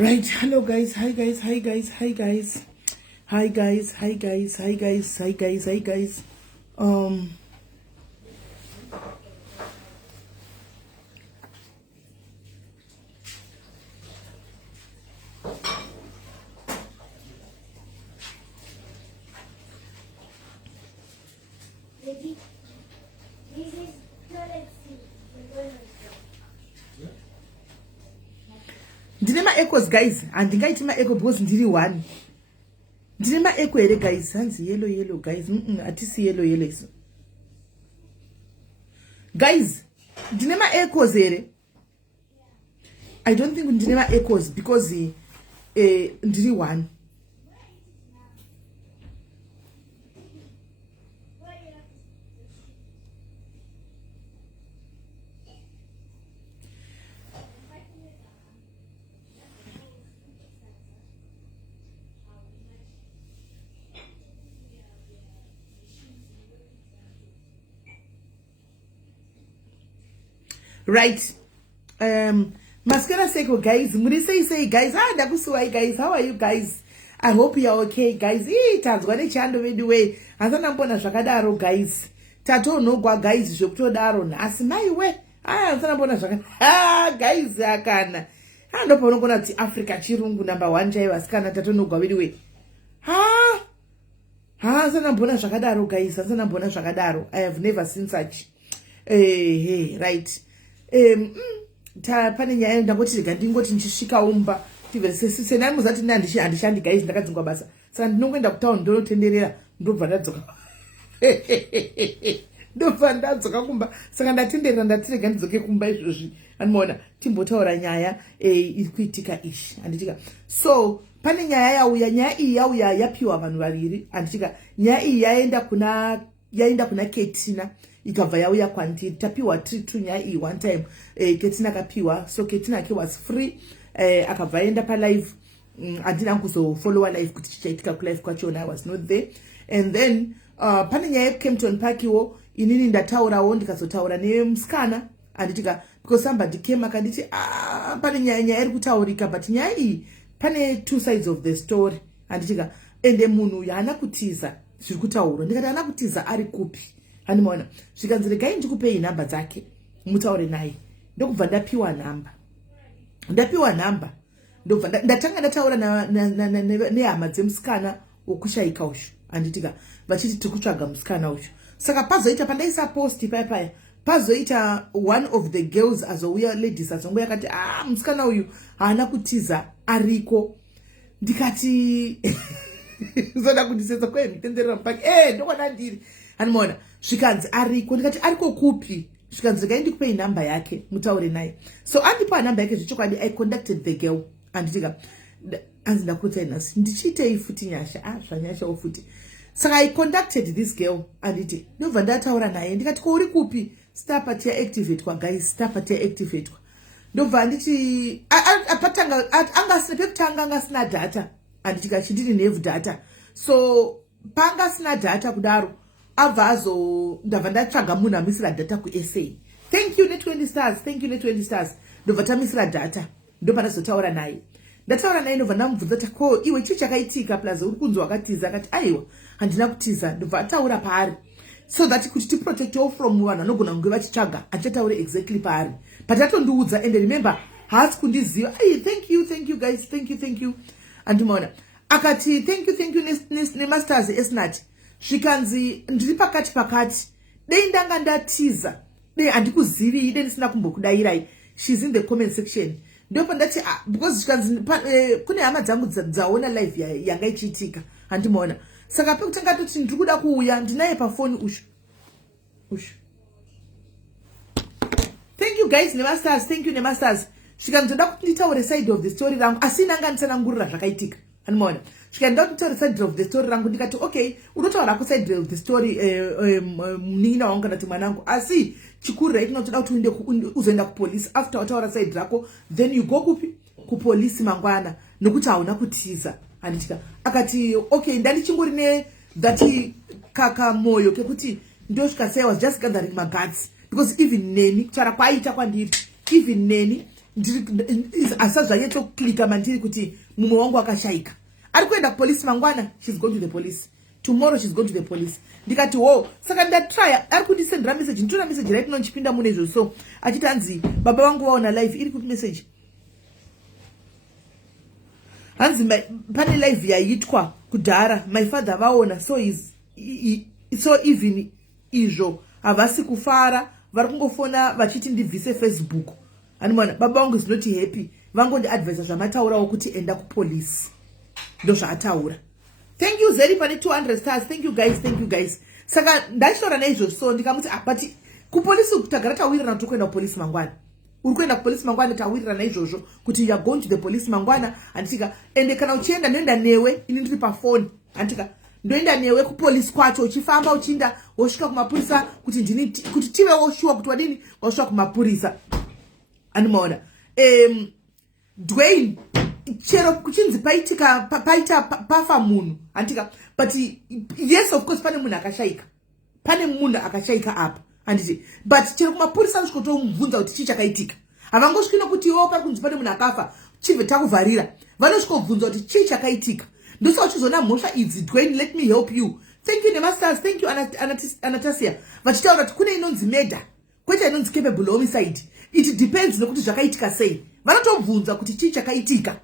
Right, hello guys, hi guys, hi guys, hi guys, hi guys, hi guys, hi guys, hi guys, hi guys. Ndine ma-echoes guys, handingaiti ma-echo because ndiri one. Ndine ma-echo here guys, hanzi yellow guys, atisi yellow iso. Guys, ndine ma-echoes here. I don't think ndine ma-echoes because ndiri one. Right. Mascara Seko guys, say guys, ndakusuwai guys, how are you guys? I hope you are okay guys. Tazwa nechando anyway. Hazana mbona zvakadaro guys. Tatonogwa guys zvokutodaro nhasi maiwe. Hazana mbona zvakadaro. Guys akana. Ndopa unogona kuti Africa chirungu number 1 chaiva asikana tatonogwa anyway. Hazana mbona zvakadaro guys, hazana mbona zvakadaro. I have never seen such. Hey, right. Pane nyaya ndangoti ndingoti ndichisvika umba tivese senai muzati handishandi guys ndakadzingwa basa saka ndinongoenda kutauni ndonotenderera ndobva ndadzoka ndobva ndadzoka kumba saka ndatenderera ndatirega ndidzoke kumba izvozvi anomaona timbotaura nyaya iri kuitika ishi handitika so pane nyaya yauya nyaya iyi yauya yapiwa vanhu vaviri handitika nyaya iyi yaenda kuna Ketina ikabva yauya kwandiri tapiwa treat nyaya iyi one time Ketina akapiwa so Ketina ke was free akabva aenda pa live andina kuzofollowa live kuti chichaitika ku live kwachona I was not there and then pane nyaya Kempton Park wo inini ndataurawo ndikazotaura nemusikana anditika because somebody came akanditi pane nyaya iri kutaurika but nyaya iyi pane two sides of the story anditika ende munhu yaana kutiza zviri kutaurwa ndikati ana kutiza ari kupi handimaona zvikanzi regai ndikupei nhamba dzake mutaure naye ndokubva ndapiwa nhamba ndobva ndatanga ndataura nehama dzemusikana wokushaika ushu handitika vachiti tiri kutsvaga musikana ushu saka pazoita pandaisa posti paya pazoita one of the girls azouya ladies azongo yakati musikana uyu haana kutiza ariko ndikati zoda kundisetsa kwemitenderera mupaki ndokona ndiri handimaona zvikanzi ariko ndikati ariko kupi zvikanzi regai ndikupei nhamba yake mutaure naye so andipa nhamba yake zvechokwadi I contacted the girl anditika anzi ndakuudzai nhasi ndichiitei futi nyasha zvanyashawo futi saka I contacted this girl anditi ndobva ndataura naye ndikati ko uri kupi starpart yaactivatewa guys starpart yaactivatewa ndobva anditi apatanga angasina pekutanga angasina data anditika chindiri nehave data so panga sina data kudaro abva ndabva ndatsvaga munhu amisira data kuSA thank you net20 stars ndobva tamisira data ndobva ndazotaura naye ndataura naye ndobva ndamubvunza kuti ko iwe chii chakaitika plus uri kunzwa akatiza akati aiwa handina kutiza ndobva ataura paari so that kuti tiprotectewo from vanhu vanogona kunge vachitsvaga achataure exactly paari but atondiudza and remember haasi kundiziva thank you guys thank you andimaona akati thank you nemasters esnat zvikanzi ndiri pakati dei ndanga ndatiza dei handikuzivi dei ndisina kumbokudayirai she's in the comment section ndopa ndati because zvikanzi kune hama dzangu dzaona live yanga ichiitika handimaona saka pekutanga toti ndiri kuda kuuya ndinaye pafoni ushu thank you guys nemasters thank you nemasters zvikanzi ndoda kuti nditaure side of the story rangu asi nanga nditsanangurira zvakaitika handimaona zvikaenda kuti nditaure side of the story rangu ndikati okay unotaura kuside of the story munin'ina wangu kana kuti mwanangu asi chikuru right now toda kuti uzoenda kupolisi after wataura side rako then you go kupi kupolisi mangwana nokuti hauna kutiza handitika akati okay ndandichingori that kaka moyo kekuti ndosvika say I was just gathering my guts because even neni kutaura kwaita kwandiri even neni asazvanyeto klika mandiri kuti mumwe wangu akashaika. Ari kuenda kupolisi mangwana, she's going to the police. Tomorrow she's going to the police. Ndikati wo, saka ndatry, ari kundisendera message, nditona message right now nchipinda mune izvo. So achiti hanzi baba wangu waona live, iri kuti message. Hanzi pane live yaitwa kudhara, my father vaona, so even izvo havasi kufara, vari kungofona vachiti ndibvise Facebook. Animona baba wangu is not happy. Vangondi advise zvamataurawo kuti enda kupolisi. Ndo zvaataura. Thank you Zeri pane 200 stars. Thank you guys. Saka ndachitaura naizvo so ndikamuti but kupolisi kutagara tawirirana kuti kuenda kupolisi mangwana. Uri kuenda kupolisi mangwana tawirirana naizvozvo kuti you are going to the police mangwana andika ende kana uchienda ndoenda newe ini ndiri pafoni andika ndoenda newe kupolisi kwacho uchifamba uchinda wosvika kumapurisa kuti ndini kuti tive woshuwa kuti wadini wasvika kumapurisa. Animaona Dwayne chero kuchinzi paita pafa munhu andika but yes of course pane munhu akashaika apa anditi but chero kumapurisa anosvikotomubvunza kuti chii chakaitika. Havangosviki nokuti wo pari kunzi pane munhu akafa chibve takuvharira, vanosvikovhunza kuti chii chakaitika. Ndosa uchizona mhosva idzi. Dwayne, let me help you. Thank you Nemasters, thank you Anastasia. Vachitaura kuti kune inonzi murder kwete inonzi capable homicide. It depends nokuti zvakaitika sei. Vanotobvunza kuti chii chakaitika.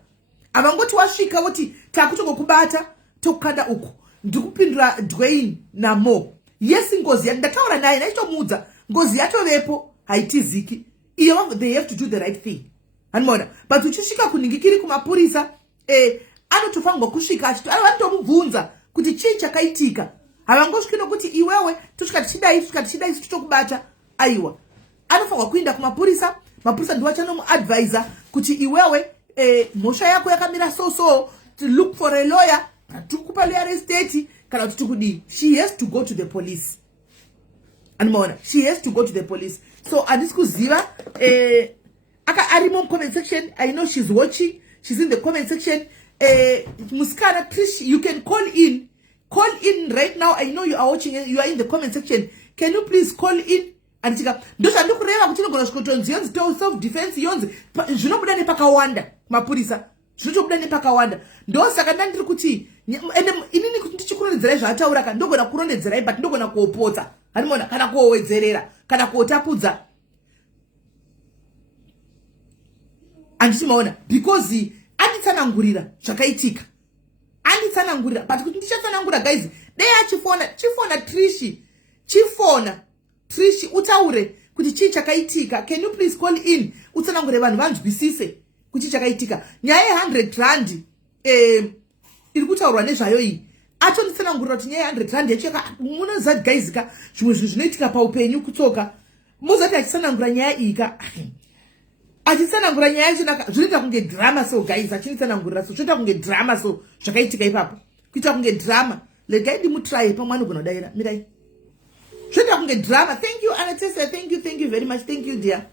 Havangoti wasvika voti takutongokubata tokukanda uku. Ndikupindura Dwayne namo. Yes, ngozi ndataura naye naitomuudza ngozi yatovepo haitiziki. Iyo they have to do the right thing. Animona but uchisvika kuningikiri kumapurisa anotofanirwa kusvika achiti anotomubvunza kuti chii chakaitika. Havangosviki nokuti iwewe tosvika tichidai totokubata. Aiwa anofanirwa kuenda kumapurisa, mapurisa ndiwo achanomuadvisa kuti iwewe mhosva yako yakamira so to look for a lawyer, tukupa lawyer estate kana kuti kudi. She has to go to the police. Animona she has to go to the police. So andisi kuziva arimo comment section. I know she's watching, she's in the comment section. Muskana Trish, you can call in right now. I know you are watching, you are in the comment section. Can you please call in? Andika ndosa ndikureva kuti nogona zvikotonzi yonzi self defense yonzi zvinobuda nepakawanda mapurisa zvinotobuda nepakawanda. Ndosaka ndandiri kuti inini kuti ndichikurondedzerai zvaataura kana ndogona kurondedzerai but ndogona kuopodza hanimona kana kuowedzerera kana kuotapudza andichimaona because anditsanangurira zvakaitika anditsanangurira but kuti ndichatsanangura guys dai chifona Trishi utaure kuti chii chakaitika. Can you please call in utsanangure vanhu vanzwisise kuti chakaitika. Nyaya ye100 iri kutaurwa nezvayo iyi atonditsanangurira kuti nyaya ye100 yacheka munoziva guys ka zvimwe zvinhu zvinoitika paupenyu kutsoka muzati achitsanangura nyaya iyi ka achitsanangura nyaya yacho zvinoita kunge drama. So guys achinitsanangurira so zvinoita kunge drama. So zvakaitika ipapo kuita kunge drama. Legai ndimutry pamwe anogona kudaira mirai zvinoita kunge drama. Thank you Anastasia, thank you very much. Thank you dear.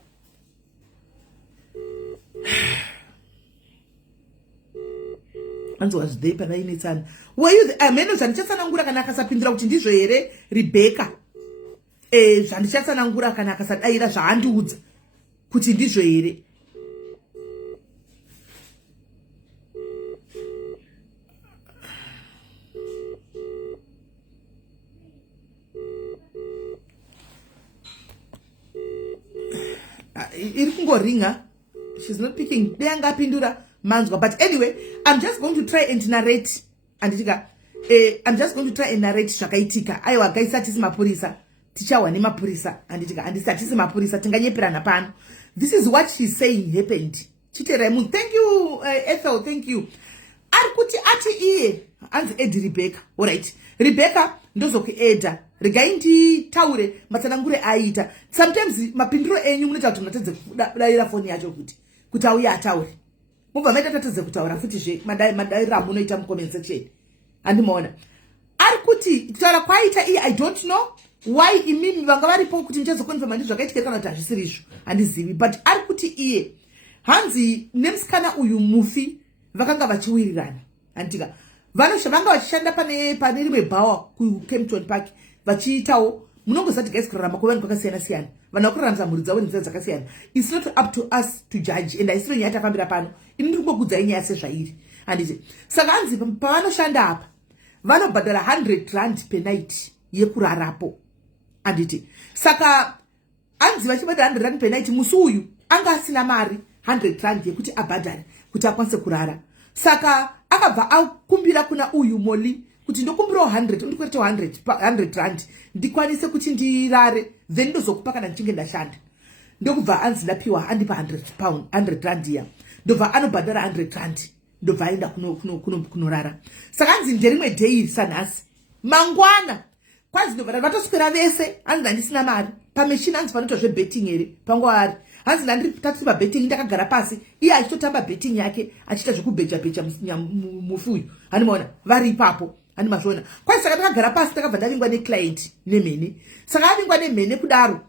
Anzwa zvidei panainetsana wayu ameno zvandichatsanangura kana akasapindura kuti ndizvo here Rebecca. Zvandichatsanangura kana akasadaira zvaandiudza kuti ndizvo here. Iri kungoringa, she's not picking. Dei angapindura manzwa. But anyway, I'm just going to try and narrate. Anditika I'm just going to try and narrate zvakaitika. Aiwa guys, hatisi mapurisa tichawa nemapurisa anditika handisatisi mapurisa tinganyeperana pano. This is what she's saying happened. Chite Raymond, thank you Ethel, thank you. Arikuti ati iye anzi Edi Rebecca. Alright, Rebecca ndozokueda regai nditaure matsanangure aita. Sometimes mapinduro enyu munoita kuti munatedze kudaira foni yacho kuti auye ataure. Mubva maita tatedze kutaura futi zve madaira munoita mucomment section. Andimaona arikuti kutaura kwaita iye I don't know why imimi vanga varipo kuti ndichazokonfirma ndi zvakaitika kana kuti hazvisirizvo handizivi. But arikuti iye hanzi nemusikana uyu mufi vakanga vachiwirirana antika vanga vachishanda pane rimwe bhawa kuKempton Park vachiitawo munongozati guys kurarama kuvanhu kwakasiyana siyana, vanhu vakuraramisa mhuri dzavo nenzira dzakasiyana. It's not up to us to judge, and haisiro nyaya yatafambira pano. Ini ndiri kungokuudzai nyaya sezvairi handiti. Saka hanzi pavanoshanda apa vanobhadhara 100 rand per night yekurarapo handiti. Saka hanzi vachibhadhara 100 rand per night, musi uyu anga asina mari 100 rand yekuti abhadhare kuti akwanise kurara. Saka akabva akumbira kuna uyu Moli kuti ndokumbirawo 100, ndikuitawo 100 rand ndikwanise kuti ndirare, then ndozokupa kana ndichinge ndashanda. Ndokubva anzi ndapiwa andipa 100 rand ya, ndobva anobhadhara 100 rand, ndobva aenda kunorara. Saka hanzi nderimwe day sanhasi mangwana kwanzi ndobva vatoswera vese, hanzi handisina mari pameshini, hanzi panoitwa zvebetting here panguva ari, hanzi ndatiri pabetting, ndakagara pasi iye achitotamba betting yake achiita zvekubheja mufi uyu, handimaona vari ipapo handimazviona. Kwanzi saka ndakagara pasi ndakabva ndavingwa neclient nemhene. Saka avingwa nemhene kudaro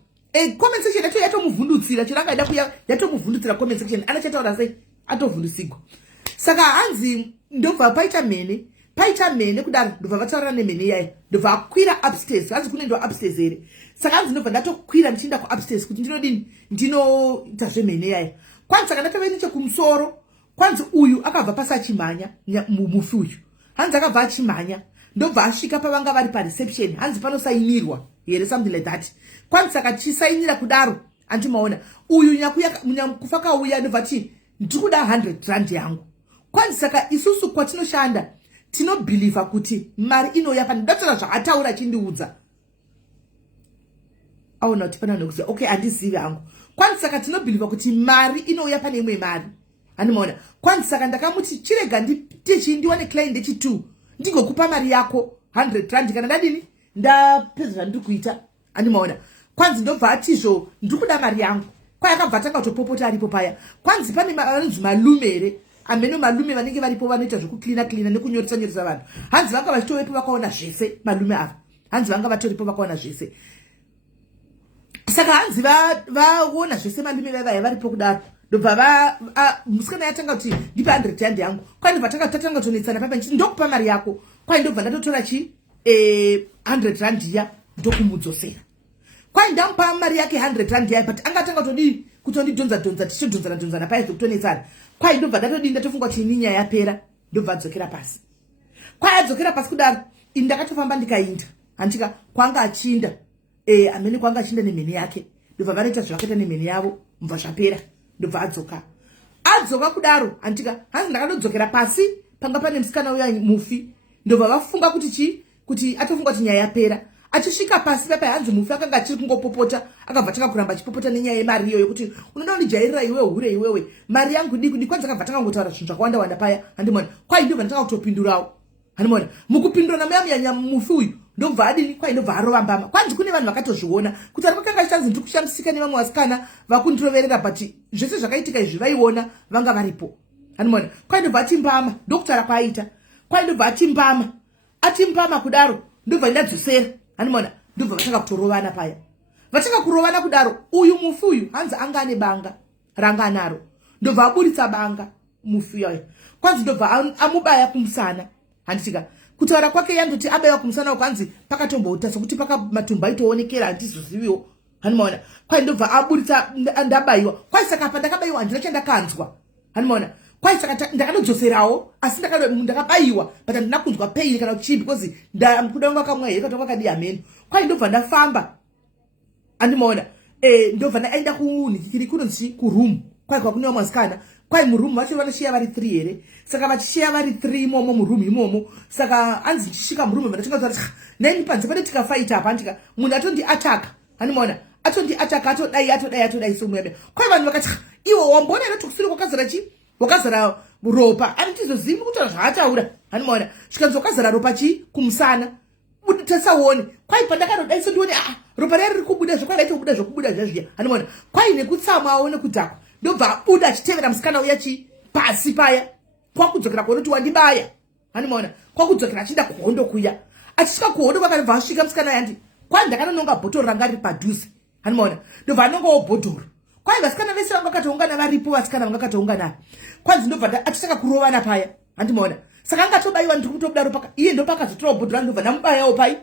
comment section yacho yatomuvhundutsira, chiranga ida kuya yatomuvhundutsira comment section, ana chataura sei atovhundusigwa. Saka hanzi ndobva paita mhene kudaro, ndobva vataurira nemhene yaya, ndobva akwira upstairs, hanzi kunoendwa upstairs here. Saka hanzi ndobva ndatokwira ndichienda kuupstairs kuti ndinodini ndinoita zvemhene yaya. Kwanzi saka ndatove nechekumusoro, kwanzi uyu akabva pasi achimhanya mufi uyu, hanzi akabva achimhanya, ndobva asvika pavanga vari pareception, hanzi panosainirwa here something like that. Kwanzi saka chisainira kudaro andimaona uyu nyakufa kauya, ndobva ti ndikuda 100 rand yangu. Kwanzi saka isusu kwatinoshanda tinobhiliva kuti mari inouya pana, ndatora zvaataura achindiudza aona kuti pana nokuziva okay handizivi hangu. Kwanzi saka tinobhiliva kuti mari inouya pane imwe mari handimaona. Kwanzi saka ndakamuti chirega nditichi ndiwane client yechi2 ndigokupa mari yako 100 rand kana ndadini ndapedza zvandiri kuita handimaona. Kwanzi ndobva atizvo ndikuda mari yangu, kwai akabva atanga kutopopota aripo paya. Kwanzi pane vanonzi malume here, ameno malume vanenge varipo vanoita zvekuklina nekunyoresa vanhu, hanzi vanga vachitovepo vakaona zvese malume ava, hanzi vanga vatoripo vakaona zvese. Saka hanzi vaona zvese malume vavaya varipo kudaro, ndobva musikana yatanga kuti ndipe 100 rand yangu, kwai ndobva tatanga kutonetsana papa ndichiti ndokupa mari yako, kwai ndobva ndatotora 100 rand iya ndokumudzosera. Kwai ndamupa mari yake 100 rand yaya, but angatanga kutondidhonza tichidhonzana paya zvekutonetsana. Kwai ndobva ndatofunga kuti ini nyaya yapera, ndobva adzokera pasi. Kwai adzokera pasi kudaro ini ndakatofamba ndikainda handika kwanga achinda amene kwanga achinda nemhene yake, ndobva vanoita zvavakaita nemhene yavo, mubva zvapera, ndobva adzoka kudaro handika hanzi ndakatodzokera pasi panga pane musikana uya mufi, ndobva vafunga kuti atofunga kuti nyaya yapera. Achisvika pasi papa hanzi mufi akanga achiri kungopopota, akabva tanga kuramba achipopota nenyaya yemari iyoyo kuti unoda kundijairira iwe hure iwewe mari yangu diki. Kwanzi akabva tanga kungotaura zvinhu zvakawanda paya handimona. Kwai ndobva ndatanga kutopindurawo handimona. Mukupindura namuyamuyanya mufi uyu ndobva adini, kwai ndobva arova mbama. Kwanzi kune vanhu vakatozviona kuti ari kwakanga achanzi ndiri kushandisika nevamwe vasikana vakundiroverera, but zvese zvakaitika izvi vaiona vanga varipo handimona. Kwai ndobva atimbama, ndokutaura kwaaita. Kwai ndobva atimbama kudaro, ndobva ndadzosera handimona. Ndobva vatanga kutorovana paya, vatanga kurovana kudaro. Uyu mufi uyu hanzi anga ane banga ranga anaro, ndobva aburitsa banga mufi yayo. Kwanzi ndobva amubaya kumusana handitika. Kutaura kwake yandoti abaiwa kumusana kwanzi pakatomboita sokuti matumbu aitoonekera handizoziviwo handimona. Kwai ndobva aburitsa ndabaiwa. Kwai saka pa ndakabaiwa handina chandakanzwa handimona. Kwai saka ndakanodzoserawo asi ndakabaiwa but handina kunzwa pain kana kuchii because ndakudanga kamwe here katonga kadi ameni. Kwai ndobva ndafamba handimona. Ndobva ndaenda kunonzi kuroom, kwai kwakune vamwasikana. Kwai muroom vacho vanoshiya vari 3 here, saka vachishiya vari 3 imomo muroom imomo. Saka hanzi ndichisvika muroom vandatinga neni panze pane tikafaita apa handika munhu atondiataka handimona, atondiataka atodai somuyabe. Kwai vanhu vakati iwo wambona here tokusiri wakazara ropa, anitizozivi kutaura zvaataura handimona. Zvikanzi wakazara ropa kumusana tasaone. Kwai pandakanodai sondione ropa rari riri kubuda zvokwai raitobuda zvokubuda zvazviya handimona. Kwai nekutsamwa aone kudhakwa ndobva abuda achitevera musikana uya pasi paya, kwakudzokera kuonoti wandibaya handimona. Kwakudzokera achienda kuhondo kuya, achisvika kuhondo kwakabva asvika musikana yandi, kwai ndakanononga bhotoro ranga riri padhuze handimona. Ndobva anongawo bhotoro. Kwai vasikana vese vanga vakatoungana varipo, vasikana vanga vakatoungana. Kwanzi ndobva achitaka kurovana paya handimona. Saka angatobaiwa ndiri kutobudaro paka iye ndopakazotorawo bhotoro ndobva ndamubayawo pai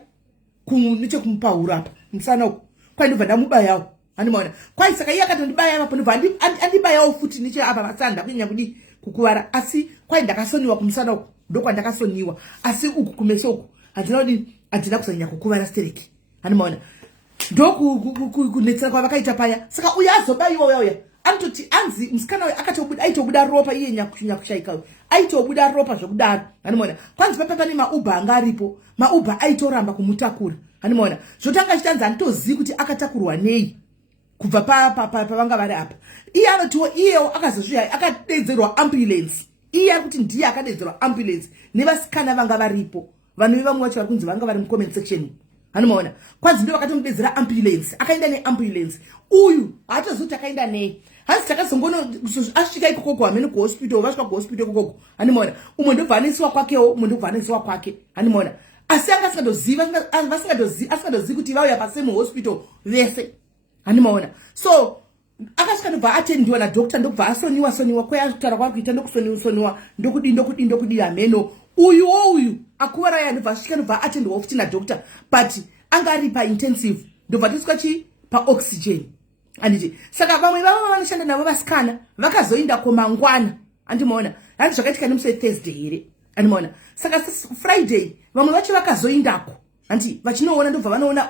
nechekumupauro apa musana uko kwai ndobva ndamubayawo handimaona kwai saka iye akatondibaya ipapo ndobva andibayawo futi neche apa masanda kunyanya kudi kukuvara asi kwai ndakasoniwa kumusana uko ndokwandakasoniwa asi uku kumeso uku handina kusanyanya kukuvara stereki handimaona ndokunetsera kwavakaita paya saka uyo azobayiwa uya anototi anzi musikana uyu aitobuda ropa iye nyakushaika uyu aitobuda ropa zvokudaro handimaona kwanzi papa pane maubha anga aripo maubha aitoramba kumutakura handimaona zvotanga chitanzi handitozivi kuti akatakurwa nei kubva pavanga vari apa iye anotiwo iyewo akazozviya akadedzerwa ambulance iye ari kuti ndiye akadedzerwa ambulance nevasikana vanga varipo vanhu vamwe vacho vari kunzi vanga vari mucomment section handimaona kwanzi ndo vakatomudedzera ambulance akaenda neambulance uyu haatozoti akaenda nei hanzi takazongono asvika ikokoko hamene kuhospital vasvika kuhospital ikokoko handimaona umwe ndobva anesiwa kwakewo umwe ndobva anesiwa kwake handimaona asi anga asingadozivi kuti vauya pasame hospital vese handimaona so akasvika ndobva atendiwa nadokta ndobva asoniwa kwayataura kwakuita ndokusoniwa ndokudi hameno uyu akuvaraya ndobva asvika ndobva atendiwa futi nadokta but anga ari paintensive ndobva tiswa paoxygen anditi saka vamwe vava vanoshanda navo vasikana vakazoindako mangwana andimaona handi zvakaitika nemusi Thursday here andimaona saka Friday vamwe vacho vakazoindako handi vachinoona ndobva vanoona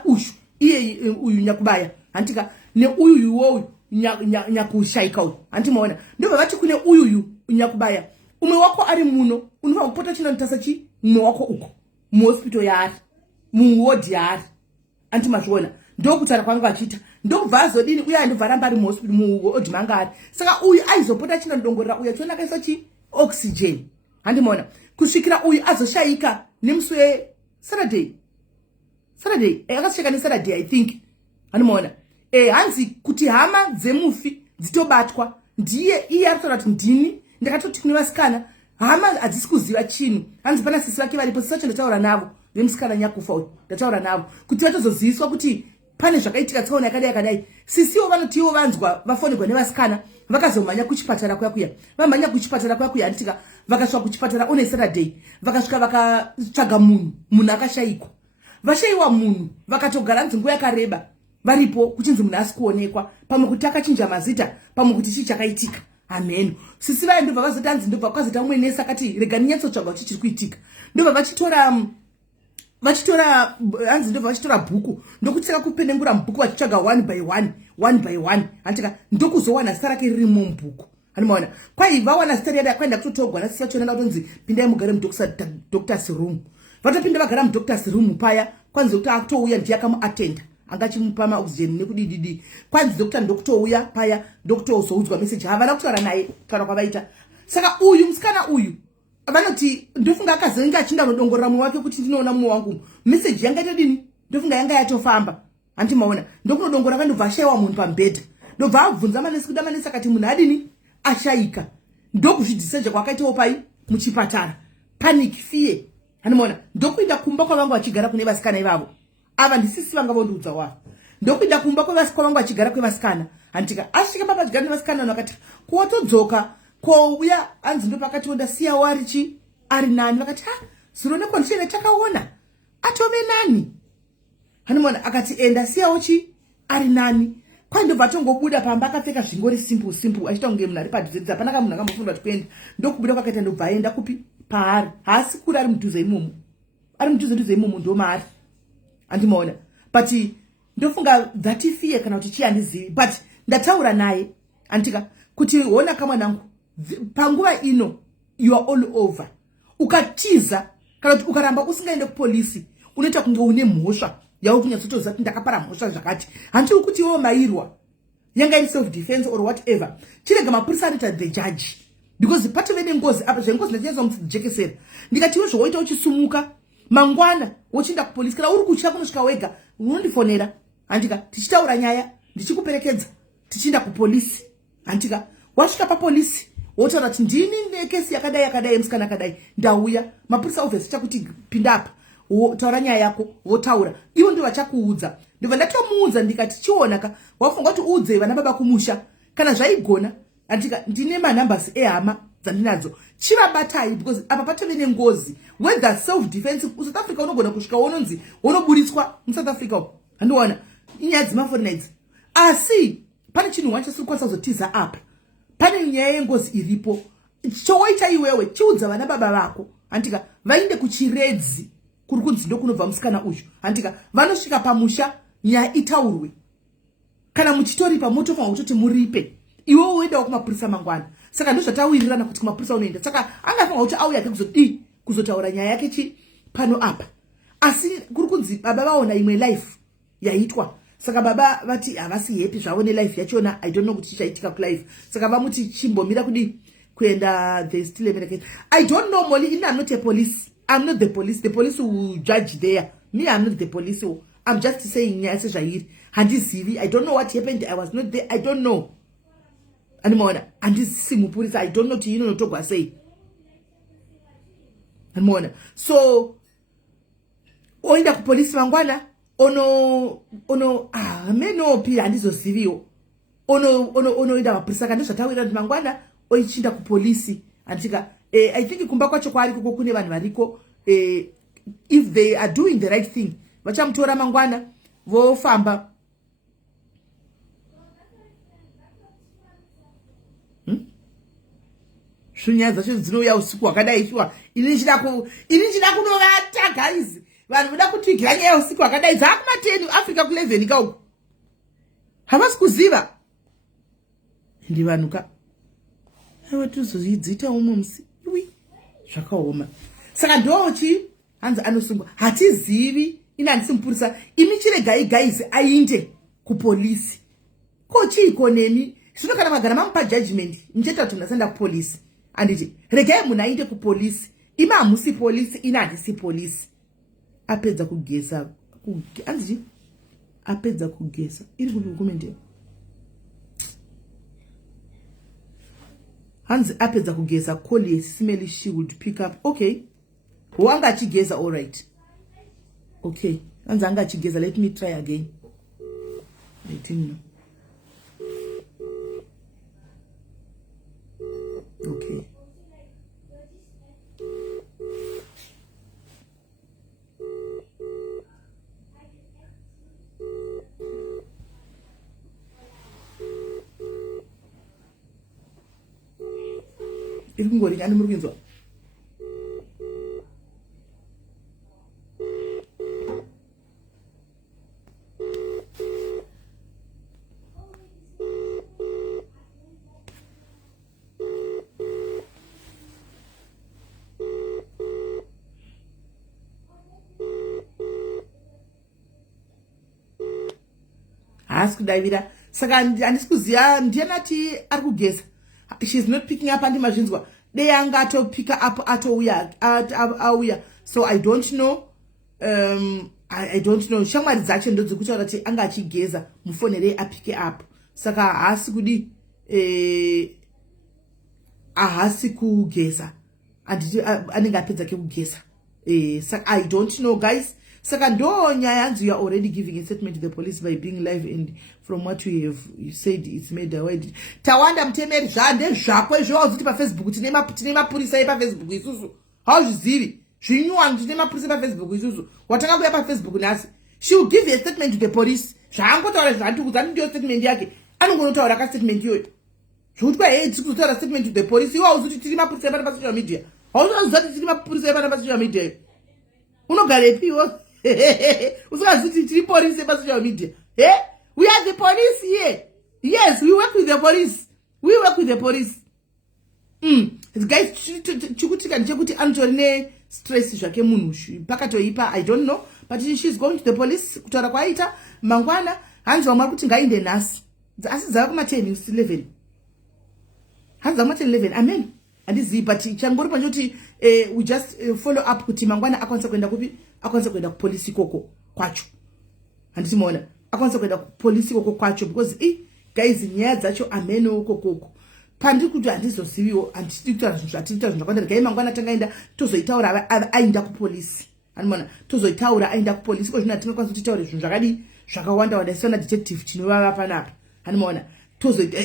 iye uyu nyakubaya handika neuyu uwoyu nyakushaika uyu handimaona ndobva vati kune uyuyu nyakubaya umwe wako ari muno unofanira kupota chinonotasa umwe wako uko muhospital yaari muwodi yaari andimazviona ndokutaura kwanga vachiita ndokubva azodini uye andobva aramba ari muwodi manga ari saka uyu aizopota chinodongorera uyu achiona akaisa oxygen handimaona kusvikira uyu azoshayika nemusi weSaturday akasvika neSaturday I think handimaona hanzi kuti hama dzemufi dzitobatwa ndiye iye aritaura kuti ndini ndakatoti kune vasikana hama hadzisi kuziva chinhu hanzi pana sisi vake varipo sisi vacho ndataura navo vemusikana nyakufa uyu ndataura navo kuti vatozoziviswa kuti pane zvakaitika tsaona yakadai sisiwo vanotiwo vanzwa vafonirwa nevasikana vakazomhanya kuchipatara kuya vamhanya kuchipatara kuya handitika vakasvika kuchipatara one Saturday vakasvika vakatsvaga munhu akashayikwa vashayiwa munhu vakatogara nzunguva yakareba varipo kuchinzi munhu asi kuonekwa pamwe kuti akachinja mazita pamwe kuti chii chakaitika amen sisi vaya ndobva vazotanzi ndobva kwazota umwe nesi akati regani nyatsotsvaga kuti chiri kuitika ndobva vachitora hanzi ndobva vachitora bhuku ndokutanga kupenengura mubhuku vachitsvaga one by one handika ndokuzowana zita rake ririmo mubhuku handimaona kwai vawana zita riya kwaenda kutotogwa nasisi vachionenda kutonzi pindai mugare mudoctor's room vatopinda vagara mudoctor's room paya kwanzi kuti akutouya ndiye akamuatenda anga chimupa maoxygen nekudididi kwanzi dokta ndokutouya paya ndokutozoudzwa message havana kutaura naye kutaura kwavaita saka uyu musikana uyu vanoti ndofunga akazoinga achinda nodongorera mumwe wake kuti ndinoona mumwe wangu message yanga itodini ndofunga yanga yatofamba handimaona ndokunodongora kandobva ashayiwa munhu pamubhedha ndobva abvunza manesi kuda manesi akati munhu adini ashayika ndokuzvidziseja kwakaitawo pai muchipatara panic fear handimaona ndokuenda kumba kwavanga vachigara kune vasikana ivavo ava ndisisi vanga vondiudza wavo ndokuenda kumba kwavanga vachigara kwevasikana handika asvika papa chigara nevasikana vanhu vakati kuwatodzoka kouya hanzi ndo pakati ndasiyawo ari nani vakati zuro nekondichene takaona atove nani handimaona akati ndasiyawo ari nani kwai ndobva atongobuda pamba akapfeka zvingori simple achiita kunge munhu ari padhuze hapana kamunhu akambofunda kuti kuenda ndokubuda kwakaita ndobva aenda kupi paari haasi kuri ari mudhuze imomo ndo maari handimaona but ndofunga that fear kana kuti chii handizivi but ndataura naye handika kuti hona kamwanangu panguva ino you are all over ukatiza kana kuti ukaramba usingaende kupolisi unoita kunge une mhosva yauri kunyatsotoziva kuti ndakapara mhosva zvakati handiri kuti iwo mairwa yanga iri self defense or whatever chirega mapurisa anoita the judge because patove nengozi apa zvengozi ndachinyatswa mudzijekesera ndikati iwe zvowoita uchisumuka mangwana wochienda kupolisi kana uri kutya kunosvika wega unondifonera handika tichitaura nyaya ndichikuperekedza tichienda kupolisi handika wasvika papolisi wotaura kuti ndini nekesi yakadai musikana akadai ndauya mapurisa obviously chakuti pinda apa taura nyaya yako wotaura ivo ndio vachakuudza ndibva ndatomuudza ndikati chionaka wafunga kuti uudze vana baba kumusha kana zvaigona handika ndine manambers ehama dzandinadzo chivabatai because apa patove nengozi whether self defense kuSouth Africa unogona kusvika wononzi wonoburitswa muSouth Africa handiona inyaya dzemafoni idzi. Asi pane chinhu wacho siri kwanisa kuzotiza apa. Pane nyaya yengozi iripo. Chowaita iwewe chiudza vana baba vako andika vainde kuchiredzi kuri kunzi ndokunobva musikana uyu andika vanosvika pamusha nyaya itaurwe kana muchitori pamoto fanwa kutoti muripe iwe uendawo kumapurisa mangwana. Saka ndozvatawirirana kuti kumapurisa unoenda. Saka angafanwa kuti auya yake kuzotaura nyaya yake chi pano apa. Asi kuri kunzi baba vaona imwe life yaitwa. Saka baba vati havasi happy zvavo nelife yachona. I don't know kuti chichaitika kulife. Saka vamuti chimbomira kudi kuenda the still American. I don't know Molly. I'm not a police. I'm not the police. The police will judge there. Me, I'm not the police. I'm just saying yes, Jair. And this CV, I don't know what happened. I was not there. I don't know. And this Simupurisa, I don't know to you know to go say. And so oinda ku police mangwana ono meno pia ndizo CV ono ida mapurisa kandi zvatawira ndi mangwana oichinda ku police andika I think kumba kwacho kwari kuko kune vanhu variko if they are doing the right thing vachamutora mangwana vofamba shunya zacho dzinouya usiku wakadai shuwa ini chida kunovata guys vanhu voda kutwigira nyaya usiku wakadai dzakumateni Africa ku 11 kauko havasi kuziva ndi vanhu ka ewe tuzodziita umwe musi zvakaoma. Saka ndochi hanzi anosungwa hatizivi ina ndisimupurisa imi chiregai guys ainde ku police kochiko nemi zvino kana magara mamupa judgment mcheta kuti ndasenda ku police anditi regai munhu ainde ku police ima hamusi police ina handisi police apedza kugesa anditi apedza kugesa iri kudokumende hanzi apedza kugesa call a smelly she would pick up. Okay, wanga achigeza all right. Okay, hanzi anga achigeza, let me try again. Let him know. Okay. Ngori nyani muri kunzwa hasku davira. Saka handisi kuziva ndianati ari kugeza. She's not picking up andi mazvinzwa they anga to pick up auya. So I don't know. I don't know. Shamwari dzacho ndodzo kutaura kuti anga achigeza mufonere apike up. Saka hasi kudi ahasi kugeza anditi anenge apedza ke kugeza. Saka I don't know guys. Saka ndo nyaya yanzi you are already giving a statement to the police by being live, and from what you said it's made a word. Tawanda mtemeri zvande zvako izvo uzuti pa Facebook tine mapurisa pa Facebook isusu. Hauzvizivi. Zvinyuwa tine mapurisa pa Facebook isusu. Wataka kuya pa Facebook nasi. She will give a statement to the police. Zvangotaura zvati kuzani ndio statement yake. Anongotaura ka statement iyoyo. Zvuti kwa kutaura statement to the police. Iwo uzuti tine mapurisa pa social media. Hauzati tine mapurisa pa social media. Unogarepiwo. Usingaziti tiri police pa social media. We are the police here. Yes, we work with the police. We work with the police. Guys, chikutika ndechekuti anotorine stress zvake munhu pakatoipa. I don't know, but she's going to the police kutaura kwaita mangwana hanzi vamwe kuti ngainde nhasi. Asi dzava kuma 10 11. Hanzi dzava kuma 10 11. Amen. Handizivi, but changori panjoti we just follow up kuti mangwana akwanisa kuenda kupi? Akwanisa kuenda ku police ikoko kwacho. Handiti muona akwanisa kuenda ku police ikoko kwacho because guys nyaya dzacho ameno ukoko pandi kuti handizoziviwo handiti kutaura zvinhu zvatinoita zvinhu zvakawanda. Regai mangwana tangaenda tozoitaura aenda ku police. Handimona tozoitaura aenda ku police. Ko zvino tinokwanisa kuti taure zvinhu zvakadi zvakawanda wanda sona detective tinovava panapa. Handimona tozoita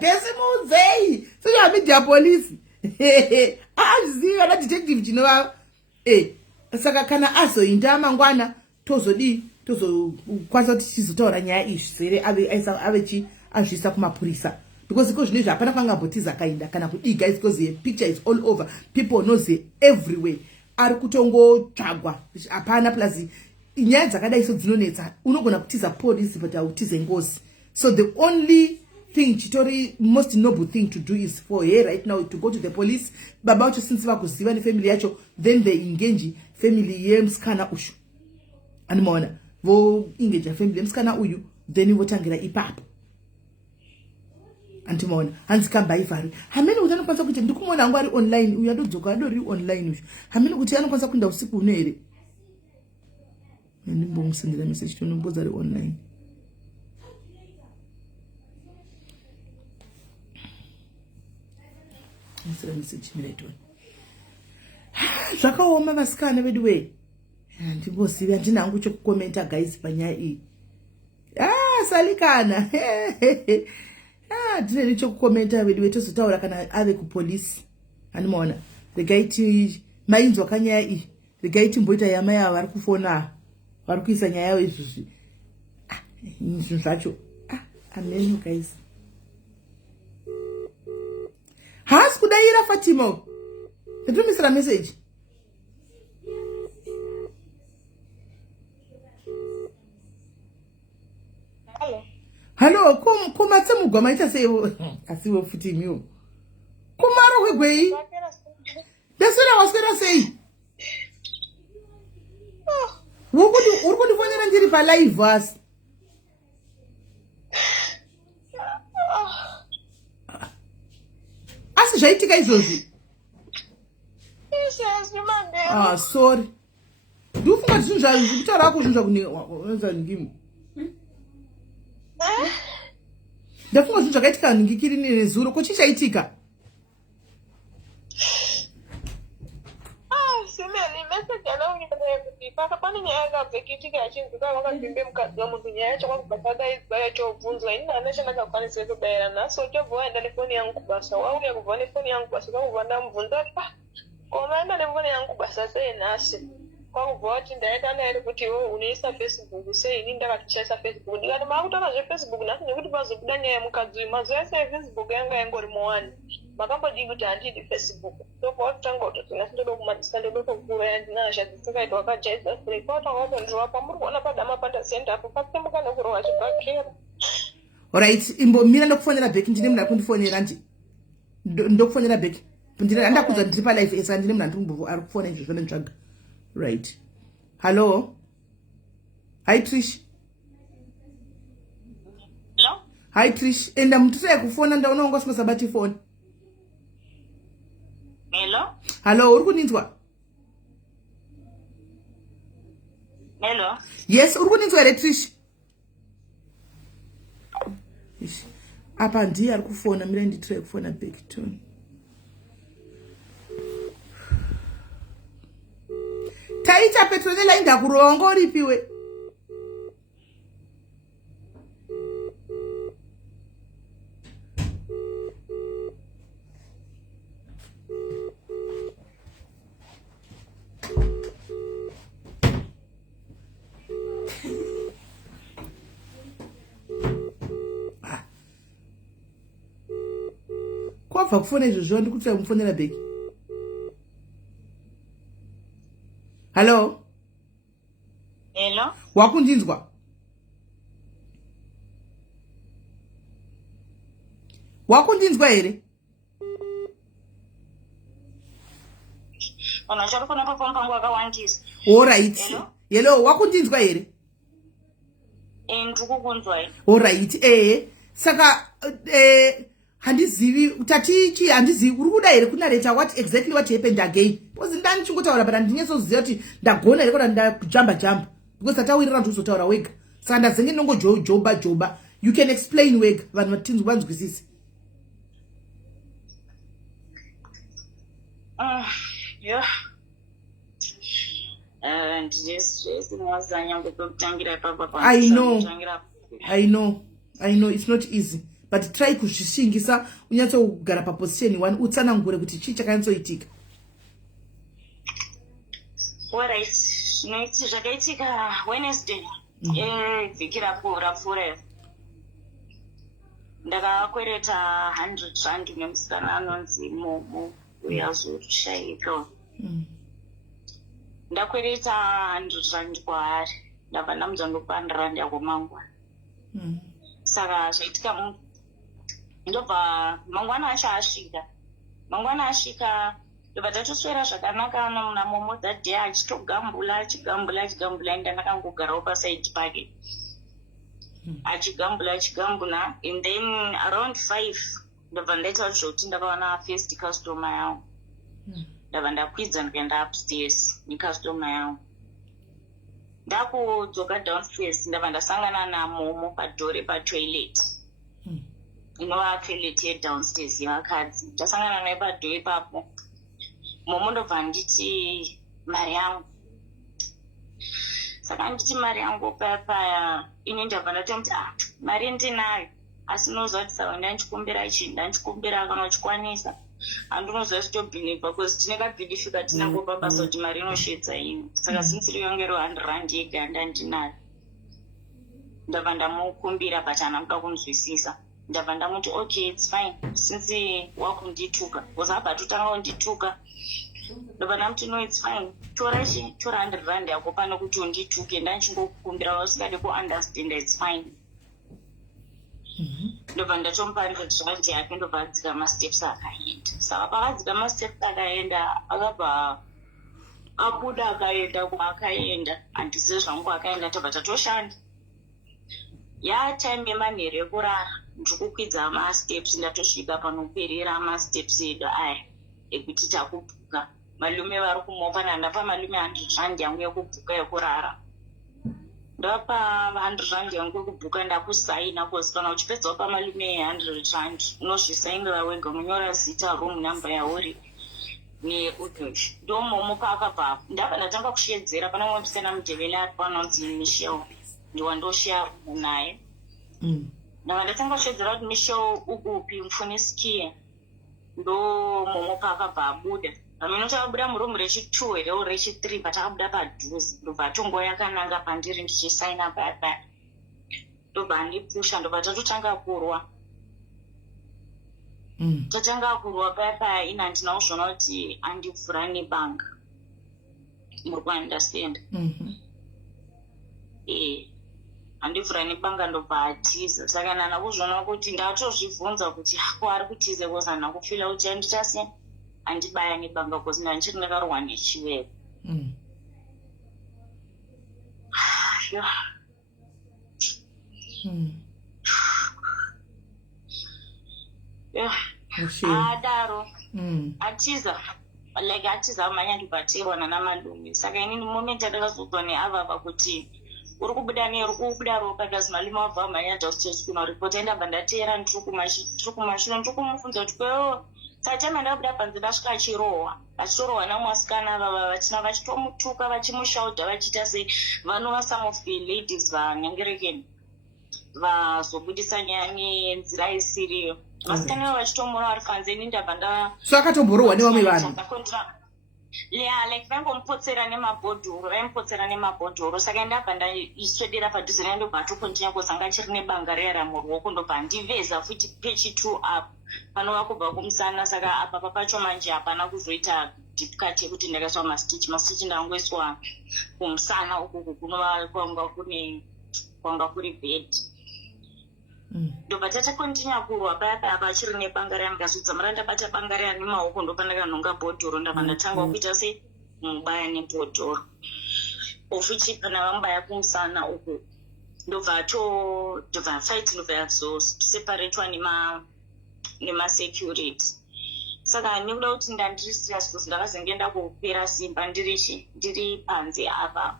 besi muzei social media police aziva na detective tinovava. Saka kana azoinda mangwana tozodi tozokwanisa kuti tizotaura nyaya izvi sere ave chi azvisa kumapurisa because iko zvinezvi hapana kwangambotiza akaenda kana kudiga because the picture is all over, people knows it everywhere. Ari kutongotsvagwa hapana, plus nyaya dzakadai so dzinonetsa unogona kutiza polisi but hautize ngozi. So the only thing chitori most noble thing to do is for her right now to go to the police. Baba vacho since vakuziva nefamily yacho, then they engage family yemusikana ushu, animaona vo engage family yemusikana uyu, then votangira ipapo antimaona hanzi kambaivhari hamene kuti anokwanisa kuti ndikumuona hangu ari online uyu adodzoka adori online uyu hamene kuti anokwanisa kuenda usiku uno here. Ndimbomusendera message tonomboza ari online. Musira message miletoni zvakaoma vasikana vedu we. Ndimbozivi handina hangu chokukomenta guys panyaya iyi. Salikana ndine nechokukomenta vedu vetozotaura kana ave kupolisi. Animaona regaiti mainzwa kanyaya iyi, regaiti mboita yama yavo vari kufona vari kuisa nyaya yavo izvozvi zvinhu zvacho. Amen guys. Haasi kudaira Fatima. Ndatumisira message. Hello, kumatse mugwama ita sewo asiwo futi miwo. Kumaro kwegwei. Desera wasera sei. Uri kundifonera ndiri pa live asi. Asi zvaitika izvozvi. Sorry. Ndofunga zvinhu zvangu kutaura kwako zvinhu zvakunenza ngimi. Ndafunga zvinhu zvakaitika ndingikiri nezuro ko chichaitika. Simeli message anaonekana kuti pakapane nyaya yakabvekitika yachinzika vakazvimbe mukadzi wamunhu nyaya yacho kwakubva izbaya chobvunzwa ini hana chandakakwanisa kubayira naso chobva waenda nefoni yangu kubasa wauya kubva nefoni yangu kubasa kwakubva ndamubvunza kuti koma enda nefoni yangu kubasa sei nhasi kwakubva wati ndaenda naye kuti iwe unoisa Facebook sei ini ndakatishaisa Facebook ndikati maakutaura zvefacebook nhasi nekuti pazobuda nyaya yemukadzi uyu mazuva ese efacebook yanga yangori muwani makambodii kuti handidi Facebook ndopawatotanga kutoti ndoda kumatisa ndoda kutokura ndinazha dzisingaita wakajaisa sirei kwatanga kutondiriwapa muri kuona padama pandasenda apo patsemuka nekurowa chibhakera. Alright, imbomira ndokufonera bheki ndine munhu ari kundifonera ndokufonera bheki handakudza ndiri palife esa ndine munhu ari kufona izvo zvanditsvaga. Right. Hello. Hi Trish. Hello. Hi Trish. Enda mutuse kufona ndaona wanga usingazabati phone. Hello. Hello, uri kuninzwa? Hello. Yes, uri kuninzwa here Trish? Apa ndiye ari kufona, mira nditry kufona back tone. Taita Petronella inda kurongo ripiwe. Kwabva kufona izvozvo ndikuti mufonera bheki. Hello. Hello. Wakundinzwa? Wakundinzwa here? Ona chari kuna pafoni pangu akawandisa. All right. Hello, wakundinzwa here? Ndikukunzwa. All right. Saka handizivi tatichi handizivi uri kuda here kunareta what exactly what happened again because ndani chingotaura but handinyasoziva kuti ndagona here kana ndajamba because tatawirira kuti uzotaura wega saka ndazenge ndongojoba you can explain wega vanhu vatinzwa vanzwisise. Yeah. And yes, sinwazanya ngokutangira papa. I know it's not easy. But try kuzvishingisa unyatso kugara paposition 1 utsanangure kuti chii chakanyatsoitika. Alright, zvakaitika Wednesday. vhiki rapfuura ndakakwereta 100 rand nemusikana anonzi Momo uyazoshayika. Ndakwereta 100 rand kwaari ndabva ndamudza ndopa 100 rand yako mangwana. Saka zvaitika ndobva mangwana asvika ndobva tatoswera zvakanaka naMomo that day achitogambula enda ndakangogarawo pasaidi pake achigambula and then around 5 ndobva ndaita zvoti ndakawana first customer yavo ndabva ndakwidza ndikaenda upstairs necustomer yavo. Ndakudzoka downstairs ndabva ndasangana naMomo padhore patoilet inova toilet yedownstairs yevakadzi. Ndasangana naye padhore ipapo. Momo ndobva nditi mari yangu. Saka nditi mari yangu paya ini ndabva ndati mari ndinayo asi unoziva kuti saka ndanchikumbira kana uchikwanisa handinoziva chitobhinibva because tine kabhinifi katinango pabasa kuti mari inosvedza ino. Saka since riyongero 100 rand yega ndandinayo ndabva ndamukumbira but haana kuda kunzwisisa. Ndabva ndamuti okay it's fine since wakundituka because abva totanga kundituka. Ndabva ndamuti no it's fine tora 100 rand yako pane kuti undituke ndanchingokukumbira usingade kuunderstanda it's fine. Ndobva ndatomupa 100 rand yake ndobva adzika masteps akaenda. Saka pakadzika masteps akaenda akabva abuda akaenda kwaakaenda handisi zvangu akaenda tobva tatoshanda. Time yemanheru ekurara ndikukwidza masteps ndatosvika panoperera masteps edu aya ekuti takubhuka. Malume vari kumopa ndapa malume 100 rand yangu yekubhuka yekurara. Ndapa 100 rand yangu yekubhuka ndakusaina because kana uchipedza pa malume 100 rand unozvisainira wega munyora zita room number yauri neudhish. Ndo Momo paakabva ndabva ndatanga kushedzera pana mumwe musana mudheveli ari panonzi Michelle ndiwandoshare naye. Ndabva ndatanga kushedzera kuti Michelle ukupi mfuniskie. Ndo Momo paakabva abuda. Amino takabuda murumu rechi2 here rechi3 patakabuda padhuze ndobva tongo yakananga pandiri ndichisaina paya ndobva ndipusha ndobva tatotanga kurwa. Tatanga kurwa paya ina handina kuzviona kuti andivhura nebanga muri kuandastenda. Handivhura nebanga ndobva atiza. Saka ndana kuzviona kuti ndatozvibvunza kuti ko ari kutiza because handina kufila kuti anditase andibaya nebanga because ndanchiri ndakarwa nechiveve. Adaro atiza manya ndibatirwa namalume. Saka inini moment andakazobva neavava kuti uri kubuda ropa kasi malume wabva manya downstairs kunoripota ndabva ndateera ndiri kumashure ndiri kumufunza kuti kwewo tachema ndabuda panze ndasvika achitorohwa namwasikana ava vachina vachitomutuka vachimushaudha vachiita sei vanova some of the ladies vanyangerekeni vazobudisa nyaya nenzira isiriyo. Vasikana ava vachitomura vari panze ini ndabva so akatombororwa nevamwe vanhu like vaimbomupotsera nemabhodhoro. Saka ndabva ndaiswedera padhuze naye ndobva atokontinya because anga achiri nebanga reyara muruoko ndobva ndiveza futi pechi2 up panova kubva kumusana. Saka apa pacho manje hapana kuzoita deep cut yekuti ndakaiswa mastitch ndangoiswa kumusana uku kunova kwanga kuri bed. Ndobva tatakontinya kurwa paya pachiri nebanga reya ndikazodza mara ndabata banga reya nemaoko ndopa ndakanhonga bhodhoro ndabva ndatanga kuita semubaya nebhodhoro ofichi pana vamubaya kumusana uku ndobva fight ndobva yazoseparatwa nemasecurity. Saka nekuda kuti ndandiri serious because ndakazengenda kupera simba ndiri panze apa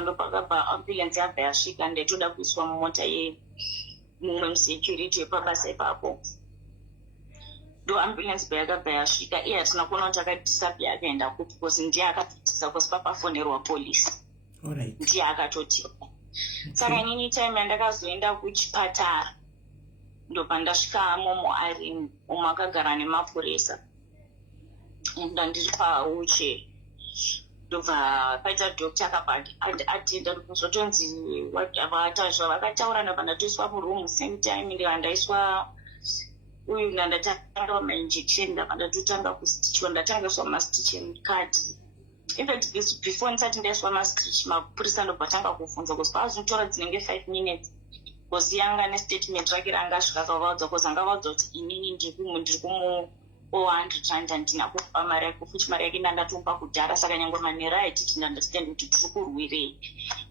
ndopakabva ambulance yabva yasvika ndaitoda kuiswa mumota mumwe musecurity wepabasa ipapo. Ndo ambulance payakabva yasvika iye hatina kuona kuti akadisapia akaenda kupi because ndiye akapitisa because papafonerwa polisi ndiye akatotipa. Saka inini time yandakazoenda kuchipatara ndobva ndasvika Momo ari umwe akagara nemapurisa ndandiri pauche ndobva paita dhokta akabva atenda kuzotonzi vatazva vakataura ndabva ndatoiswa muroom same time ndaiswa uyu ndatanga mainjection ndabva ndatotanga kustichwa ndatangaiswa mastitch card. In fact, before ndisati ndaiswa mastitch mapurisa ndobva tanga kuvhunza kuti pazotora dzinenge 5 minutes kozi yanga nestatement rake rangasvika akavaudza kozi angavaudza kuti inini ndiri kumu 100 rand handina kupa mari yake futi mari yake ndandatomba kudhara saka nyangwe manera aititi ndandastand kuti tiri kurwirei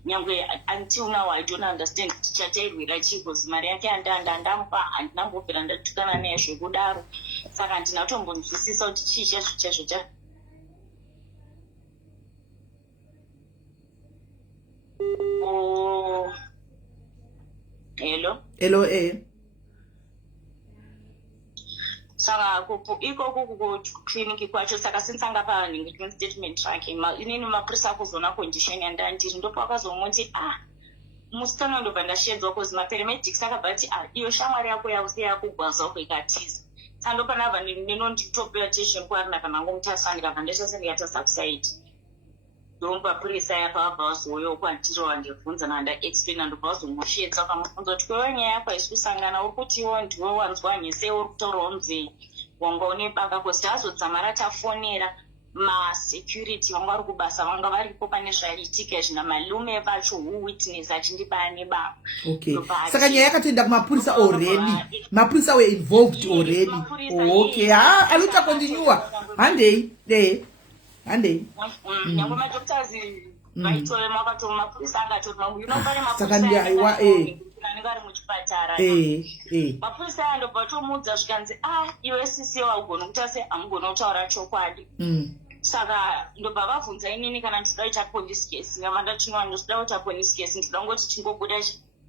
nyangwe until now I don't understand kuti chatairwira chii kozi mari yake andamupa handinambopera ndatukana naye zvekudaro saka handina kutombonzwisisa kuti chii chazvo chacho hello saka ikoko kukliniki kwacho saka sinsanga panhingi statement rake inini mapurisa akuzona condition yandandiri ndopa akazomoti musikana ndobva ndashedzwa kozi maparamedics akabva ati iyo shamwari yako yakugwaza uko ikatiza saka ndopanabva ndinonditopewa attention kwarina kana ngomutasani kabva ndasasendikatasakusaidi ndomapurisa yapa vabva vazoyo kwandiro vandibvunza nandaexplaina ndobva vazomushedza ukamubvunza kuti kwewe nyaya yako haisi kusangana uri kutiwo ndiwe wanzwa nyese uri kutaurawo muzei wanga une banga kozi tazodzamara tafonera masecurity vanga vari kubasa vanga varipo pane zvaitika zvina malume vacho witness achindibaya nebanga. Okay. Saka nyaya yakatoenda kumapurisa already. Mapurisa were involved already. Okay. Alita continue. Handei. Nyangwe madoctors vaitore makatoma mapurisa angatori mamwe unopane saka ndiaiwa anenge ari muchipatara mapurisa aya ndobva tomuudza zvikanzi iwe sisi waugona kuti ase hamugona kutaura chokwadi saka ndobva vabvunza inini kana ndinoda kuita police case ngava ndatinwa ndoda kuita police case ndoda ngoti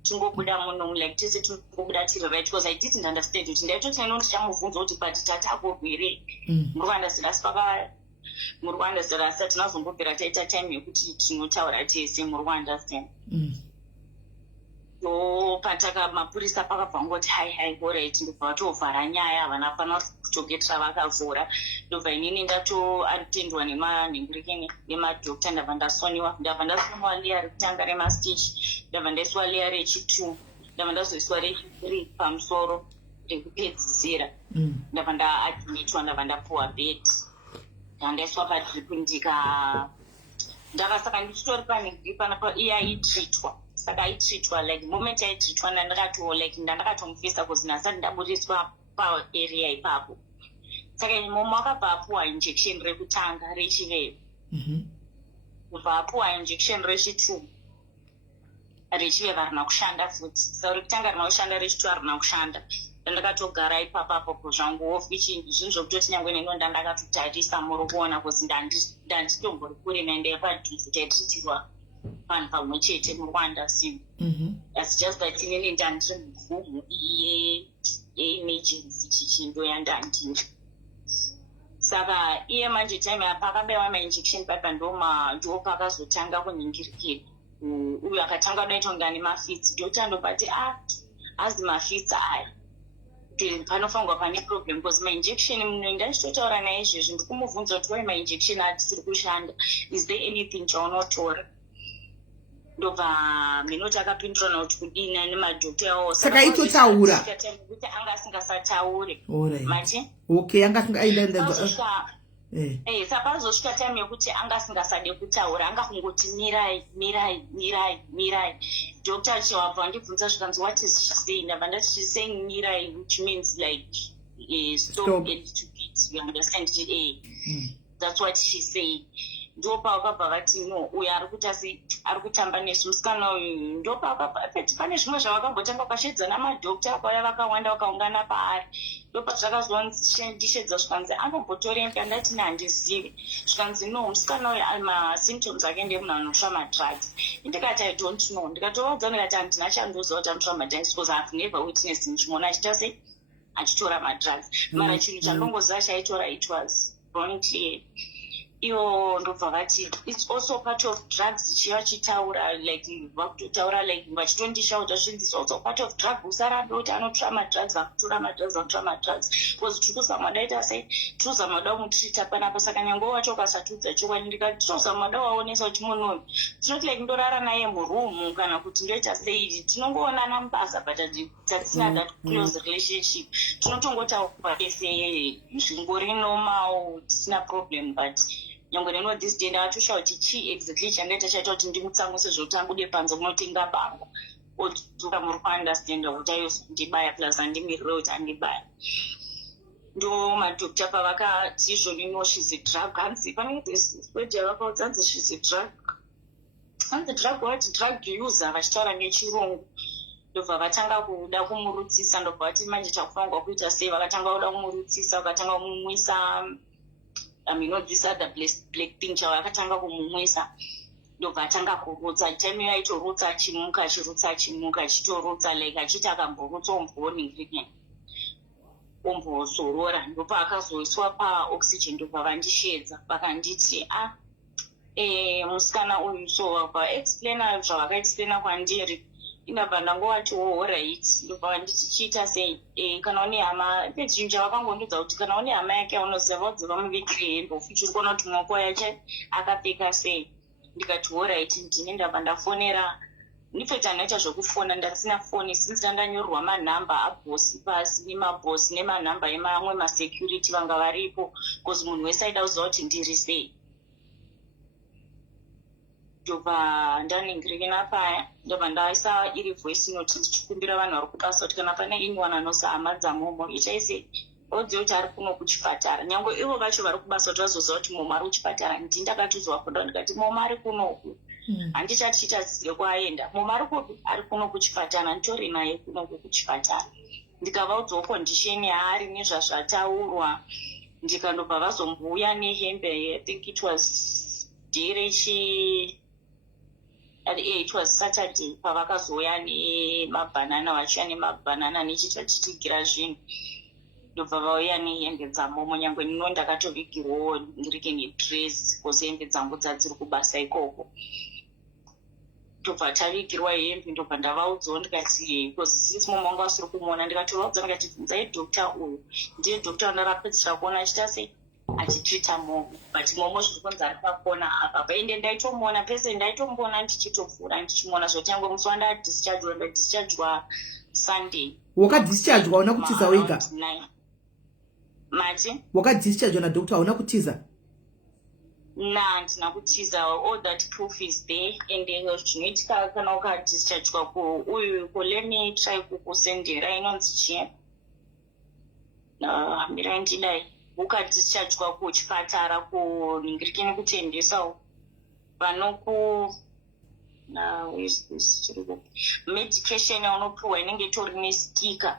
tingobuda munhu like tese tingobuda tiri right because I didn't understand kuti ndaitoti neno ndichamubvunza kuti but tatakurwirei murwanda sirasipaka murwanda sirasa tinazombopera taita time yekuti tinotaura tese murwanda sen pataka mapurisa pakabva ngoti hai alright ndobva vatovhara nyaya havana fana kutogetera vakavhura ndobva inini atendwa nemanhingurikeni nemadhokta ndabva ndasoniwa leya rekutanga remastitch ndabva ndaiswa leya rechi2 ndabva ndazoiswa rechi3 pamusoro rekupedzisira ndabva ndaadmitwa ndabva ndapuwa bed ndandaiswa padrip ndakasaka ndichitori panapa iye aitreatwa saka aitreatwa like moment aitreatwa ndandakatomufisa kuzi nasati ndaburiswa paarea ipapo saka imomo akabva apuwa injection rekutanga rechiveve kubva apuwa injection rechi2 rechiveve harina kushanda futi saka rekutanga rina kushanda rechi2 harina kushanda ndandakatogara ipapapo zvangu fichinji zvinhu zvokutoti nyangwe neno ndandakatotarisa muri kuona kuzi ndanditombori kure naendea padhuze taitritirwa vanhu pamwe chete murwanda simu thats just that inini ndandiri muvhumu yeemergency chichindo yandandiri saka iye manje time apa akabewa mainjection papa ndo pakazotanga kuningirikira uyu akatanga doita ungani mafitsi dota ndobati azi mafitsi aya panofangwa pane problem because mainjection munhu ndachitotaura naye izvezvi ndikumubvunza kuti wai mainjection hatisiri kushanda is there anything chaunotora ndobva minoti akapindura nakuti kudina nemadhokta awo saka itotaura kuti anga asingasataure mati okay anga sapazosvika time yekuti anga asingasade kutaura anga kungoti mirai dhokta achewabva ndibvunza zvikanzi what is she saying ndabva ndati she's saying mirai which means like stop and to beat you understand that's what she said ndopa wakabva vati no uyu ari kutamba nesu musikana uyu ndopa wakabva pane zvimwe zvavakambotanga ukashedza namadhokta akauya vakawanda vakaungana paari ndopa zvakazondishedza zvikanzi anombotorempa ndati handizivi zvikanzi no musikana uyu masymptoms ake ndemunhu anosva madrugs indikati I don't know ndikatovaudza ndikati handina chandoziva kuti anosva madrugs because I've never witnessed muchimona achiita sei achitora madrugs mara chinhu chandongoziva chaitora it was wrong clear iwo ndobva vati it's also part of drugs chivachitaura like vakutotaura like vachitondishauta zvinhu this also part of drug usarambe kuti anotora madrugs akutora madrugs because tiri kuzama daita sei tiri kuzama da kumutrita panapa saka nyange wacho ukasatudza chokwadi ndikati tinozama da waonesa kuti munhu tinoti like ndorara naye murumu kana kuti ndoita sei tinongoonana mubasa but hatisina that close relationship tinotongotaura ese zvingori normal tisina problem but nyange neno this day ndavatosha kuti chii exactly chandaita chaita kuti ndimutsango sezvotangude panze kunotenga bango odzoka muri kuundastanda kuti ayozondibaya plus handimirire kuti andibaya ndo madhokta pavakati izvonino she's a drug hanzi panenge theswedi yavakaudza hanzi she's a drug hanzi drug what drug user vachitaura nechirungu ndobva vatanga kuda kumurutsisa ndobva vati manje chakufanirwa kuita sei vakatanga kuda kumurutsisa vakatanga kumumwisa this other black thing chavakatanga kumumwisa ndobva atanga kurutsa time yaitorutsa achimuka achitorutsa like achiti akamborutsa omboningirike ombozorora ndopa akazoiswa paoxygen ndobva vandishedza vakanditi musikana uyu so vaexplaina zvavakaexplaina kwandiri indabva ndangovati alright ndobva vandichichiita sei kana une hama pechinhu chavakangondudza kuti kana une hama yake aunoziva vadzi vamuvigire hembe ufichi uri kuona kuti maoko yache akapfeka sei ndikati alright ndine ndabva ndafonera ndipfeta ndaita zvokufona ndasina foni since ndandanyorerwa manhamba abhosi pasi nemabhosi nemanhamba emamwe masecurity vanga varipo because munhu wese aida kuziva kuti ndiri sei ndobva ndaningirike napaya ndobva ndaisa iri voice note ndichikumbira vanhu vari kubasa kuti kana pane anyone anosa hama dzamomo ichaise odziva kuti ari kuno kuchipatara nyange ivo vacho vari kubasa kuti vazoziva kuti momo ari kuchipatara ndindakatozovafunda ndikati momo ari kunoku handichatiita zire kwaenda momo ari kupi ari kuno kuchipatara nditori naye kunoku kuchipatara ndikavaudzawo condition yaari nezvazvataurwa ndikandobva vazombuya nehembe I think it was diri it was Saturday pavakazoya nemabhanana vachiya nemabhanana nechitatitigirira zvinhu ndobva vauya nehembe dzamomo nyange nino ndakatovigirwawo ndirike nedress because hembe dzangu dzadziri kubasa ikoko ndobva tavigirwa hembe ndobva ndavaudzawo ndikati because since momo wangu asiri kumuona ndikatovaudza ndikati bvunzai dhokta uyu ndiye dhokta wandarapedzisira kuona achita sei achitrita momo but momo zviri kunzi ari pakona apa paende ndaitomuona pese ndaitomboona ndichitopfuura ndichimuona zvoti yange musi wandadischargwa ndadischargwa Sunday wakadischargwa hauna kutiza wega mati wakadischargwa nadhokta hauna kutiza handina kutiza all that proof is there and zvinoitika kana ukadischargwa kuuyu let try kukusendera inonzi chii mirai ndidai ukadischargwa kuchipatara kuningirike nekutendesa vanoku medication yaunopiwa inenge itori nestika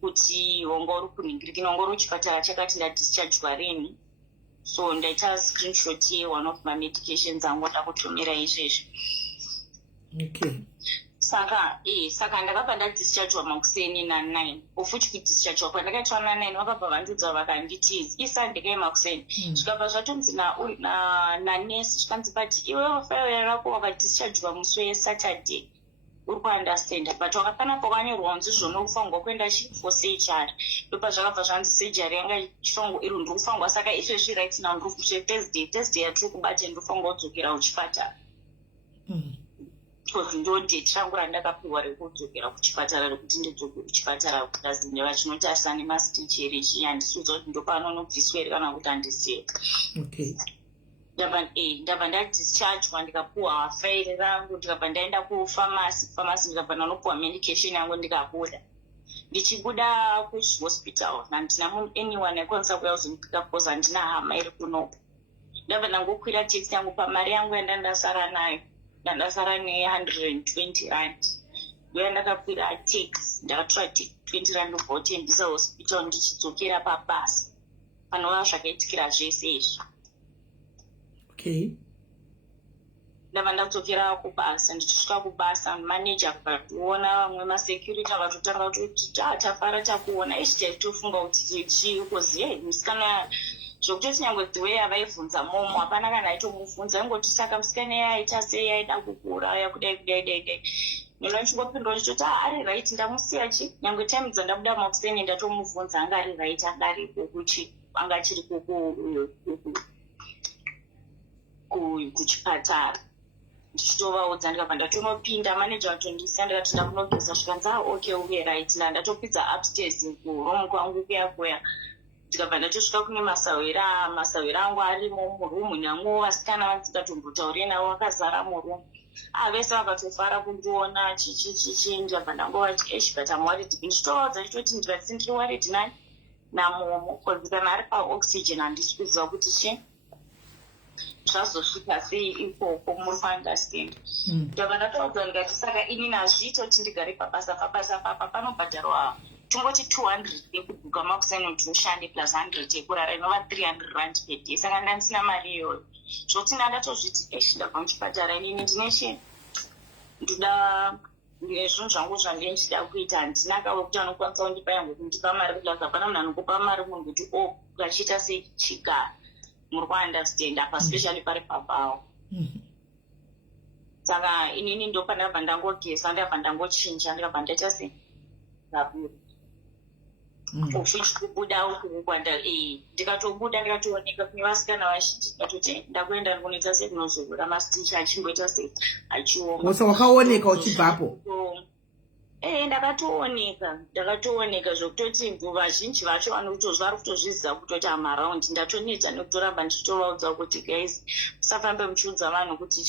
kuti wanga uri kuningirike wanga uri kuchipatara chakati ndadischargwa rini so ndaita screenshot ye1 of my medications angu ndakutumira izvezvi okay saka ndakabva ndadischargwa makuseni na9 ofuti kudischargwa kwandakaitwa na9 vakabva vandudza vakanditi isandike makuseni zvikabva zvatonzi nanesi zvikanzi but iwe faili rako wakadischargwa musi weSaturday uri kuundastanda but wakafana pakanyorwa kunzi zvono kufanirwa kuenda for surgery ndopa zvakabva zvanzi surgery yanga chifanirwa iri ndiri kufanirwa saka izvezvi right now ndiri kusve Thursday yatiri kubata ndiri kufanirwa kudzokera kuchipatara because ndo date rangu randakapiwa rekudzokera kuchipatara rekuti ndidzoke kuchipatara kukazi vachinotarisa nemasticheri chii handisiudza kuti ndopanonobviswa here kana kuti handisiye okay ndabva ndadischargwa ndikapuwa faili rangu ndikabva ndaenda kufamasi ndikabva ndanopuwa medication yangu ndikabuda ndichibuda kuhospital handina munhu anyone aikwanisa kuya kuzondipika because handina hama iri kunoku ndabva ndangokwira taxi yangu pamari yangu yandandasara nayo ndandasara ne120 rand ndoya ndakakwira taxi ndakatora 20 rand ubva kutendisa hospital ndichidzokera pabasa panova zvakaitikira zvese izvi okay ndabva ndadzokera kubasa ndichisvika kubasa manager akationa vamwe masecurity vakatotanga kuti tafara takuona ichi taitofunga kuti chii because musikana zvokutoti nyangwe dziwe avaibvunza momo hapana kana aitomubvunza ingoti saka musikana yaita sei aida kukuuraya kudai nino ndichingopindura ndichiti ari right ndamusiya chi nyangwe time dzandabuda makuseni ndatomubvunza anga ari right anga aripo anga achiri kuchipatara ndichitovaudza ndikabva ndatonopinda maneja watondisiya ndikati ndakunogeza zvikanzi okay uye right ndatopidza upstairs kuroom kwangu kuyakuya ndikabva ndatosvika kune masawira angu arimo murumu namwo vasikana vandisikatombotaure navo vakazara murumu vese vakatofara kundiona chichi ndikabva ndangova but am worried ndichitovaudza ndichitoti ndikati sindiri worried nani namomo cause kana ari paoxygen handisi kuziva kuti chi zvazosvika sei ikoko muri kuunderstand ndabva ndatoudza ndikati saka ini nazvitoti ndigare pabasa papa panobhadharwa tungoti 200 yekubhuka makuseni tinoshande plus 100 yekurara inova 300 rand per day saka ndandisina mari iyoyo zvoti ndandatozviti ndabva muchipatara inini ndineshi ndoda zvinhu zvangu zvandie ndichida kuita handina kawe kuti anokwanisa kundipa yangu kundipa mari plus hapana munhu anokupa mari munhu kuti ukachiita sechigara muri kuunderstand apa especially pari papawo saka inini ndo pandabva ndangogeza ndabva ndangochinja ndikabva ndaita sei ndaburi uchichibuda ukukwanda ndikatobuda ndikatooneka kune vasikana vazhinji ndikatoti ndakuenda ndikunoita sekunozovura masiticha achimboita sei achioma wose wakaoneka uchibvapo ndakatooneka zvokutoti vazhinji vacho vari kutozviziva kutoti amaraundi ndatoneta nekutoramba ndichitovaudza kuti guys musafambe muchiudza vanhu kuti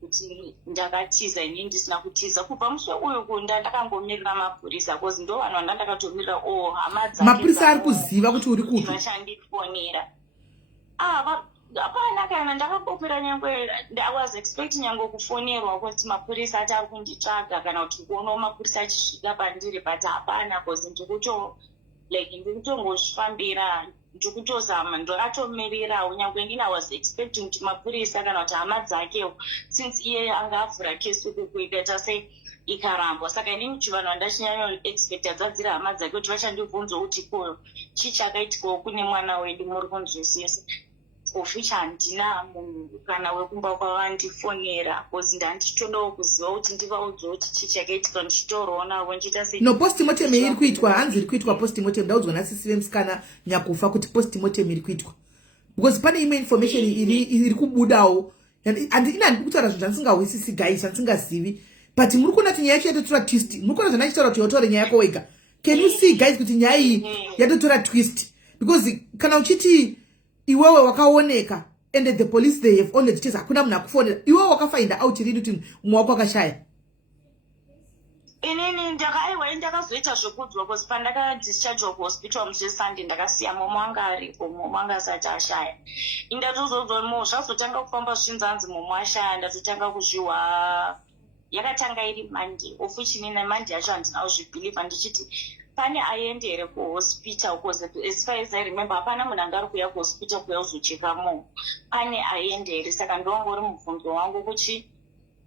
kuti ndakatiza ini ndisina kutiza kubva musi uyu ndakangomirira mapurisa cause ndo vanhu vandandakatomira hama dzake mapurisa ari kuziva kuti uri kupi vachandifonera hapana kana ndakakopera nyangwe I was expecting nyangwe kufonerwa kuti mapurisa ati ari kunditsvaga kana kuti kuonawo mapurisa achisvika pandiri but hapana cause ndikutongozvifambira ndikutozama ndakatomirirawo nyangwe ndini I was expecting kuti mapurisa kana kuti hama dzake since iye anga avhura kesi ukuku ikaita sei ikarambwa saka inini chivanhu handachinyanyo expecta dzadziri hama dzake kuti vachandibvunza kuti ko chichakaitikawo kune mwana wedu muri kunzwisisa oficha handina munhu kana wekumba kwavandifonera cause ndandichitodawo kuziva kuti ndivaudza kuti chichakaitika ndichitorawo navo ndichiita sei no postmortem iri kuitwa hanzi iri kuitwa postmortem ndaudzwa nasisi vemusikana nyakufa kuti postmortem iri kuitwa because pane imwe information iri kubudawo ina kutaura zvinhu zvandisingahwisisi guys zvandisingazivi but muri kuona kuti nyaya yacho yatotora twist muri kuona zvandachitaura kuti yotore nyaya yako wega can you see guys kuti nyaya iyi yatotora twist because kana uchiti iwewe wakaoneka and the police they have only details hakuna munhu akufonera iwewe wakafind out rini kuti mumwe wako akashaya inini ndakazoita zvokudzwa cause pandakadischargwa kuhospital musi wesunday ndakasiya momo anga aripo momo anga asati ashaya indatozozwa zvazotanga kufamba zvichinzanzi momo ashaya ndatotanga kuzviwa yakatanga iri monday ofuchinina monday yacho handina kuzvibhiliva ndichiti pane aende here kuhospital cause as far as I remember hapana munhu anga ari kuuya kuhospital kuya kuzocheka momo pane aende here saka ndowangori mubvunzo wangu kuti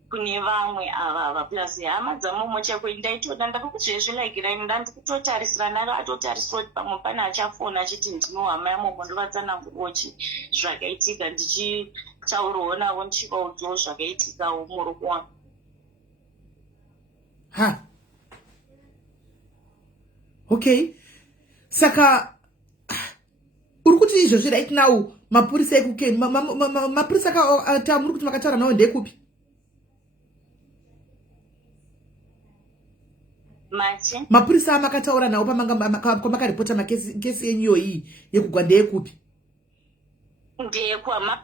kune vamwe ava plus hama dzamomo chako ndaitoda ndakakuzvezvilagira ino ndandikutotarisira naro atotarisira kuti pamwe pane achafona achiti ndino hama yamomo ndovatsanangurochi zvakaitika ndichitaurawo navo ndichivaudzawo zvakaitikawo muri kuona okay saka uri kuti izvozvi right now mapurisa ekukeni mapurisa muri kuti makataura nawo ndekupi mapurisa amakataura nawo kwamakaripota makesi yenyu iyi yekugwa ndeyekupi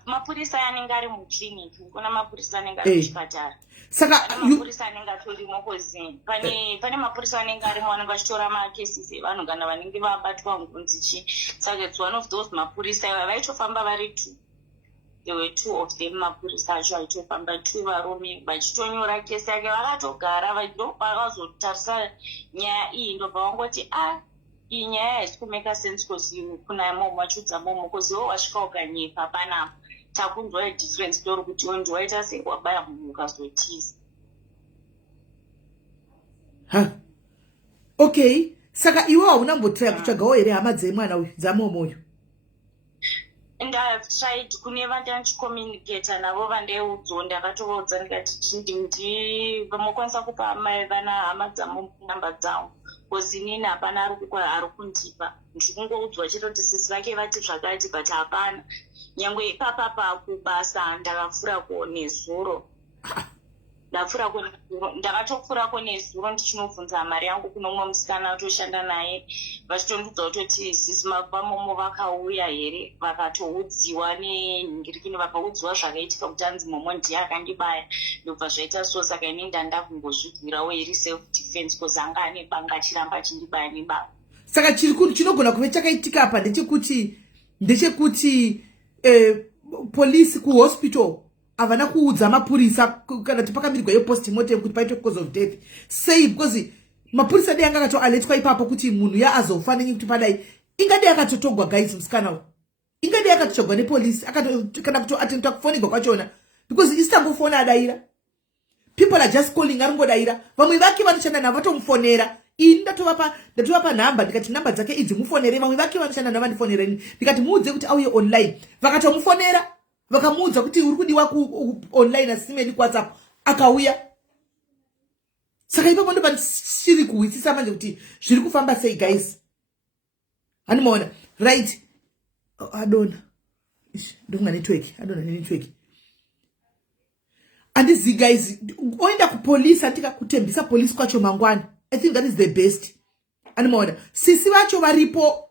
mapurisa anenge ari mucliniki kuna mapurisa anenge ari muchipatara saka mapurisa anenge atorimo kozini pane mapurisa anenge arimo anenge achitora makesisi evanhu kana vanenge vabatwa ngunzi chi saka it's one of those mapurisa iva vaitofamba vari 2 there were 2 of them mapurisa acho aitofamba 2 varume vachitonyora kesi yake vakatogara ndopakazotarisa nyaya iyi ndobva vangoti iyi nyaya haisi kumeka sense cause kuna momo vachudza momo cause iwo wasvika ukanyika panapa takunzwa difference tori kuti iwe ndiwaita sei wabaya munhu ukazotiza okay Saka iwe haunambotry kutsvagawo here hama dzemwana uyu dzamomoyo? And I have tried kune vandandichicommunicata navo vandaiudzwa ndakatovaudza ndikati vanokwanisa kupa mai vana hama dzamo namba dzavo because inini hapana ari kundipa. Ndiri kungoudzwa chete kuti sisi vake vati zvakati but hapana. Nyangwe ipapa pakubasa ndakafurako nezuro. Ndakatofurako nezuro ndichinobvunza mari yangu kuno mumwe musikana atoshanda naye vachitondiudza kutoti sisi mapamomo vakauya here vakatoudziwa nenhingirikini vakaudziwa zvakaitika kuti anzi momo ndiye akandibaya ndobva zvaita so. Saka ini ndanda kungozvigwirawo iri self defense because anga ane banga achiramba achindibaya nebaba. Saka chinogona kuve chakaitika apa ndechekuti polisi kuhospital havana kuudza mapurisa kana kuti pakamirirwa yepostmortem kuti paite cause of death. Sei? Because mapurisa dai anga akatoaletwa ipapo kuti munhu azofa nenyi kuti padai ingadi akatotogwa guys musikana uyu. Ingadi akatotsvagwa nepolisi kana kutoatendwa kufonigwa kwachona because isitambofona adaira. People are just calling aringodaira. Vamwe vake vanoshanda navo vatomufonera. Ini ndatovapa nhamba ndikati nhamba dzake idzi mufonere. Vamwe vake vanoshanda navo vandifonereni ndikati muudze kuti auye online. Vakatomufonera vakamuudza kuti uri kudiwa online asimeni kuWhatsApp akauya. Saka ipapo ndo pandiri kuhwisisa manje kuti zviri kufamba sei guys. Hanimaona right? Adona ndonga network andizi guys oenda kupolisi atika kutembisa polisi kwacho mangwana. I think that is the best. Animaona sisi vacho varipo.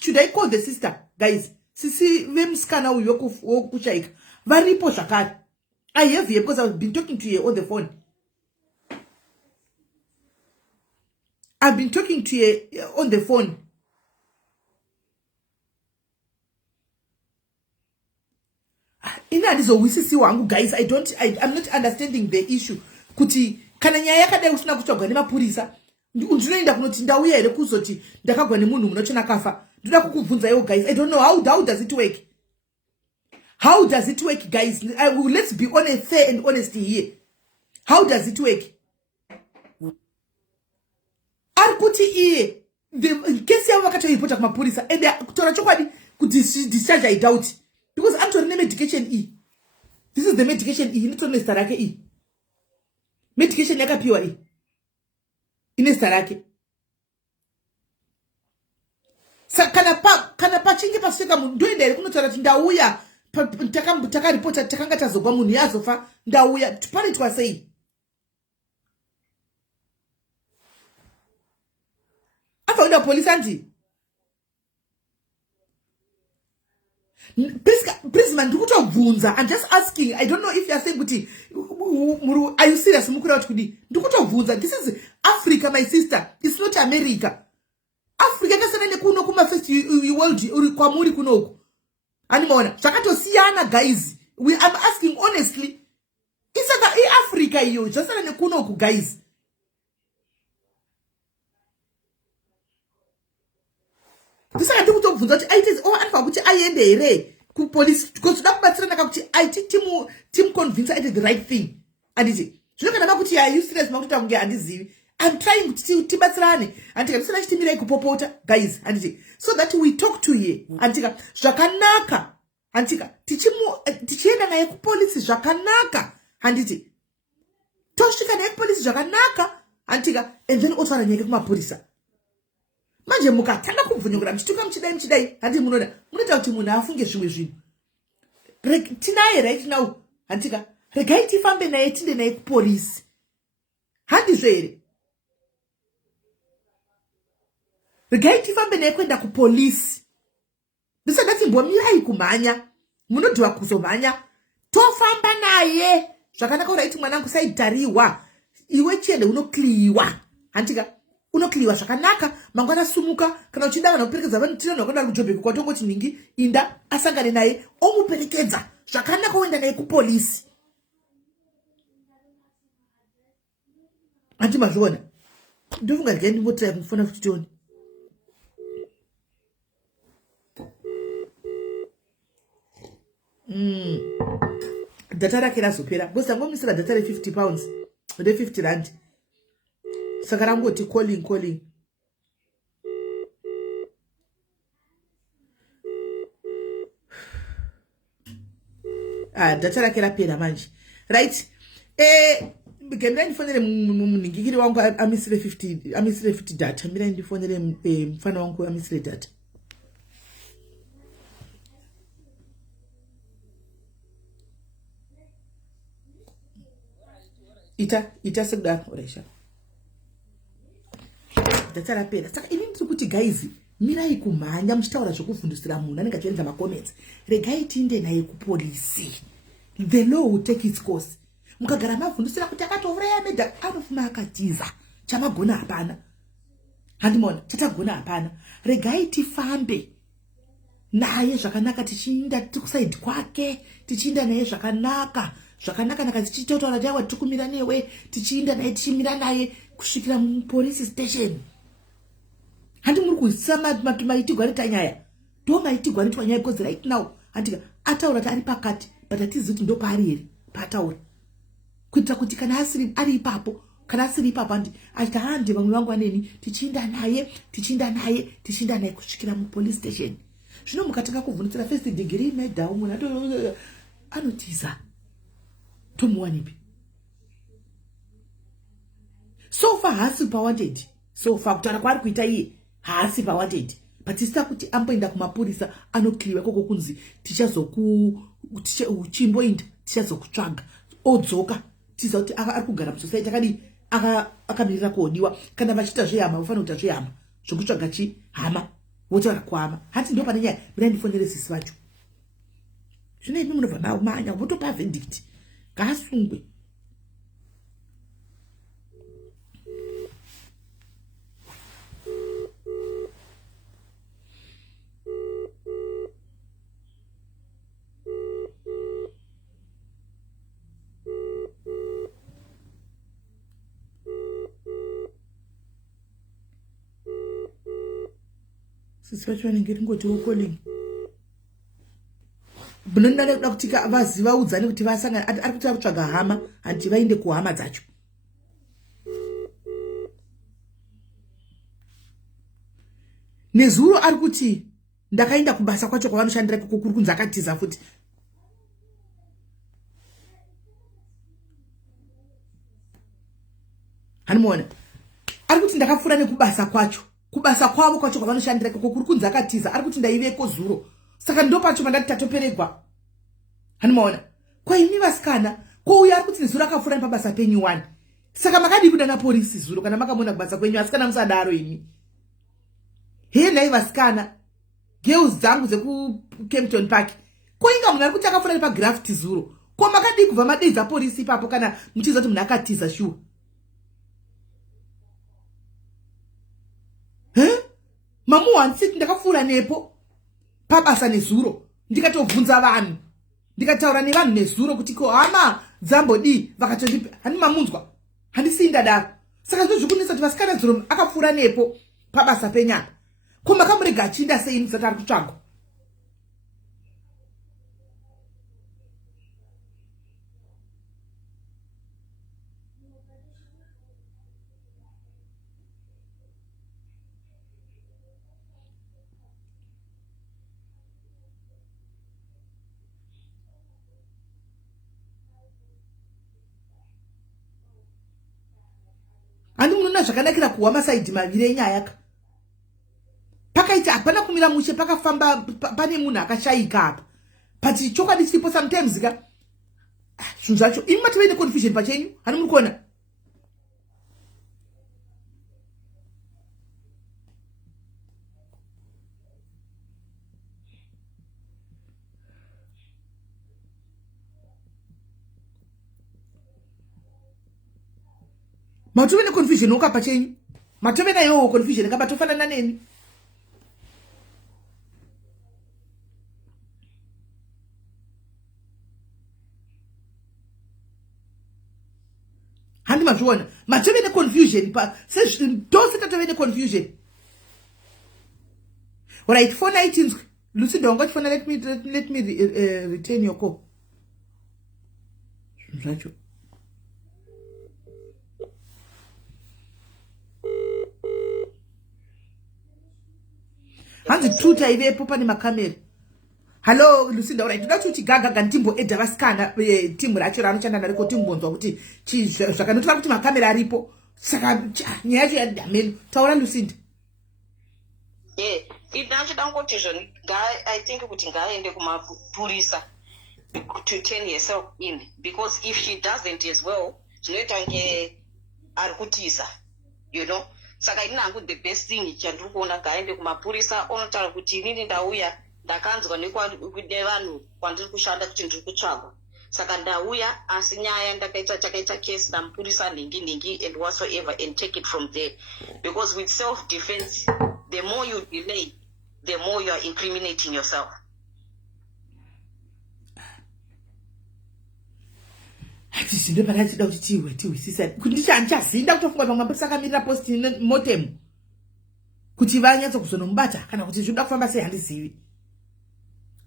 Should I call the sister guys? Sisi vemusikana uyu wokuchaika varipo zvakare. I have here because I've been talking to you on the phone. I've been talking to you on the phone. Ina ndizowisisi wangu guys. I'm not understanding the issue. Kuti kana nyaya yakadai usina kutsvagwa nemapurisa ndinoenda kunoti ndauya here kuzoti ndakagwa nemunhu munochona kafa. Ndoda kukubvunza yo guys. I don't know how does it work? How does it work guys? Let's be honest, fair and honest here. How does it work? Arikuti iye the case yavo vakatoipota kumapurisa and kutora chokwadi kuti discharge I doubt because actually ne medication E. This is the medication E. Inotono zita rake E. Medication yakapiwa E. Ine zita rake. Kana pachinge pasvika munhu ndoenda here kunotaura kuti ndauya takaripota takanga tazogwa munhu yazofa ndauya panoitwa sei? Afaunda polisi anti please man ndikutobvunza. I'm just asking. I don't know if you are saying kuti are you serious mukura kuti kudi ndikutobvunza. This is Africa my sister. It's not America. Africa yakasana nekuno kuma first world uri kwamuri kunoku. Animaona zvakatosiyana guys. I'm asking honestly. Isaka Africa iyo zvasana nekunoku guys. Ndisaka ndikutobvunza kuti aite anfa kuti aende here kupolisi because ndakubatsirana kuti aiti team convince aite the right thing. Anditi zvinokana kuti are you serious makuti takunge andizivi. I'm trying to tibatsirane. Andika ndisana chitimirei kupopota guys. Anditi so that we talk to ye. Andika zvakanaka. Andika tichienda naye kupolisi zvakanaka. Anditi tosvika naye kupolisi zvakanaka. Andika and then otwara nyeke kumapurisa. Manje mukatanga kubvunyukura mchituka mchidai handi munoita kuti munhu afunge zvimwe zvinhu. Tinaye right now handika regai tifambe naye tinde naye kupolisi. Handizvo here? Regai tifambe naye kuenda kupolisi. Ndisati mbomirai kumhanya. Munodhiwa kuzomhanya. Tofamba naye. Zvakanaka uraiti mwanangu saidhariwa. Iwe chiende unokliwa. Handika unokliwa zvakanaka mangwana sumuka kana uchida kana kuperekedza vanhu tirano kwenda kujobheki kwatongoti ningi inda asangane naye omuperekedza zvakanaka uenda naye kupolisi. Anti mazviona ndofunga ndiye ndimotira kufuna kuti tione data rake razopera because tangomisira data re£50 re£50. Saka rangoti calling data rake rapera manje. Right? Gemira ndifonere muningikiri wangu amisire 50 data. Mira ndifonere mfano wangu amisire data. Ita segda oresha. Data rapera. Saka ini ndikuti guys, mirai kumhanya muchitaura zvokufundisira munhu anenge achienza macomments. Regai tiinde naye kupolisi. The law will take its course. Mukagara mafundisira kuti akatouraya medha anofuma akatiza. Chamagona hapana. Handimona, chatagona hapana. Regai tifambe naye zvakanaka tichiinda tikusaidi kwake, tichiinda naye zvakanaka. Zvakanaka naka tichitaura jawa tikumira newe, tichiinda naye tichimira naye kusvikira police station. Handi muri kusama maitigwa ari tanyaya. Do maitigwa ari tanyaya because right now handika ataura ari pakati but atizi kuti ndo paari here pataura. Kuita kuti kana asiri ari ipapo, kana asiri ipapo andi aita handi vamwe vangu aneni tichinda naye kusvikira police station. Zvino mukatanga kuvhunitsira first degree medal munhu anotiza. Tomuwanipi. So far hasi wanted. So far kutaura kwari kuita iye hasi wanted. But isita kuti amboenda kumapurisa anokliwa koko kunzi uchimboinda tichazokutsvaga odzoka tiza kuti ari kugara musociety akadi akamirira kuodiwa kana vachita zvehama ufanira kuita zvehama zvokutsvaga hama wotaura kuhama. Hati ndo pane nyaya mina ndifonere sisi vacho. Zvino imi munobva mamanya votopa verdict ngaasungwe. Sisi vacho vanenge ringoti wokoling. Bunonda nekuda kuti vaziva udzane kuti vasangana ari kuti akutsvaga hama hanti vainde kuhama dzacho. Nezuro ari kuti ndakaenda kubasa kwacho kwavanoshandira kuri kunzi akatiza futi. Hanimuona. Ari kuti ndakafura nekubasa kwacho. Kubasa kwavo kwacho kwavanoshandira kuri kunzi akatiza. Ari kuti ndaiveko zuro. Saka ndo pacho mandati tatoperegwa. Hanimuona. Kwa imi vasikana, kwa uya ari kuti nezuro akafura nepabasa penyu 1. Saka makadi kuda na polisi zuro kana makamona kubasa kwenyu asikana musadaro imi. Hei nai vasikana. Girls dzangu dzeku Kempton Park. Kwa inga munhu ari kuti akafura nepagraft zuro. Kwa makadi kubva madedza polisi ipapo kana muchiza kuti munhu akatiza shuwa. Mamu wansiti ndakafura nepo pabasa nezuro ndikatovhunza vanhu ndikataura nevanhu nezuro kuti ko hama dzambodi vakatondipa hani mamunzwa handisinda daro. Saka zvino zvikunisa kuti vasikana zuro akafura nepo pabasa penyama ko makamurega achinda sei musati ari kutsvagwa. Handi munona zvakanakira kuwa masaidi maviri enyaya ka. Pakaita hapana kumira mushe pakafamba pane munhu akashayika apa. But chokwadi chiripo sometimes ka. Zvinhu zvacho imi mative neconfusion pachenyu. Hani muri kuona. Matove ne confusion oka pachenyu. Matove na yo confusion kaba tofanana neni. Handi mazviona. Matove ne confusion pa don't tove ne confusion. Alright, 419 Lucy don't got phone. Let me return your call. Zvacho. Hanzi tuta ivepo pane makamera. Hello Lucinda, alright, toda kuti gaga ntimbo edha vasikana timu racho ranoshanda nariko timbonzwa kuti zvakanotora kuti makamera aripo saka nyaya yacho yadameno. Taura Lucinda. Idachida ngoti zvoni I think kuti ngaaende kumapurisa to turn herself in, because if she doesn't as well zvinoita nge ari kutiza, saka ini hangu the best thing chandiri kuona ngaaende kumapurisa onotaura kuti inini ndauya ndakanzwa nevanhu kwandiri kushanda kuti ndiri kutsvagwa, saka ndauya asi nyaya takaita case namupurisa nhingi and whatsoever, and take it from there, because with self defense the more you delay the more you are incriminating yourself. Zvinhu parachida kuti tiwisisa kuti ndichazinda kutofunga pamwe mapurisa akamirira posti motemu kuti vanyatsa kuzonomubata kana kuti zvinoda kufamba sei handizivi.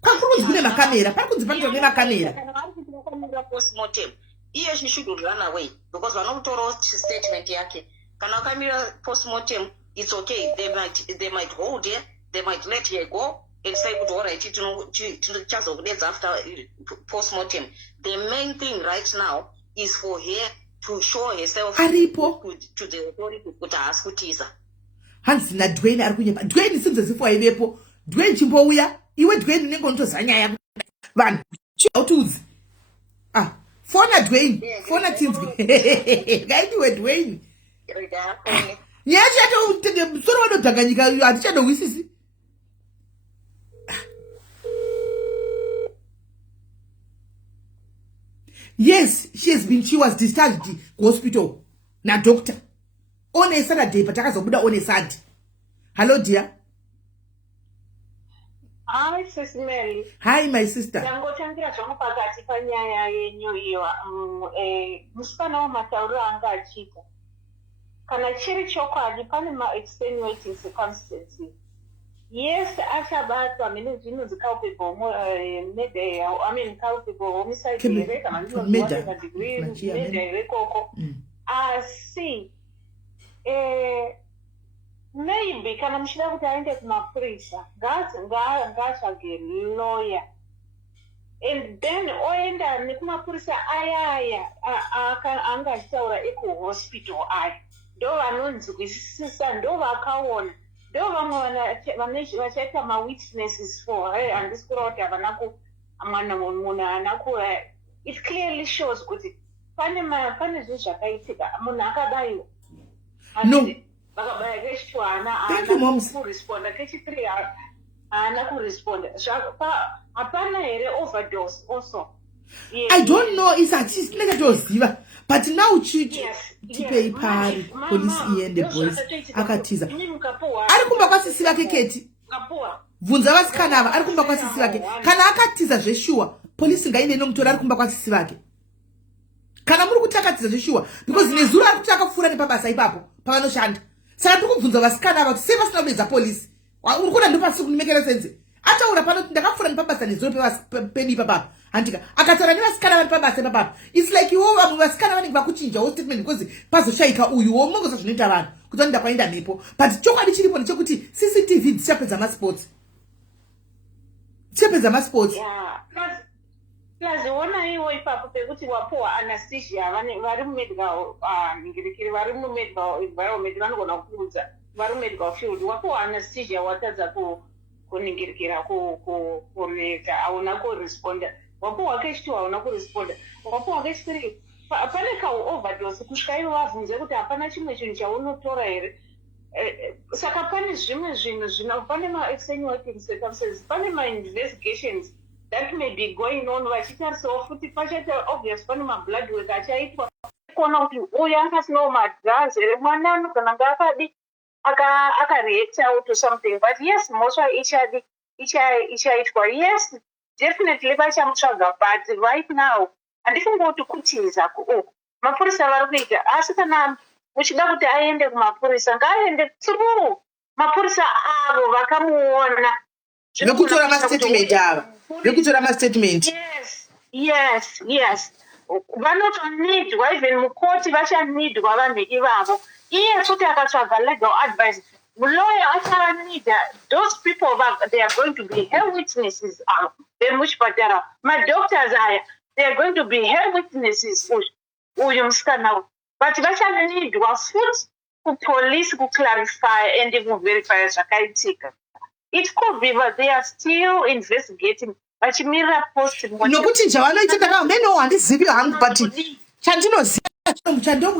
Pakunzi kune makamera, pakunzi panenge pane makamera. Kana vari kuti vakamirira post mortem, iye she should run away, because vanomutora statement yake. Kana vakamirira post mortem, it's okay, they might hold her, they might let her go and say kuti alright, tichazokudedza after post mortem. The main thing right now is for her to show herself to the authority kuti haasi kutiza. Hanzi na Dwayne ari kunyemba. Dwayne sinze zifu aivepo. Dwayne chimbouya. Iwe Dwayne unenge unotoziva nyaya vanhu. Chiautuzi. Fona Dwayne. Fona Tinzwi. Ngaidiwe Dwayne. Nyaya yacho musoro vanodhanganyika hatichadowisisi. Yes, she was discharged hospital na doctor. On a Saturday, but takazobuda on a Sunday. Hello, dear. Hi, Sis Mary. Hi, my sister. Ndangotandira zvamupakati panyaya yenyu iyo musikana wamatauriro anga achiita. Kana chiri chokwadi pane ma-extenuating circumstances. Yes, achabatwa zvinonzi culpable murder, culpable homicide here, kana ndinozviwa degree murder rekoko. Asi maybe kana muchida kuti aende kumapurisa ngatsvage lawyer, and then oenda nekumapurisa ayaya anga achitaura ekuhospital aya ndo vanonzwisisa, ndo vakaona, ndo vamwe vachaita mawitnesses for her. Handisi kureva kuti havana mwana munhu haana kuva. It clearly shows kuti pane zvinhu zvakaitika, munhu akabayiwa. No. Vakabaya kechitwana kuresponda, kechitiri haana kuresponda. Hapana here overdose also. I don't know, tinenge toziva, but now tipei pari polisi iende boys akatiza. Ari kumba kwasisi vake Keti. Bvunza vasikana ava ari kumba kwasisi vake. Kana akatiza zveshuwa, polisi ngaine nomutora ari kumba kwasisi vake. Kana muri kuti akatiza zveshuwa, because nezuro ari kuti akafura nepabasa ipapo pavanoshanda. Saka tiri kubvunza vasikana ava kuti sei vasina kudedza polisi. Uri kuona ndopasi kunimekera senze. Ataura pano kuti ndakafura nepabasa nezuro peni ipapapo. Handika akataura nevasikana vari pabasa ipapapo. It's like iwo vamwe vasikana vanenge vakuchinjawo statement because pazoshaika uyu womongoza zvinoita vanhu kuti vanida kwaenda mhepo. But chokwadi chiripo ndechekuti CCTV dzichapedza masports. Dzichapedza masports. Plus ona iwo ipapo pekuti wapuwa anesthesia vari mumedical ningirikiri vari mumedical environment vanogona kuudza vari mumedical field, wapuwa anesthesia watadza kuningirikira kureta hauna kuresponda. Wapuwa kechitatu hauna kuresponda. Wapuwa kechitiri pane overdose kusvika ivo vabvunze kuti hapana chimwe chinhu chaunotora here. Saka pane zvimwe zvinhu pane ma-extenuating circumstances, pane ma-investigations that may be going on vachitarisawo futi pachaita obvious pane ma-blood work achaitwa kuona kuti uyu akasinawo madrugs here, mwana anogona ngaakadi akareact out to something. But yes, mhosva ichaitwa. Yes, definitely vachamutsvaga, but right now handifunga kuti kutiza mapurisa vari kuita. Asi kana muchida kuti aende kumapurisa ngaaende through mapurisa avo vakamuona vekutora mastatement ava, vekutora mastatement. Yes, vanotonidwa, even mukoti vachanidwa vanhu ivavo. Iye futi akatsvaga legal advice lawyer achavanida, those people they are going to be her witnesses. My doctors they are going to be her witnesses. Uyu musikana, but vachavanidwa futi kupolice clarify and verify zvakaitika. It could be that they are still investigating. Vachimirira post nokuti zvavanoita ndakamenoo handizivi hangu but chandinoziva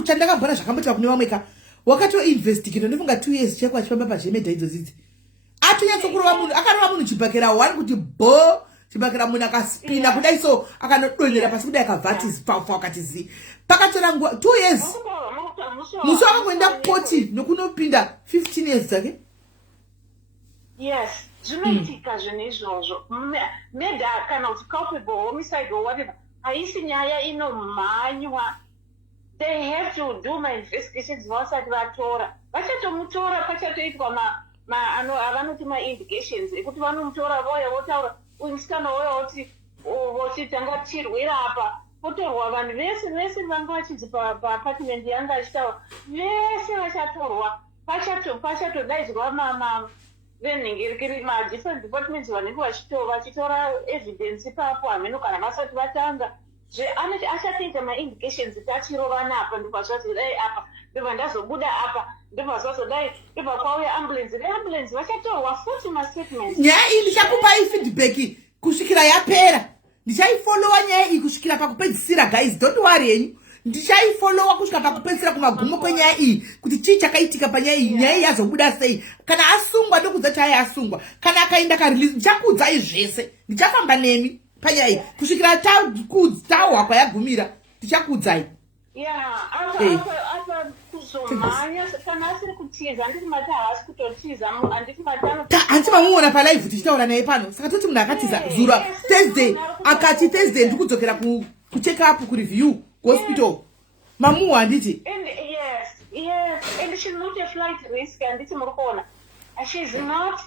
chandakabvona zvakamboita kune vamwe ka wakatoinvestigate ndofunga 2 years cheko achifamba pazvemedha idzodzi atonyatsokurova munhu akarova munhu chibhakera 1 kuti bo chibhakera munhu akaspina kudai so akanodonhera pasi kudai akavhati pafu akati zi pakatora nguva 2 years musi wakangoenda kupoti nokunopinda 15 years dzake. Yes, zvinoitika zvinhu izvozvo. Murder kana kuti culpable homicide or whatever, haisi nyaya inomhanywa. They have to do my investigations vasati vatora. Vachatomutora pachatoitwa avanoti ma-indications ekuti vanomutora vauya votaura uyu musikana uya voti tanga tichirwira apa potorwa vanhu vese vanga vachidzi paapartment yanga achitaura vese vachatorwa pachatodaidzwa venhingirikiri ma-different departments vanenge vachitora evidence papo hameno kana vasati vatanga achatoita ma-indications tachirova napa ndopazvazi dai apa ndobva ndazobuda apa ndopazvazodai ndobva kwauya ambulance veambulance vachatorwa futi mastatements. Nyaya iyi ndichakupai feedback kusvikira yapera. Ndichaifollowa nyaya iyi kusvikira pakupedzisira guys, don't worry henyu. Ndichaifollowa kusvika pakupedzisira kumagumo kwenyaya iyi kuti chii chakaitika panyaya iyi, nyaya iyi yazobuda sei. Kana asungwa ndokudza chaya asungwa, kana akaenda karelease ndichakudzai zvese. Ndichafamba nemi panyaya iyi kusvikira tahwa kwayagumira ndichakudzai. Apa kuzomhanya kana asiri kutiza handiti mati haasi kutotiza handiti matano hanti mamuona palive tichitaura naye pano saka toti munhu akatiza zura Thursday akati Thursday ndikudzokera kucheck up kureview hospital mamuwa handiti yes and she's not a flight risk handiti muri kuona she's not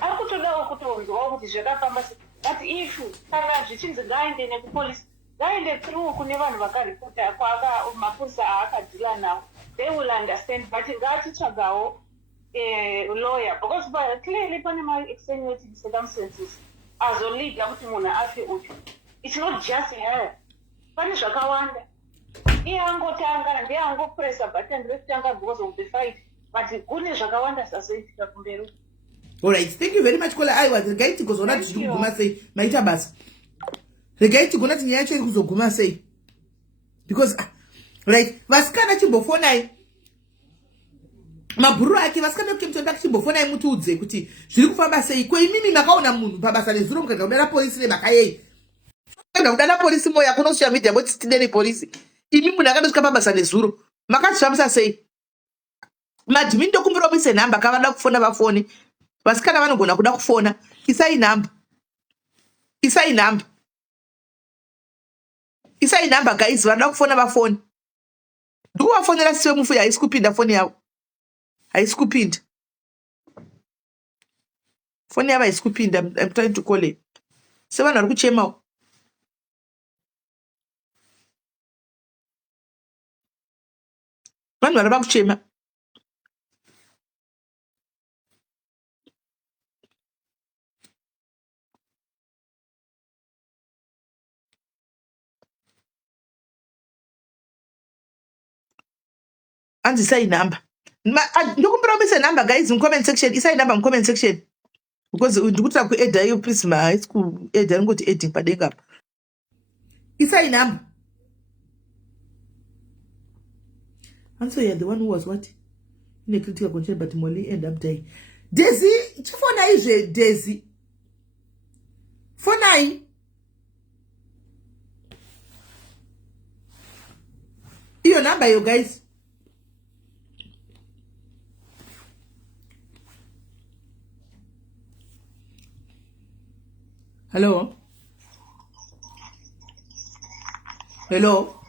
ari kutodawo kutonzwawo kuti zvakafamba but if kana zvichinzi ngaende nekupolisi ngaende through kune vanhu vakaripota mapurisa aakadhila nawo they will understand but ngatitsvagawo lawyer because clearly pane ma-extenuating circumstances azolida kuti munhu afe uyu. It's not just her, pane zvakawanda iye angotanga ndiye angopressa button rekutanga because of the fight but kune zvakawanda zvazoitika kumberi. Alright, thank you very much Kola. Aiwa regai tigozona tichiguma sei maita basa regai tigona kuti nyaya yacho iri kuzoguma sei because right vasikana chimbofonai mabhururu ake vasikana kuchemutenda kuchimbofonai mutiudze kuti zviri kufamba sei ko imimi makaona munhu pabasa rezuro mukaenda kudana polisi nemakayei kuenda kudana polisi moya kuno social media moti tidene polisi imi munhu akandosvika pabasa nezuro makazvifambisa sei madhimini ndokumbira muise nhamba kavada kufona vafoni vasikana vanogona kuda kufona isai nhamba guys vanoda kufona vafoni ndikuvafonera siwe mufuya haisi kupinda foni yavo haisi kupinda foni yavo haisi kupinda. I'm trying to call it sevanhu vari kuchemawo vanhu varava kuchema anzi isai number ndokumbira umise number guys comment section isai number comment section because ndikuta kuedha iyo prisma haisi kuedha ngoti editing padenga apa isai number and so you're the one who was what in a critical condition but Molly end up dying. Daisy chifona izve Daisy fonai iyo number yo guys. Hello. Hello,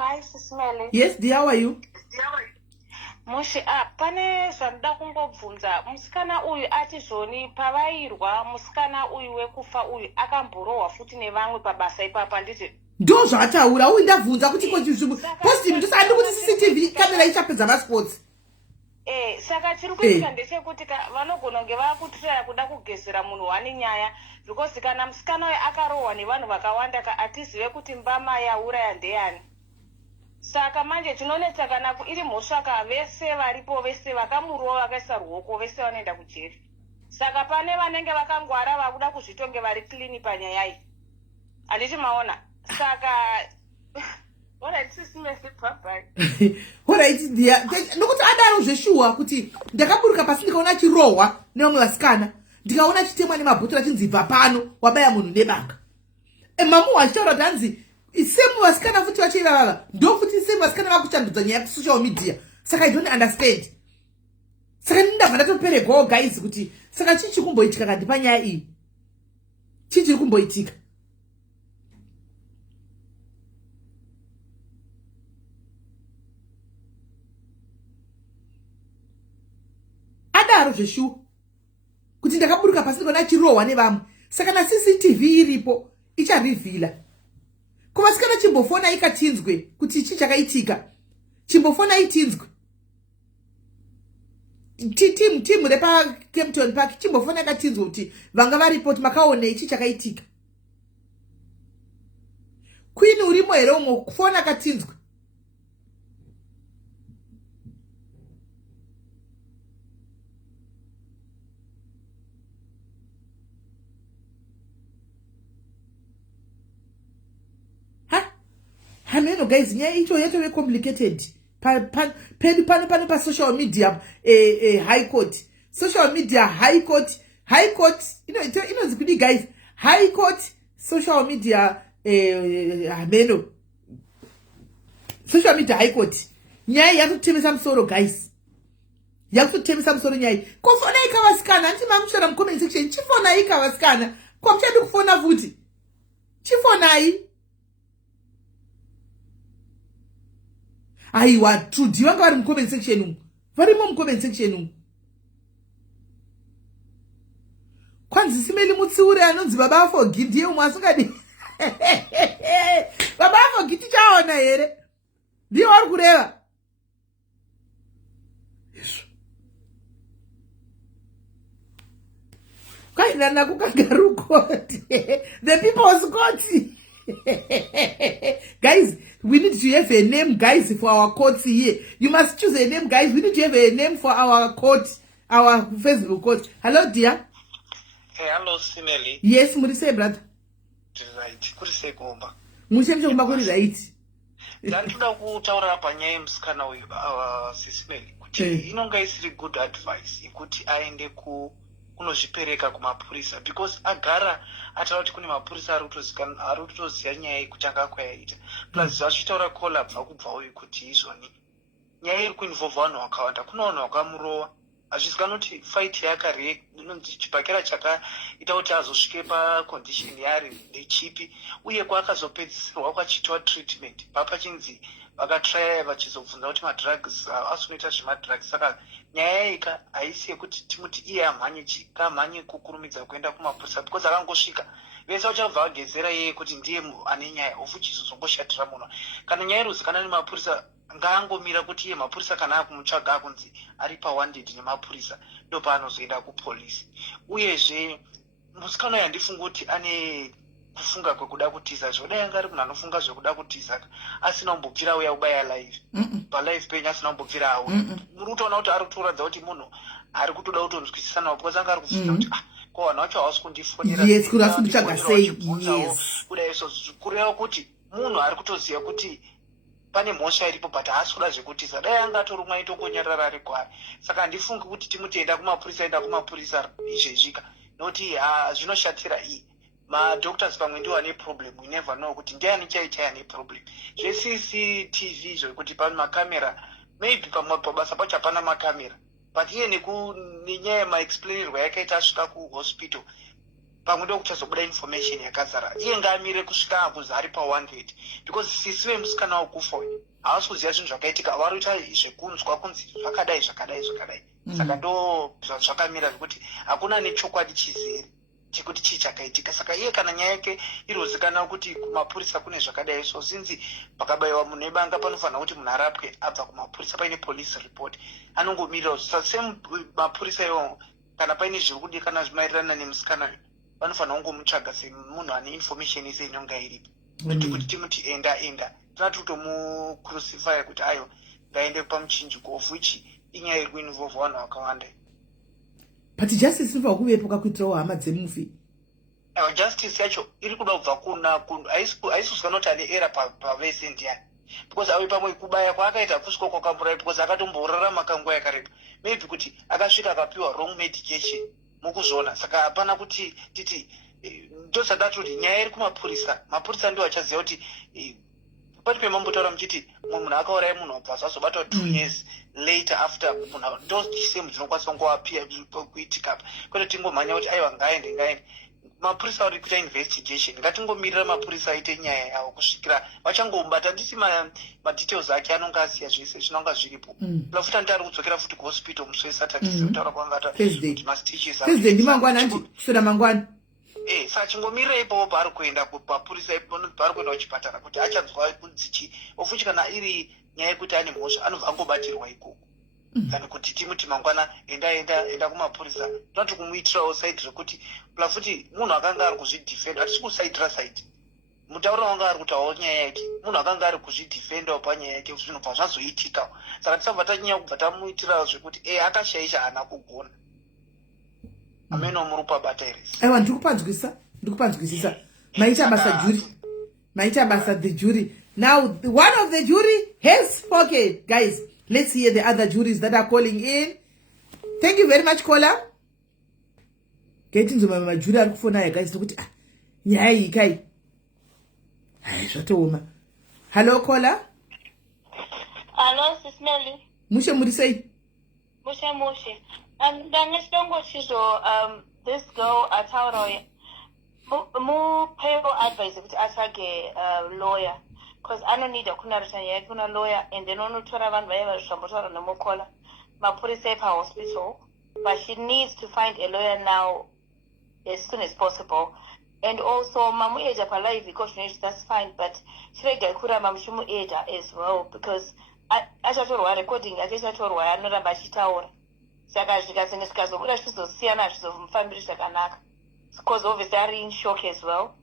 hi Sismele. Yes, dear, how are you? Mushi pane zvandida kungobvunza musikana uyu ati zvoni pavairwa musikana uyu wekufa uyu akamborohwa futi nevamwe pabasa ipapa nditi ndo zvataura uyu ndabvunza kuti posti ndisandi kuti CCTV kamera ichapedza masports Saka chiri kuitika ndechekuti vanogona kunge vakutirira kuda kugezera munhu wane nyaya because kana musikana uyu akarohwa nevanhu vakawanda atizive kuti mbama yauraya ndeyani. Saka manje tinonetsa kana iri mhosva vese varipo vese vakamurowa vakaisa ruoko vese vanoenda kujeri. Saka pane vanenge vakangwara vakuda kuzvitonge vari clean panyaya iyi. Handiti maona. Saka Alright, dear. Nokuti adaro zveshuwa kuti ndakaburuka pasi ndikaona chirohwa nevamwe vasikana. Ndikaona chitemwa nemabhotoro achinzi bva pano wabaya munhu nebanga. Mamu wachitaura kuti hanzi semu vasikana futi vachivava ndofuti semu vasikana vakuchandudza nyaya kusocial media. Saka I don't understand. Saka ndabva ndatoperegawo guys kuti saka chii chiri kumboitika kati panyaya iyi. Chii chiri kumboitika. Adaro zveshuwa kuti ndakaburuka pasi ndikaona chirohwa nevamwe. Saka na CCTV iripo icharivhila. Kuvasikana chimbofona ikatinzwe kuti chii chakaitika. Chimbofona itinzwe. Timu repa Kempton Park chimbofona ikatinzwe kuti vanga varipoti makaone ichi chakaitika. Queen urimo here umwe kufona katinzwe. Hameno guys, nyaya icho yatove complicated. Pano pa social media high court. Social media high court, inonzi kudi guys, high court, social media hameno. Social media high court. Nyaya yakutemesa musoro guys. Yakutemesa musoro nyaya. Kofona ikavasikana, anti mamushara mu comment section, chifona ikavasikana. Kwa mchadu kufona futi. Chifona hii. Aiwa Trudy vanga vari mucomment section umu. Varimo mucomment section umu. Kwanzi simeli mutsiure anonzi baba afogi ndiye umwe asingadi. Baba afogi tichaona here. Ndiye vari kureva. Kainana kukangaroo court. The people's court. Guys, we need to have a name, guys, for our courts here. You must choose a name, guys. We need to have a name for our court, our Facebook court. Hello, dear. Hey, hello, Simeli. Yes, Murise, brother. Right. Kurise kumba. Murise kumba kuri right. Ndatuda kutaura panyaya musikana uyu Simeli kuti inonga isiri good advice ikuti aende kunozvipereka kumapurisa because agara ataura kuti kune mapurisa ari kutoziva nyaya yekutanga kwayaita plus zvachitaura kola bva kubva uyu kuti izvoni nyaya iri kuinvolva vanhu vakawanda kuna vanhu vakamurowa hazvizikanwa kuti fight chibhakera chakaita kuti azosvike pacondition yari ndechipi uye kwaakazopedzisirwa kwachitwa treatment papachinzi vakatraya vachizobvunza kuti madrugs asinoita zvemadrugs saka nyaya yika haisi yekuti timuti iye kamhanye kukurumidza kuenda kumapurisa because akangosvika vese vachabva vagezera yeye kuti ndiye ane nyaya ofu chizozongoshatira munhu kana nyaya iruzikana nemapurisa ngaangomira kuti iye mapurisa kana akumutsvaga akunzi ari pawanted nemapurisa ndopaanozoenda kupolisi uyezve musikana uyu handifunga kuti ane kufunga kwekuda kutiza zvodai anga ari munhu anofunga zvekuda kutiza asina kumbobvira uya kubaya live palive penyu asina kumbobvira awe muri kutoona kuti ari kutoratidza kuti munhu ari kutoda kutonzwisisa nawo because anga ari kufunga kuti ko vanhu vacho havasi kundifonera yes kuti asi kutsvaga sei yes kudai izvozvo kureva kuti munhu ari kutoziva kuti pane mhosva iripo but haasi kuda zvekutiza dai anga atorumwa itokonyarara ari kwaari saka handifungi kuti timutoenda kumapurisa izvezvika nokuti zvinoshatira iyi madoctors pamwe ndiwo ane problem we never know kuti ndiani chaita ane problem zveCCTV izvo kuti pane makamera maybe pamwe pabasa pacho hapana makamera but iye nenyaya yemaexplainirwa yakaita asvika kuhospital pamwe ndo kuchazobuda information yakazara iye ngaamire kusvika akuzi ari pa100 because sisi vemusikana wekufa uyu havasi kuziva zvinhu zvakaitika vari kuita zvekunzwa kunzi zvakadai saka ndo zvakamira zvekuti hakuna nechokwadi chizere chekuti chii chakaitika. Saka iye kana nyaya yake irizikanwa kuti kumapurisa kune zvakadai, so sinzi pakabayiwa munhu nebanga panofanira kuti munhu arapwe abva kumapurisa, paine police report, anongomirira same mapurisa iwo kana paine zviri kudikana zvimaererana nemusikana uyu vanofanira kungomutsvaga semunhu ane information yese inonga iripo, kuti timuti enda tinati kutomucrucify kuti ayo ngaende pamuchinjiko, of which inyaya iri kuinvolve vanhu vakawanda. But justice inofanira kuvepo kakuitirawo hama dzemufi. Justice yacho iri kuda kubva kuna aisizikanwa kuti ane era pavese ndiani, because awe pamwe kubaya kwaakaita kusvika kwakamburai, because akatomborarama kanguva yakareba, maybe kuti akasvika akapiwa wrong medication mukuzona. Saka hapana kuti titi ndosadati kuti nyaya iri kumapurisa, mapurisa ndiwo achaziva kuti pati pemambotaura muchiti munhu akauraya munhu wabva zvazobatwa 2 years later after munhu ndo chisemu chinokwanisa kungowapia kuitika, kwete tingomhanya kuti aiwa ngaende. Mapurisa ari kuita investigation, ngatingomirira mapurisa aite nyaya yavo kusvikira vachangomubata. Nditi madetails ake anonga asiya zvese zvinonga zviripo. Lafuta ndi ari kudzokera futi kuhospital musi weSaturday kutaura kwanga kuti mastitches Thursday ndi mangwana anti kuswera mangwana. Saka chingomirira ipopo paari kuenda kupapurisa ipopo paari kuenda kuchipatara kuti achanzwa kunzi chii, ofuchi kana iri nyaya yekuti ane mhosva anobva angobatirwa ikoko. Kana kuti timuti mangwana enda kumapurisa, tinoti kumuitirawo side rekuti plafuti munhu akanga ari kuzvidefenda, hatisi kusaidira side mutauro wanga ari kutaurawo nyaya yake, munhu akanga ari kuzvidefendawo panyaya yake zvinobva zvazoitikawo. Saka tisabva tanyanya kubva tamuitirawo zvekuti akashaisha haana kugona. Ameno murupa bataires. Aiwa ndikupanzwisisa. Maita basa the jury. Now one of the jury has spoken. Guys, let's hear the other juries that are calling in. Thank you very much, caller. Getting to my jury ari kufona guys nokuti nyaya iyi kai. Hai zvatooma. Hello caller. Hello Sismeli. Mushe muri sei? Mushe. And then let's go to this girl atauro mu payroll advisor kuti atsvage lawyer, because anonida kunarisa nyaya kuna lawyer, and then unotora vanhu vaiva zvambotaura nomukola mapurisa epahospital, but she needs to find a lawyer now as soon as possible. And also mamueda palive because that's fine, but chirega kuramba muchimueda as well, because achatorwa recording achatorwa anoramba achitaura. Saka zvikazonge zvizosiyana zvizomufambiri zvakanaka, because obviously are in shock as well.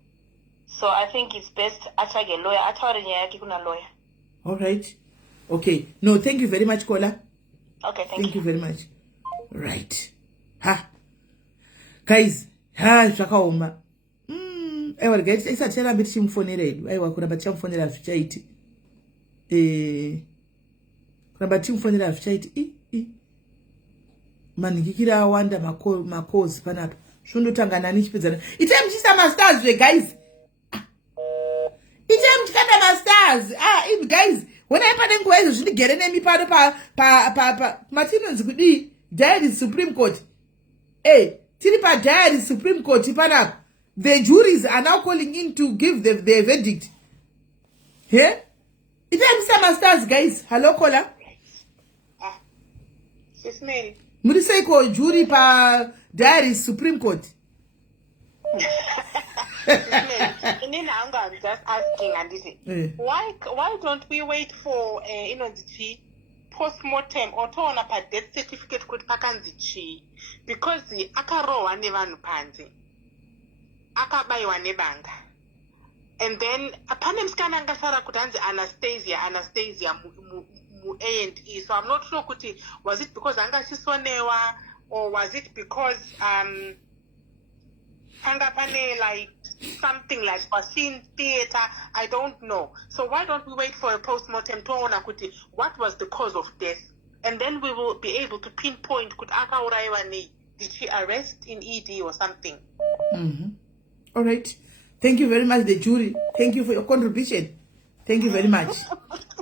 So I think it's best atsvage a lawyer, ataure nyaya yake kuna lawyer. All right. Okay. No, thank you very much, caller. Okay, thank you very much. Right. Guys, zvakaoma. Aiwa regai isati charambe tichimufonera edu. Aiwa kuramba tichamufonera hazvichaiti. Kuramba tichimufonera hazvichaiti. Manikikira awanda makozi panapa. Zvondotanga nani chipedzana. Itai muchisa masters guys. Itai muchikanda masters. Guys, when I pade nguva izvo zvindigere nemi pano pa matinonzi kudi Diary Supreme Court. Tiri pa Diary Supreme Court panapa. The juries are now calling in to give the verdict. Itai muchisa masters guys. Hello caller. Sismeli. Muriseko jury pa Diary Supreme Court. I'm just asking, and why don't we wait for the post-mortem or on a death certificate could pakanzi, because the akarowa nevanhu panzi akabayiwa nebanga, and then apane msikana ngasara kutanzi Anastasia mu A&E. So I'm not sure kuti was it because anga chisonewa, or was it because anga pane like something like machine theater, I don't know. So why don't we wait for a post-mortem to ona kuti what was the cause of death, and then we will be able to pinpoint kuti akauraiwa nei, did she arrest in ED or something. All right, thank you very much the jury, thank you for your contribution, thank you very much.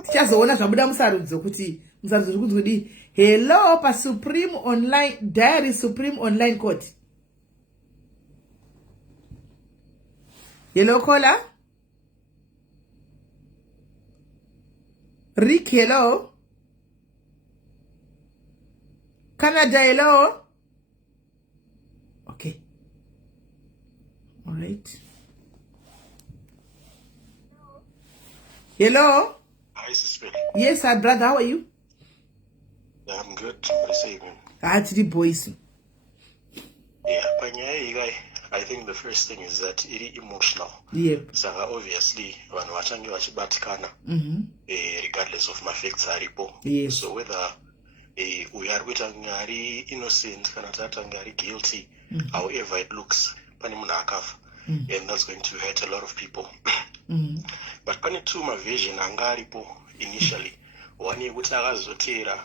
Tichazoona zvabuda musarudzo kuti musarudzo rikudzi kudi hello pa Supreme Online Diary Supreme Online Court. Hello caller. Rick, hello. Canada, hello. Okay. right. Hello. Hi, Sister. Yes, sir, brother. How are you? I'm good. What is it? That's the boys. Yeah, I think the first thing is that it is emotional. Yeah. So obviously, when watching you batikana, regardless of my facts are repo. Yes. So whether we are with angari innocent, angari guilty, however it looks, and that's going to hurt a lot of people. But pani to my vision angaripo initially, one year with Zotera,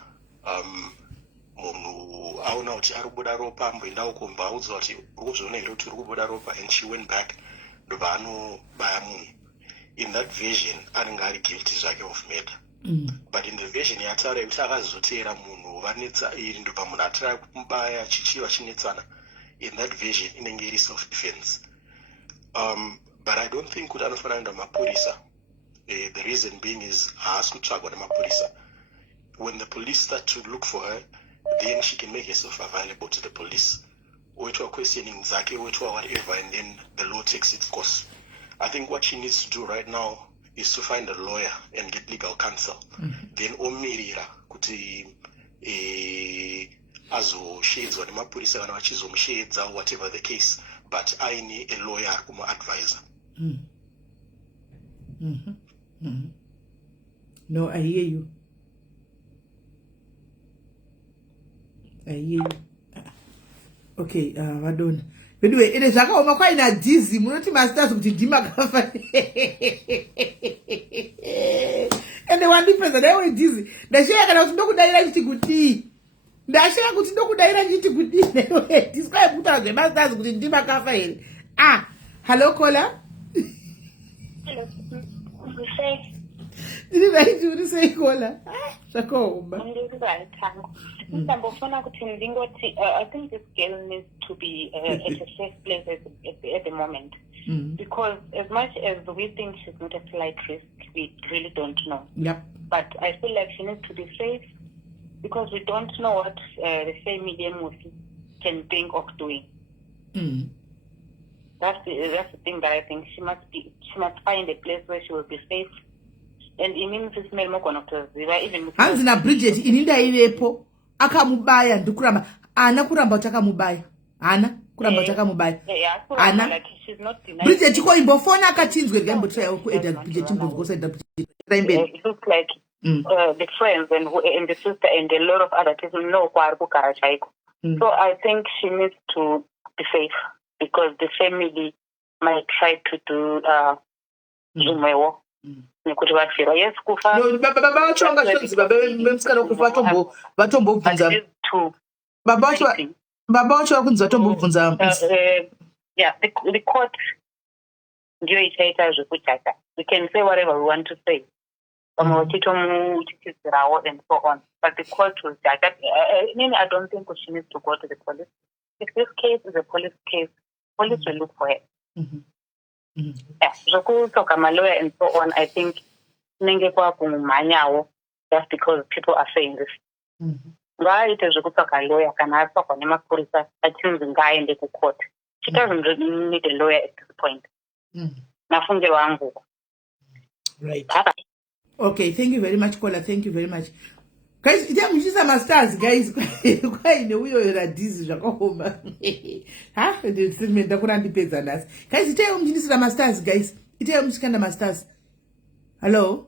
munhu aona kuti ari kubuda ropa amboenda uko mbaudzwa kuti uri kuzviona here kuti uri kubuda ropa, and she went back ndobva anobaya munhu. In that vision anenge ari guilty zvake of murder. But in the vision yataura yekuti akazotera munhu vanetsa iri ndobva munhu atira kumubaya chichiva chinetsana, in that vision inenge iri self defense. But I don't think kuti anofanira kuenda mapurisa. The reason being is haasi kutsvagwa nemapurisa. When the police start to look for her, then she can make herself available to the police. Oitwa questioning zake, oitwa whatever, and then the law takes its course. I think what she needs to do right now is to find a lawyer and get legal counsel. Then omirira kuti azoshedzwa nemapurisa kana vachizomushedza, whatever the case, but aine a lawyer ari kumuadvisa. No, I hear you. I hear you. Okay, vadona. Anyway, it is zvakaoma kwaina dizzy munoti masters kuti dima kafa. Ende wandipedza daiwe dizzy. Ndashaya kana kuti ndokudaira chiti kuti. Ndashaya kuti ndokudaira chiti kuti. Describe kuti azve masters kuti dima kafa here. Hello caller. Hello. Say. Did you like to say caller? Shakoma. I think this girl needs to be at a safe place at the moment. Because as much as we think she's not a flight risk, we really don't know. Yep. But I feel like she needs to be safe because we don't know what the family can think of doing. That's the thing that I think she must find a place where she will be safe. And it means it's more connected. Even Hanzina Bridget ininda irepo akamubaya ndikuramba ana kuramba takamubaya ana kuramba takamubaya ana like she's not denying. Bridget ko imbofona akachinzwe ngembo try ku edit Bridget imbovuko side Bridget. It looks like the friends and the sister and a lot of other people know kwari kugara chaiko. So I think she needs to be safe because the family might try to do Jumewo. Nekuti vafira yes kufa baba vacho ngashonzi baba vemsikana kufa vatombobvunza baba vacho vakunzi vatombobvunza yeah the court ndio ichaita zvekujaja. We can say whatever we want to say vamwe vachitomuchichidzirawo and so on, but the court will judge. I don't think she needs to go to the police. If this case is a police case, police will look for her. Yeah, zvokutoka malawyer and so on, I think nenge kwakumhanyawo just because people are saying this. Ngaaite zvokutoka lawyer kana atsvakwa nemapurisa achinzi ngaaende kucourt. She doesn't really need a lawyer at this point. Mafungiro angu. Right. Okay, thank you very much, caller. Thank you very much. Guys, ita mchisa masters, guys. Kwa ine uyo radizi zvakaoma. Ha? Ndimenda kurandipedza nasi. Guys, ita mchisa masters, guys. Ita mchisa masters. Hello?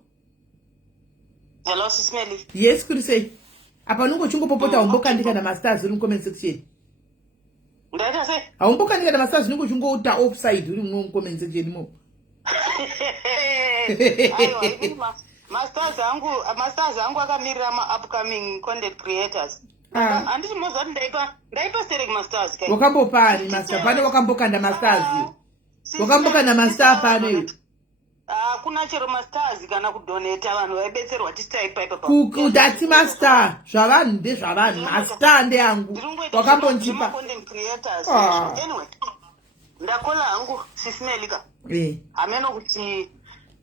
Hello, Sismeli. Yes, could you say? Apa nungo chungo popota umboka ndika na masters uri comment section. Ndaita se? Umboka ndika na masters nungo chungo uta offside uri mu comment section mo. Aiwa, masters angu akamirira upcoming content creators. Anditi mozati ndaipa Sterek masters kai. Wakambopani master, pane wakambokanda masters. Wakambokanda master pane. Kuna chero masters kana kudonate vanhu vaibetserwa tistaipa ipa pa. Kudati master, zvavanhu ndezvavanhu, master ndeangu. Wakambonchipa content creators. Anyway, ndakola hangu Sismelika. Ameno kuti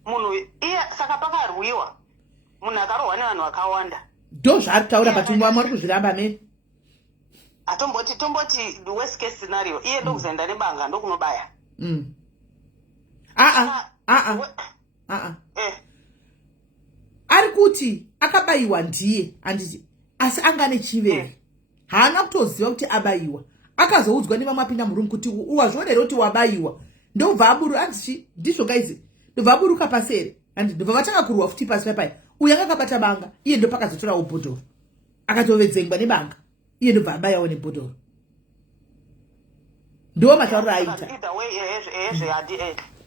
munhu saka pakarwiwa. Munhu akarohwa nevanhu vakawanda. Ndo zvaataura but mwari kuzviramba meni. Tomboti the worst case scenario. Iye ndokuzoenda nebanga ndokunobaya. ari kuti akabayiwa ndiye handiti, asi anga nechiveve haana kutoziva kuti abayiwa. Akazoudzwa nevamwe apinda murumu kuti wazvionera kuti wabayiwa, ndobva aburu andichi ndizvo guys, ndobva aburuka pasere handi ndobva vatanga kurwa futi pasi papai. Uyo akabata banga, iye ndo pakazotorawo bhodhoro akatovedzengwa nebanga, iye ndobva abayawo nebhodhoro. Ndo matauro aita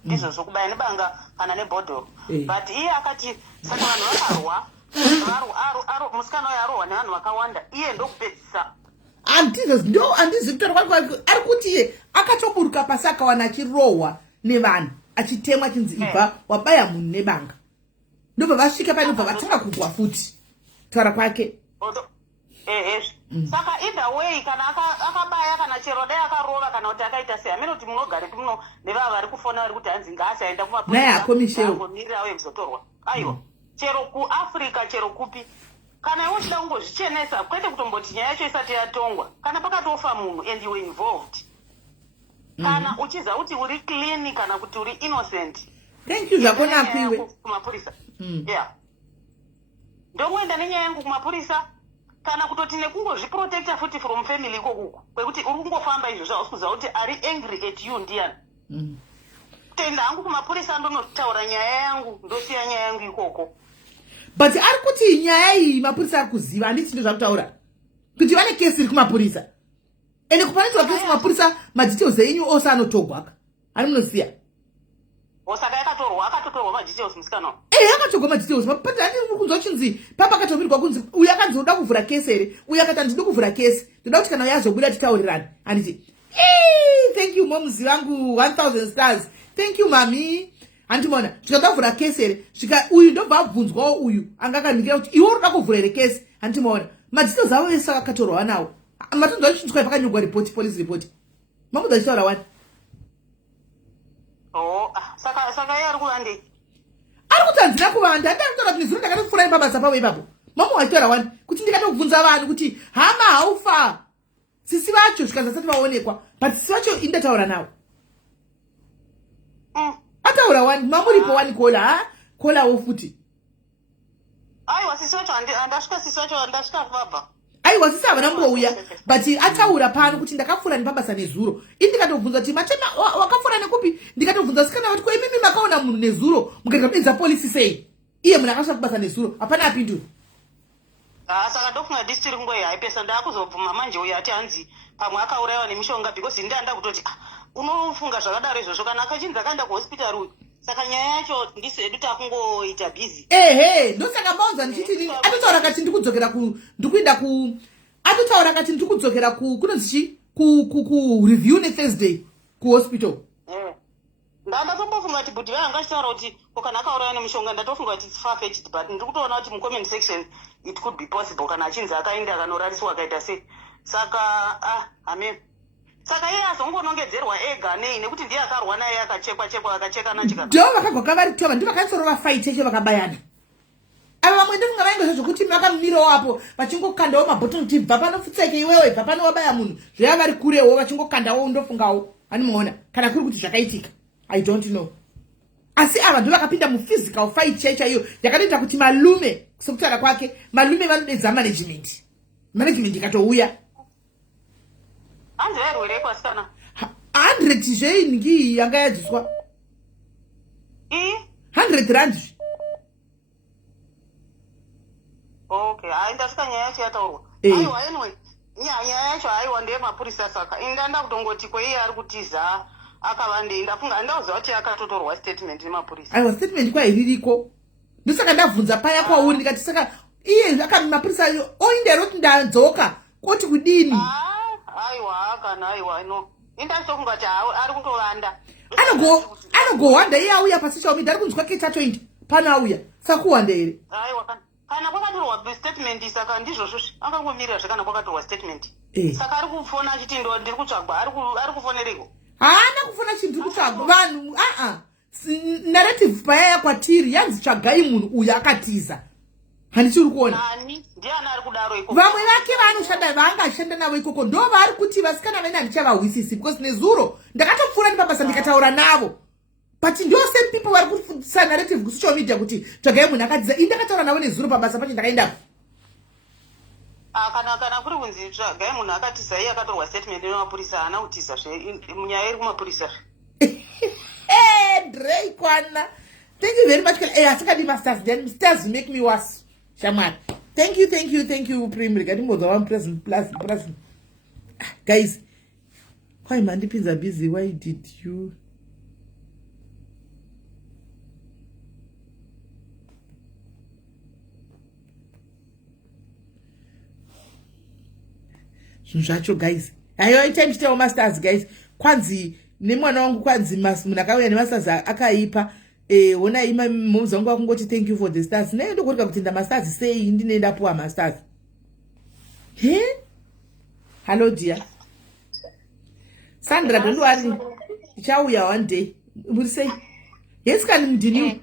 ndizvo zvokubaya nebanga kana nebhodhoro. But iye akati saka vanhu vakarwa musikana uyo arohwa nevanhu vakawanda, iye ndokupedzisa. Ndo handizi kutaura kwake, ari kuti iye akatoburuka pasi akawana achirohwa nevanhu achitemwa achinzi ibva wabaya munhu nebanga. Ndobva vasvika pane bva vatanga kugwa futi taura kwake. Saka either way kana akabaya kana chero dai akarova kana kuti akaita sei, amene kuti munogare muno nevava vari kufona vari kuti hanzi ngaasaenda kumamirirawo ekuzotorwa. Aiwa, chero kuAfrica chero kupi, kana iwe uchida kungozvichenesa kwete kutomboti nyaya yacho isati yatongwa, kana pakatofa munhu and you were involved, kana uchiza kuti uri clean kana kuti uri innocent. Thank you zvakonapiwe kumapurisa. Yeah, ndokuenda nenyaya yangu kumapurisa, kana kutoti nekungozviprotecta futi from family ikokuko kwekuti uri kungofamba izvo zvausikuziva kuti ari angry at you ndiani. Tenda hangu kumapurisa ndonotaura nyaya yangu, ndosiya nyaya yangu ikoko. But ari kuti nyaya iyi mapurisa ari kuziva, handiti ndo zvakutaura kuti vane kesi iri kumapurisa, ende kupanitirwa kesi kumapurisa madetails enyu ose anotogwa ari munosiya. Osaka akatotorwa madetails musikana. Akatorwa madetails, but handiri kunzwa chinzi papa akatomirwa kunzi uyu akanzi unoda kuvhura kesi here, uyu akati handidi kuvhura kesi, ndoda kuti kana yazobuda titaurirane. Handiti thank you momuzi wangu 1000 stars, thank you mami. Handimona tikada kuvhura kesi here, svika uyu ndobva abvunzwawo uyu anga akanikira kuti iwe unoda kuvhura here kesi. Handimona madetails avo vese akatorwa nawo. Matonzwa chinzwa pakanyorwa report, police report. Mamudza achitaura wani? Saka iye ari kuvandei? Ari kuti handina kuvanda, handina kutaura kuti nezuro ndakatopfurai pabasa pavo ipapo. Mama waitaura wani? Kuti ndikatobvunza vanhu kuti hama haufa. Sisi vacho zvikazasati vaonekwa, but sisi vacho indataura navo. Ataura wani? Mamuripo wani kolawo futi. Aiwa sisi vacho handasvika, sisi vacho ndasvika vabva. Aiwa sisi havana mbouya, but ataura pano kuti ndakapfuura nepabasa nezuro. Indikatobvunza kuti matema wakapfuura nekupi? Ndikatobvunza sikana kuti kwemimi makaona munhu nezuro mukaita bedza polisi sei? Iye munhu akasvika kubasa nezuro, hapana apindura. Saka ndofunga district ngwe haipesa ndakuzobvuma manje uyo ati hanzi pamwe akaurayiwa nemishonga because ndanda kutoti unofunga zvakadaro izvozvo kana akachinzi akaenda kuhospital uyu. Saka nyaya yacho ndisedu takungoita busy. Ndosaka maunza ndichiti nini? Atotaura kati ndikudzokera ndikuenda atotaura kati ndikudzokera kunonzi ku review ne Thursday ku hospital. Ndatombofunga kuti bhuti vaya angachitaura kuti kana akaurayiwa nemishonga ndatofunga kuti it's far fetched, but ndikutoona kuti mu comment section it could be possible kana achinzi akaenda akanorariswa akaita sei. Saka amen. Saka iye azongonongedzerwa ega nei nekuti ndiye akarwa naye akachekwa akacheka nachika. Ndo vakagwa vari kutova ndo vakansoro fight echo vakabayana. Ava vamwe ndinga vainge zvokuti vakamirawo apo vachingokandawo mabhotoni kuti bva pano futseke iwewe bva pano wabaya munhu. Zvaya vari kurewo vachingokandawo ndofungawo. Anomuona kana kuri kuti zvakaitika. I don't know. Asi ava ndo vakapinda mu physical fight chaiyo yakatoita kuti malume sokutaura kwake malume vanodedza management. Management ikatouya. Hanzi vairwere kwasikana 100 zveingi yanga yadziswa 100 rand. Okay, ndasvika nyaya yacho yataurwa. Aiwa anyway, nyaya yacho aiwa ndeyemapurisa saka indanda kutongoti kweiye ari kutiza akavandei ndafunga ndauziva kuti akatotorwa statement nemapurisa. Aiwa statement kwaiririko. Ndosaka ndabvunza paya kwauri ndikati saka iye akamapurisa oindero kuti ndadzoka kuti kudini. Aiwa kana aiwa no indasofunga kuti ari kutovanda anogohwanda iye auya pasocial media ari kunzwa keta 20 pano auya sakuhwanda here. Aiwa kana kwakatorwa statement saka ndizvozvo angangomirira zvekana kwakatorwa statement. Saka ari kufona achiti ndo ndiri kutsvagwa ari kufonereko. Haana kufona chinhu kutsvagwa vanhu narrative payaya kwatiri yanzi tsvagai munhu uyu akatiza. Handichiri kuona. Ndiani ari kudaro ikoko. Vamwe vake vanoshanda vaangashanda navo ikoko ndo vari kuti vasikana vaina handichavahwisisi because nezuro ndakatopfuura nepabasa ndikataura navo. but ndo same people vari kufundisa narrative kusocial media kuti tsvagai munhu akadziza indakataura navo nezuro pabasa pacho ndakaenda kana kuri kunzi tsvagai munhu akatiza iye akatorwa statement nemapurisa haana kutiza munyaya iri kumapurisa Dre kwana. Thank you very much. Asikadi masters then stars make me worse. Shaman. Thank you, Prim. Regarding more than one present plus. Guys, why Mandipins are busy? Why did you? Guys, I time to tell masters, guys. Kwanzi, nemwana wangu kwanzi munakauya nemasters akaipa. Ona ima muzongo wakungoti thank you for the stars. Nendo kurika kutinda masters say ndinenda puwa masters. Hello dear. Sandra, don't worry. Chauya one day. Will say yes can mdini.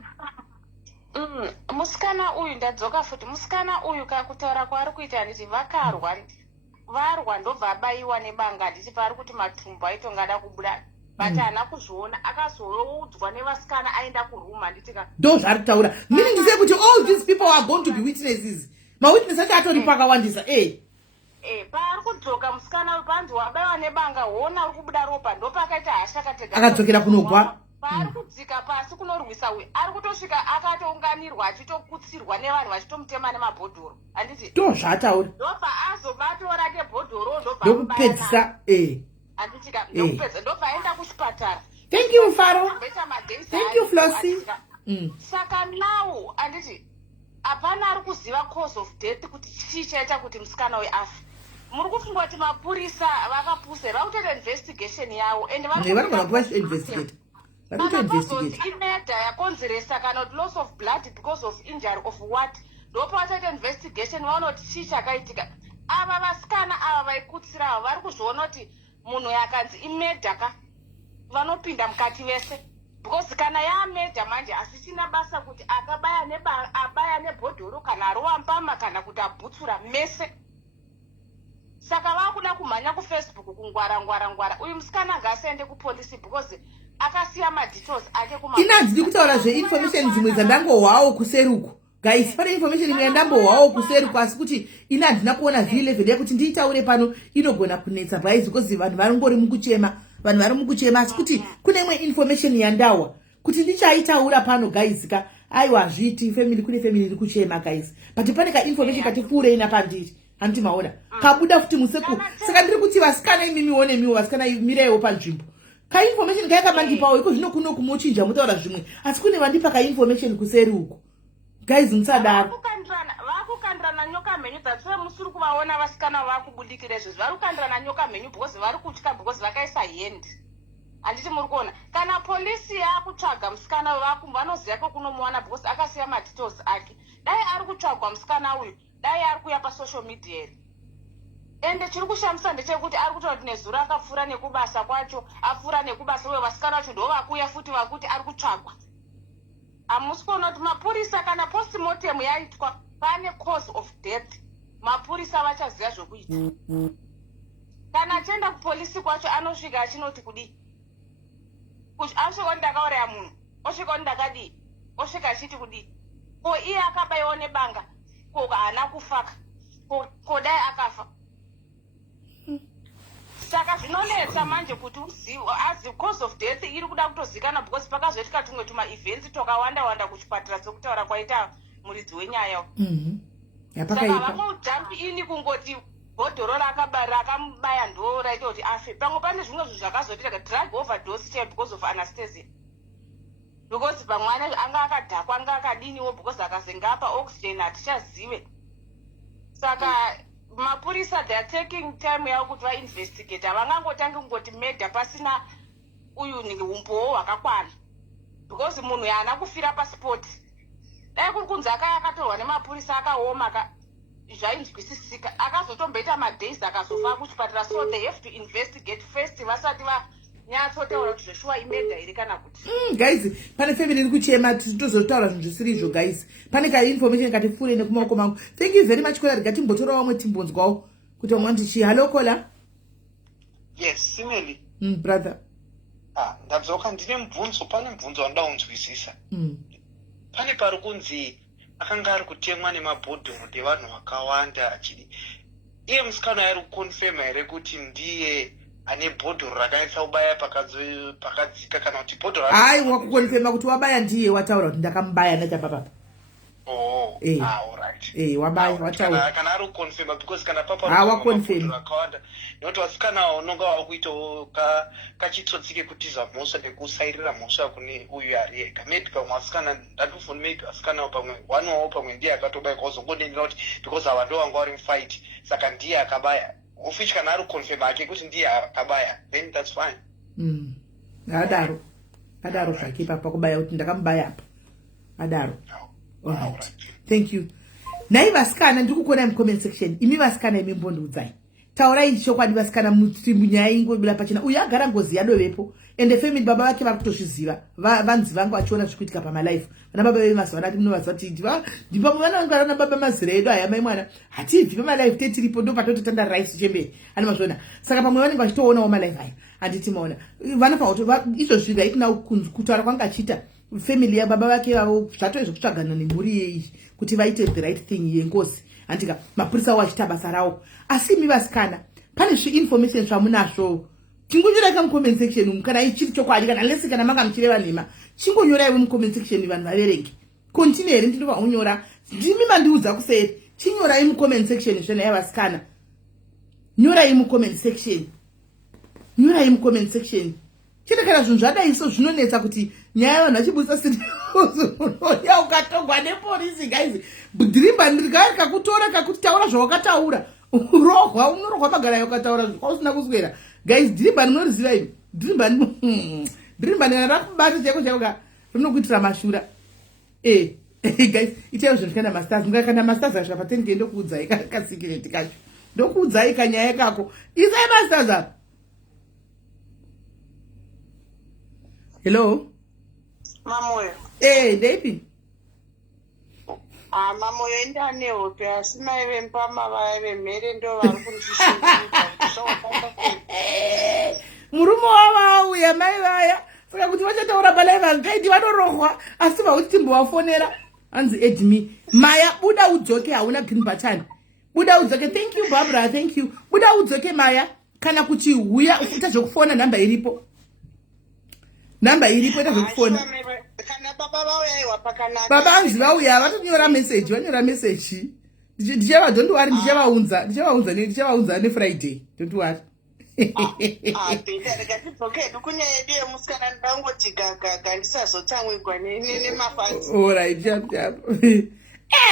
Muskana uyu ndadzoka futi muskana uyu kakutaura kwari kuita nditi varwa ndobva abaiwa nebanga nditi vari kuti matumbu aitongada kubuda but haana kuzviona akazoudzwa nevasikana aenda kuruma nditika ndo zvari kutaura meaning to say kuti all these people are going to be witnesses mawitness acho atoripo akawandisa paari kudzoka musikana panzi wabaiwa nebanga hona uri kubuda ropa ndopakaita hasha katega akadzokera kunogwa paari kudzika pasi kunorwisa uyu ari kutosvika akatounganirwa achitokutsirwa nevanhu vachitomutema nemabhodhoro handiti ndo zvataura ndobva azobatora nebhodhoro ndokupedzisa handitika ndokupedza ndobva aenda kuchipatara. Thank you Faro. Thank you Flossie. Saka now handiti hapana ari kuziva cause of death kuti chii chaita kuti musikana uyu afe. Muri kufunga kuti mapurisa vakapusa vakutoita investigation yavo ende investigate imedha yakonzeresa kana kuti loss of blood because of injury of what ndopo vataita investigation vaona kuti chii chakaitika. Ava vasikana ava vaikutsira ava vari kuzviona kuti munhu yakanzi imedha vanopinda mukati vese because kana yaamedha manje hasichina basa kuti abaya nebhodhoro kana arova mpama kana kuti abhutsura mese. Saka vakuda kumhanya kufacebook kungwara uyu musikana ngaasiende kupolisi because akasiya madetails ake inanzi kutaura zveinformation dzimwe dzandangohwawo kuseruku. Guys, pane information imwe yandambohwawo kuseruku asi kuti ina handina kuona V11 yekuti ndiitaure pano inogona kunetsa guys because vanhu vari mukuchema asi kuti kune imwe information yandahwa kuti ndichaitaura pano guys aiwa hazviti family kune family iri kuchema guys but pane ka information kati pfuurei napandiri handiti maona kabuda futi museku saka ndiri kuti vasikana imimiwo vasikana mireiwo panzvimbo ka information kayakamandipawo iko zvino kuno kumochinja mutaura zvimwe asi kune vandipa ka information kuseri uko guys musadaro vakukandirana nyoka mhenyu dzatsoe musiri kuvaona vasikana vakubudikira izvozvo vari kukandirana nyoka mhenyu because vari kutya because vakaisa hendi handiti muri kuona kana polisi yakutsvaga musikana vanoziva kwekunomuwana because akasiya madetails ake dai ari kutsvagwa musikana uyu dai ari kuya pasocial media iri ende chiri kushamisa ndechekuti ari kutaura kuti nezuro akapfuura nekubasa kwacho apfuura nekubasa uye vasikana vacho ndo vakuya futi vakuti ari kutsvagwa. Hamusi kuona kuti mapurisa kana postmortem yaitwa pane cause of death mapurisa vachaziva zvokuita. Kana achienda kupolisi kwacho anosvika achinoti kudii asvika kuti ndakauraya munhu osvika kuti ndakadii osvika achiti kudii ko iye akabaiwa nebanga ko haana kufaka ko dai akafa. Saka zvinonetsa manje kuti azi cause of death iri kuda kutozikana because pakazoitika tumwe tuma-events twakawanda kuchipatara sekutaura kwaita muridzi wenyaya. Saka vangodhampi ini kungoti bhodhoro rakamubaya ndo raita kuti afe pamwe pane zvimwe zvinhu zvakazoitika drug overdose chaiyo because of anesthesia because pamwe anga akadhakwa anga akadiniwo because akazenga apa oxygen hatichazive. Saka mapurisa they are taking time yavo kuti vainvestigate havangangotangi kungoti medha pasina uyu umbowo hwakakwana because munhu haana kufira pasport dai kuri kunzi akatorwa nemapurisa akaoma zvainzwisisika akazotomboita madays akazofa kuchipatara so they have to investigate first vasati vanyatsotaura kuti zveshuwa imedha iri kana kuti guys pane family iri kuchema tozotaura zvinhu zvisiri izvo guys pane ka information kati pfuure nekumaoko mangu. Thank you very much kola rigatimbotora vamwe timbonzwawo kuti vamwe ndichi. Hello kola. Yes Simeli. Brother ndabzoka ndine mubvunzo, pane mubvunzo wanoda kunzwisisa. Pane pari kunzi akanga ari kutemwa nemabhodhoro nevanhu vakawanda achidi. Iye musikana ari kukonfirma here kuti ndiye ane bhodhoro rakaisa kubaya pakadzika kana kuti bhodhoro? Aiwa kukonfirma kuti wabaya ndiye wataura kuti ndakamubaya nachapapapa. Alright. Wabaya wataura. Kana ari kukonfirma because kana papa wakonfirma akawanda. Noti wasikana unonga wakuitawo kachitsotsike kutiza mhosva nekusairira mhosva kune uyu ari ega. Maybe pamwe wasikana ndatofuna maybe wasikana pamwe one wawo pamwe ndiye akatobaya kwazongonenera kuti because ava ndo vanga vari mufight saka ndiye akabaya. Office kana ari kukonfirma ake kuti ndiye akabaya, then that's fine. Adaro zvake papa kubaya kuti ndakamubaya apa. Adaro. Alright. Thank you. Nai vasikana ndikukona comment section. Imi vasikana imi mbondudzai. Taurai chokwadi vasikana munyaya ingobira pachina. Uyu agara ngozi yadovepo. Ende family baba vake vakutozviziva. Vanzi vangu vachiona zvikuitika pama life. Vana baba vedu mazuva anati munovaziva kuti ndipo mwana wangu ana baba mazira edu aya mai mwana. Hatibvi pama life tetiripo ndo patototanda rice chembe. Ani mazvona. Saka pamwe vanenge vachitoonawo ma life aya. Handiti maona. Vana pauto izvozvi vaitina kutaura kwanga achita. Family ya baba vake vavo zvatoizvo kutsvagana nemhuri yeyi kuti vaite the right thing yengozi. Andika mapurisa wachita basa rawo. Asi mi vasikana pane information zvamunazvo. Chingonyorai comment section kana ichiri chokwadi kana lesi kana manga muchireva nhema. Chingonyorai mu comment section vanhu vaverenge. Continue here ndinova unyora. Ndimi mandiudza kuseri. Chinyorai mu comment section zvena yavasikana. Nyorai mu comment section. Nyorai mu comment section. Chine kana zvinhu zvadaiso zvinonetsa kuti nyaya yavanhu vachibusa ya ukatongwa nepolisi guys. Dhirimba ndirikari kakutora kakuti taura zvawakataura. Urohwa unorohwa magara yakataura usina kuswera. Guys, dhirimba munoriziva imi. Dhirimba rakubata cheko chako rinokuitira mashura. Guys, itai zvinhu kana masters. Kana masters asha patenge ndokuudzai ka secret kacho. Ndokuudzai kanyaya kako. Isai masters apa. Hello? Mamoyo. Ndeipi? Mamoyo indane hope asi mai vempama vave mhere ndo vari kundishinga. Murume wavauya mai vaya. Saka kuti vachataura palaiva ngaiti vanorohwa asi vauti mbovafonera. Anzi Edmi, Maya buda udzoke hauna green button. Buda udzoke. Thank you Barbara, thank you. Buda udzoke Maya. Kana kuti huya utazokufona namba iripo. Namba iripo itazokufona. Kana baba vauya iwa pakanaka. Baba anzi vauya vatonyora message, vanyora message. Ndichava don't worry, ndichavaunza ne Friday. Don't worry. Pita ndakatipoke dukunya yedu yemusikana ndangoti gaga ndisazotsamwigwa nemafansi. Alright, jump.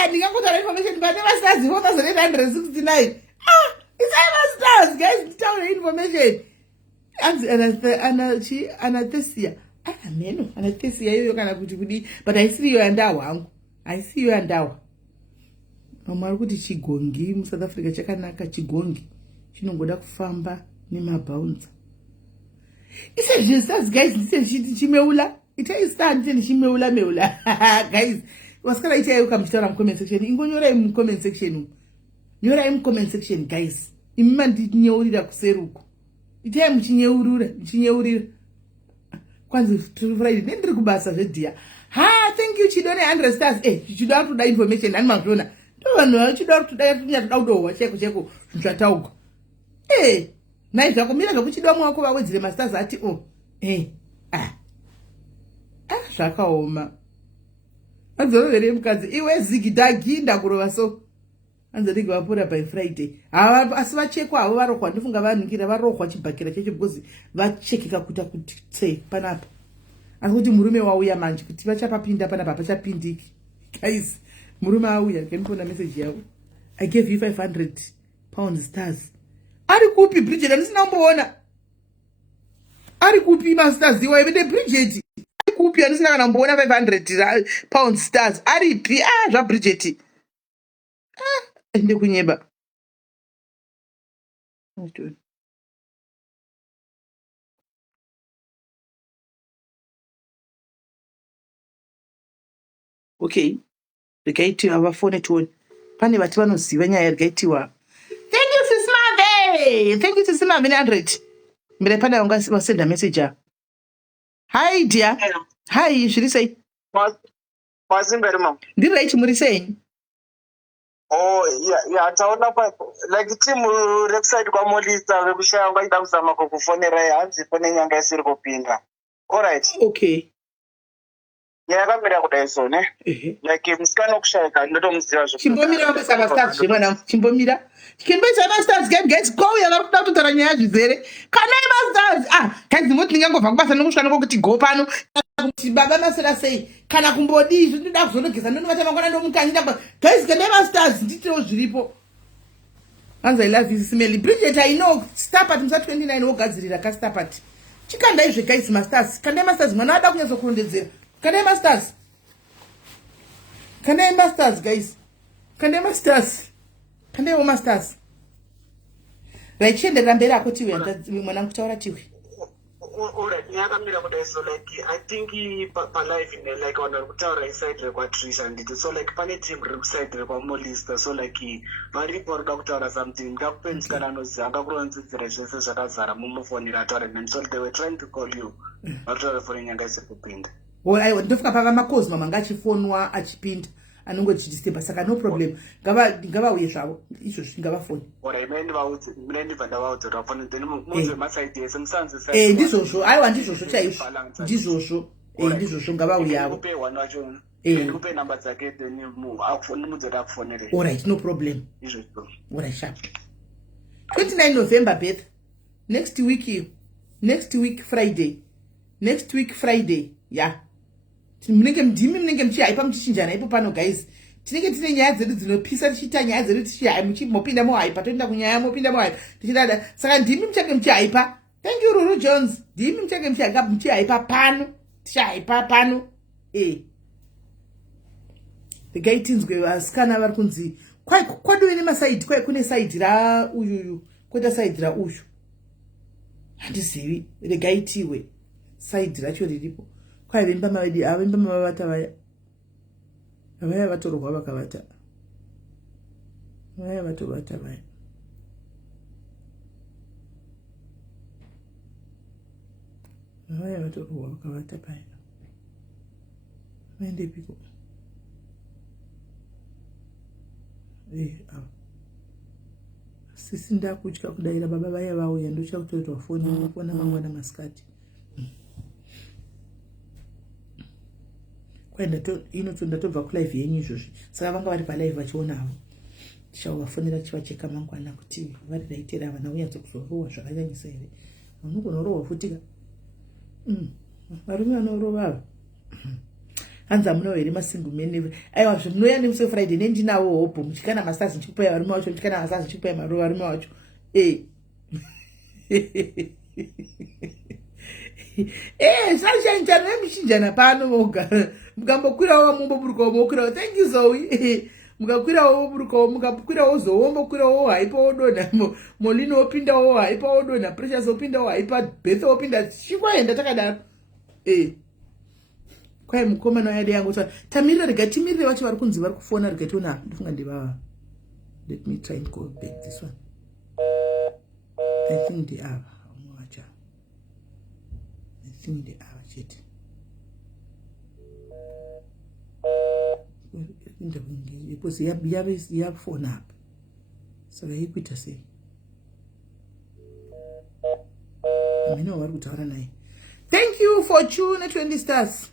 Ndingakutora information pane vasazi 4869. It's all stars guys, nditaura information. Anzi Anastasia. Meno Anastasia iyo kana kuti kudi but aisiyo yandawa hangu. Aisiyo yandawa. Mama ari kuti chigongi mu South Africa chakanaka chigongi. Chinongoda kufamba nemabounce. Ise Jesus guys, ndise chimeula. Ite stand ndi chimeula guys. Wasikala ite ayo kamchitara mu comment section. Ingonyora mu comment section. Nyora mu comment section guys. Imima ndinyeurira kuseruko. Ite muchinyeurira. Kwanza Friday ndiri kubasa zvedia. Thank you Chidone 100 stars. Chidoda kuda information ani mazvona. Vanhu vachidoda kuda kudowa cheko zvatauka. Nai zvakumira zvakuchidowa mwako vawedzere masters ati zvakaoma. Anzorovere mukadzi iwe zigidagi ndakurova so. Anzodigi vapora by Friday. Asi vachekwa havo varohwa ndifunga vanhukira varohwa chibhakira checho because vachekeka kuita kuti tse panapa. Asi kuti murume wauya manje kuti vachapapinda panapa pachapindiki. Guys, murume auya kanipona message yavo. I gave you 500 pounds stars. Ari kupi Bridget andisina kumboona. Ari kupi masters iwe vende Bridget. Ari kupi andisina kana kumboona 500 pounds stars. Ari pi zva Bridget. Ende kunyeba. Okay. Rikaitiwa vafone tuone. Pane vati vanoziva nyaya rikaitiwa. Thank you Sis Mave. Thank you Sis Mave 100. Mire pana wasenda message. Hi dear. Hi, zviri sei? Masimberi mama. Ndiri right, muri sei? Oh, yeah, taona pa like team website kwa Molisa vekushaya vaida kuzama kukufonera hanzi pane nyanga isiri kupinda. All right. Okay. Yakamira kudai so ne. Like musikana kushayika ndotomuziva zvo. Chimbomira mabasa masters zvemwana. Chimbomira. Chimbomira masters game gets go yana kuda kutara nyaya zvizere. Kana masters guys ndimoti ndingangobva kubasa nokusvika nokuti go pano. Kuti baba masera sei kana kumbodi zvinoda kuzonogeza ndonovata mangwana ndomukanyi ndamba guys kana masters nditiro zviripo. Anza I love you Smelly. Bridget I know Stapat msa 29 wogadzirira ka Stapat. Chikanda izve guys masters. Kanda masters mwana ada kunyazo kurondedzera. Kanda masters. Kanda masters guys. Kanda masters. Kanda masters. Right chende rambera akoti mwana kutaura tiwe. Alright, yakamira kudai so like I think pa live in like on kutaura inside kwa Trisha ndito so like pane team side kwa Molista so like varipo roda kutaura something ngakupenzi kana nozi angakuronzedzera zvese zvakazara mumufonera ataura and so they were trying to call you ataura for nyanga isiri kupinda. Well, ndofika pava makozi mama ngachifonwa achipinda anongoti disturb saka no problem ngava uye zvavo izvo zvingava foni ora imendi vaudze mrendi vanda vaudze rafoni then muze maside yese musanze sai ndizvozvo aiwa ndizvozvo chaizvo ndizvozvo ndizvozvo ngava uye avo kupe one wacho kupe number dzake then akufoni mudzera akufonere. All right, no problem izvo all right sharp 29 November Beth next week Friday yeah munenge muchihaipa muchichinjana ipo pano guys tinenge tine nyaya dzedu dzinopisa tichiita nyaya dzedu mopinda mohaipa toenda kunyaya mopinda mohaipa tichidada saka ndimi muchake muchihaipa. Thank you Ruru Jones. Ndimi muchake muchihaipa pano tichihaipa pano the guy tinzwe vasikana vari kunzi kwaduwe nemasaidi kwai kune saidi ra uyuyu kweta saidi ra uyu handizivi regaitiwe saidi racho riripo kwai vemba mavata vaya vatorwa vakavata vaya vatovata vaya vatorwa vakavata paya vaendepiko sisi ndakutya kudaira baba vaya vauya ndocha kutoitwa foni mangwana masikati kwaenda inotobva kulive yenyu izvozvi saka vanga vari palive vachionavo tichavafonera chivacheka mangwana kuti vari raitera vana unyadzo kuzorohwa zvakanyanyisa here vanogona rohwa futika varume vanorova ava hanzi amunawo here masingle men aiwa zvemunoya nemusi Friday nendinawo hopo muchikana masazi ndichikupaya varume vacho muchikana masazi ndichikupaya varume vacho zvazvainjana nemuchinjana pano mogara mukambokwirawo mumboburukawo mokwirawo thank you Zoe mukakwirawo moburukawo mukakwirawo Zoe mokwirawo haipa wodonha Molino wopindawo haipa wodonha Precious wopindawo haipa Beth wopinda chikwaenda takadaro kwai mukomana wayade yangu tamirira rega timirire vacho vari kunzi vari kufona rega tiona ndifunga ndivava let me try and go back this one I think they are chete because yafona apa saka ikuita sei amene vari kutaura naye. Thank you for June 20 stars.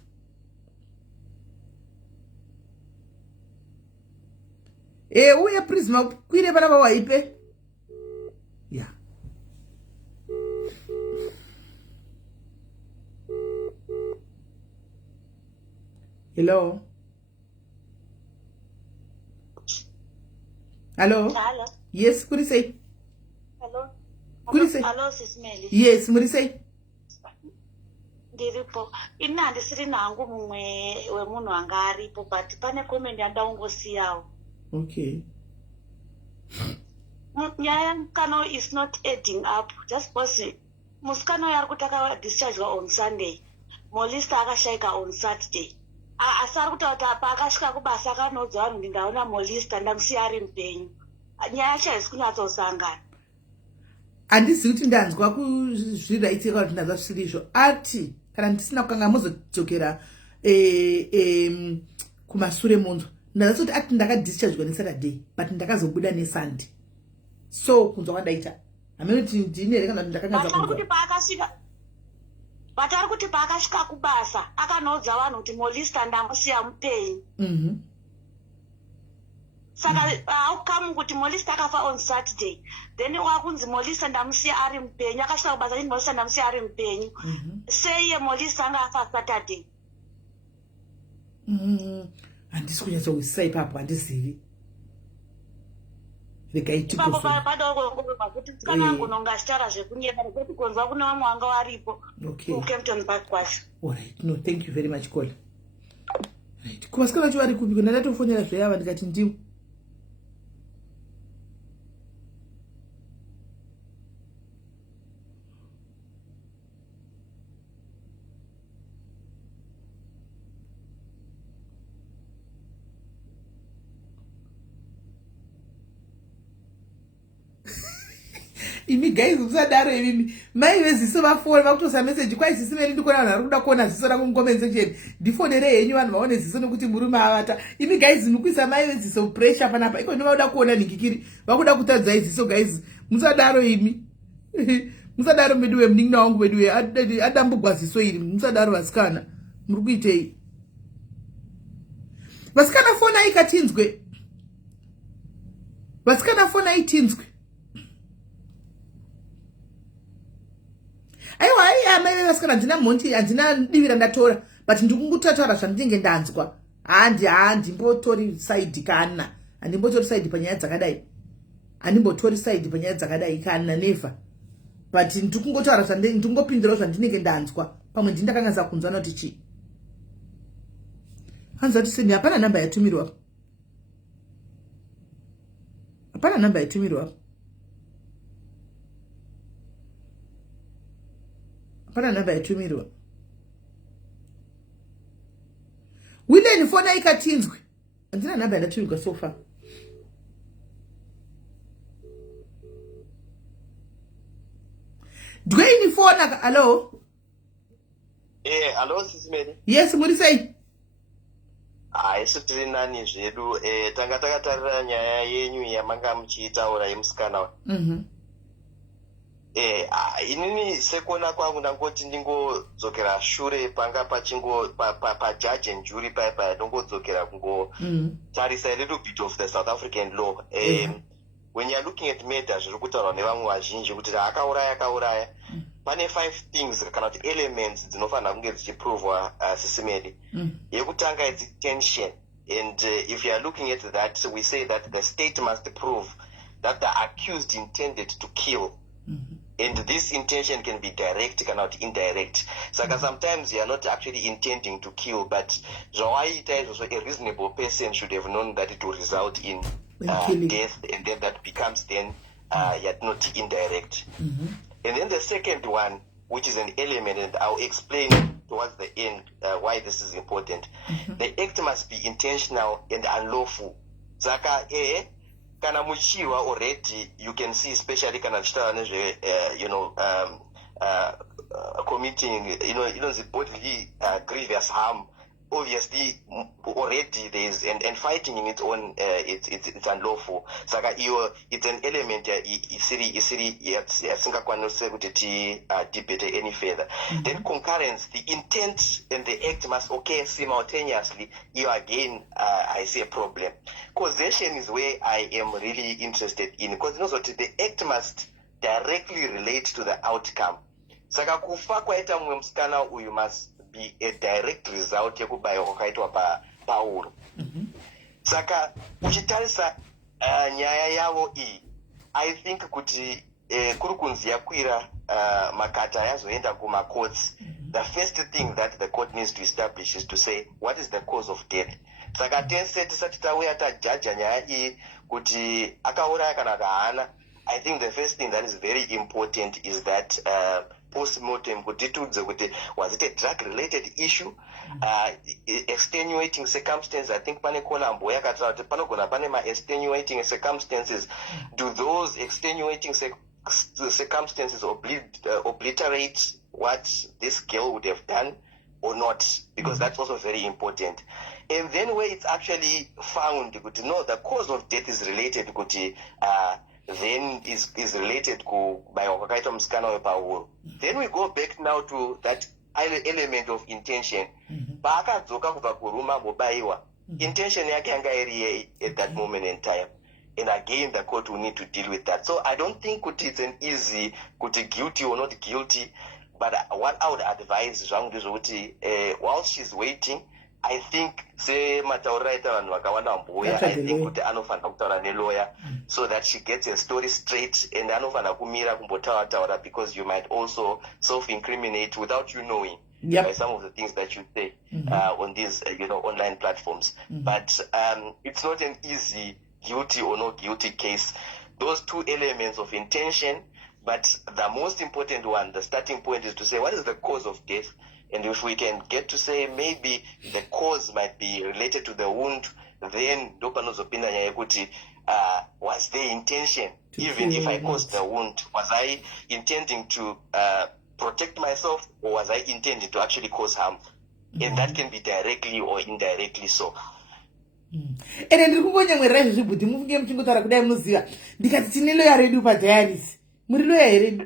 Uya Prisma kwire bana bawaipe. Yeah. Hello. Hello. Hello. Yes, kuri say. Hello. Kuri say. Hello, Sismeli. Yes, muri say. Ndiripo. Ina handisiri nangu mumwe wemunhu anga aripo but pane comment yandaungosiyawo. Okay. Nyaya kano is not adding up. Just because musikano yari kutaka discharge on Sunday. Molista akashaika on Saturday. Asari kutaura apa akasvika kubasa akanodza vanhu ndindaona Molista ndakusiya ari mupenyu. Nyaya yacho haisi kunyatsosangana. Handisi kuti ndanzwa kuzviraitika kuti ndanzva zvisiri izvo ati kana ndisina kukanga muzodzokera kumasure munzwa ndazoti ati ndakadischargwa neSaturday but ndakazobuda neSunday so kunzwa kwandaita amenoti ndine kana ndakangaza kunzwa vatari kuti paakasvika kubasa akanoudza vanhu kuti Molista ndamusiya mupenyu. Saka outcome kuti Molista akafa on Saturday then wakunzi Molista ndamusiya ari mupenyu akasvika kubasa kuti Molista ndamusiya ari mupenyu sei Molista anga afa Saturday. Handisi kunyatsa kuziva ipapo handizivi. Kuti kana ngononga achitara zvekunyeka kuti konzwa kuna vamwe vanga varipo kuKempton Park kwacho. Alright, no, thank you very much Kola. Right, kuvasikana vacho vari kupi kuna ndatofonera zveyava ndikati ndiwo. Imi guys usadaro imi mai veziso vafona vakutosa message kwa isisi meni ndikona vanhu vari kuda kuona ziso rangu mukomensection ndifonere henyu vanhu vaone ziso nekuti murume avata. Imi guys mukuisa mai veziso pressure panapa iko ndinoda kuona nikikiri vakuda kutadza iziso guys musadaro imi musadaro meduwe munin'ina wangu meduwe adambugwa ziso iri musadaro vasikana muri kuitei vasikana fona ikatinzwe vasikana fona itinzwe. Aiwa mai vasikana handina monti handina divira ndatora but ndikungutatora zvandinenge ndanzwa handimbotori side kana handimbotori side panyaya dzakadai handimbotori side panyaya dzakadai kana never but ndikungotaura ndingopindirawo zvandinenge ndanzwa pamwe ndindakanganisa kunzwa noti chii hanza kuti seni hapana namba yatumirwa hapana namba yatumirwa hapana namba yatumirwa wine nifona ikatinzwe handina namba yatumirwa so far. Dwayne phone hello. Hello Sisimeli. Yes, muri sei? Isu tiri nani zvedu tanga takatarira nyaya yenyu yamanga muchiitaura yemusikana. Inini sekuona kwangu ndangoti ndingodzokera shure panga pachingo judge and jury paipa ndongodzokera kungo tarisa a little bit of the South African law. When you're looking at matters zviri kutaurwa nevamwe vazhinji kuti akauraya pane 5 things kana kuti elements dzinofanira kunge dzichiprovwa Sisimeli. Yekutanga it's intention, and if you are looking at that, we say that the state must prove that the accused intended to kill. And this intention can be direct, cannot indirect. So sometimes you are not actually intending to kill, but a reasonable person should have known that it will result in death, and then that becomes then yet not indirect. And then the second one, which is an element, and I'll explain towards the end why this is important. The act must be intentional and unlawful. Zaka kana muchiwa already, you can see, especially kana committing the bodily grievous harm. Obviously already there is and fighting in its own it's unlawful. Saka it's an element yasingakwanise kuti debate any further. Then concurrence, the intent and the act must occur simultaneously. Here again I see a problem. Causation is where I am really interested in, because the act must directly relate to the outcome. Saka kufa kwaita mwe musikana uyu must be a direct result yekubayiwa kwakaitwa Pauro. Saka uchitarisa nyaya yavo iyi, I think kuti kuri kunzi yakwira makata yazoenda kuma courts, the first thing that the court needs to establish is to say what is the cause of death. Saka tense tisati tauya tajaja nyaya iyi kuti akauraya kana haana, I think the first thing that is very important is that post-mortem kutitudze kuti was it a drug-related issue, extenuating circumstances. I think pane Colombo yakataura kuti panogona pane ma-extenuating circumstances. Do those extenuating circumstances obliterate what this girl would have done or not, because that's also very important. And then where it's actually found, no, the cause of death is related, then is related by wakaita musikana wepauro. Then we go back now to that element of intention. Paakadzoka kubva kuruma bobaiwa. Intention yake yanga iri at that moment in time. And again, the court will need to deal with that. So I don't think it's an easy, guilty or not guilty. But what I would advise Zhang is while she's waiting, I think say matauraita vanhu vakawanda mbuya, I think kuti anofana kutaura nelawyer so that she gets her story straight, and anofana kumira kumbotaura, because you might also self-incriminate without you knowing by some of the things that you say on these online platforms. But it's not an easy guilty or not guilty case. Those two elements of intention, but the most important one, the starting point, is to say what is the cause of death. And if we can get to say maybe the cause might be related to the wound, then dopanozopinda nyayekuti was there intention, even if I caused the wound, was I intending to protect myself, or was I intending to actually cause harm? And that can be directly or indirectly so. Ene ndiri kumbonyamwerera izvi zvibhuti mufunge muchingotaura kudai munoziva ndikati tine loya redu padialis muri loya heredu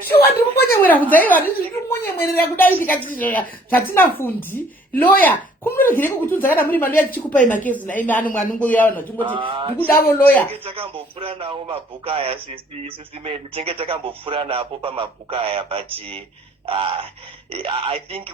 shuwa ndiri kumbonyamwera kudzaiva ndiri kumbonyamwerera kudai ndikati zvatina fundi loya kumuregere kukutudza kana muri maloya tichikupai makezi naimi anongoyawo nachingoti ndikudavo loya. Tinge takambopfura nawo mabhuku aya sisi medu, tinge takambopfura napo pamabhuku aya, but I think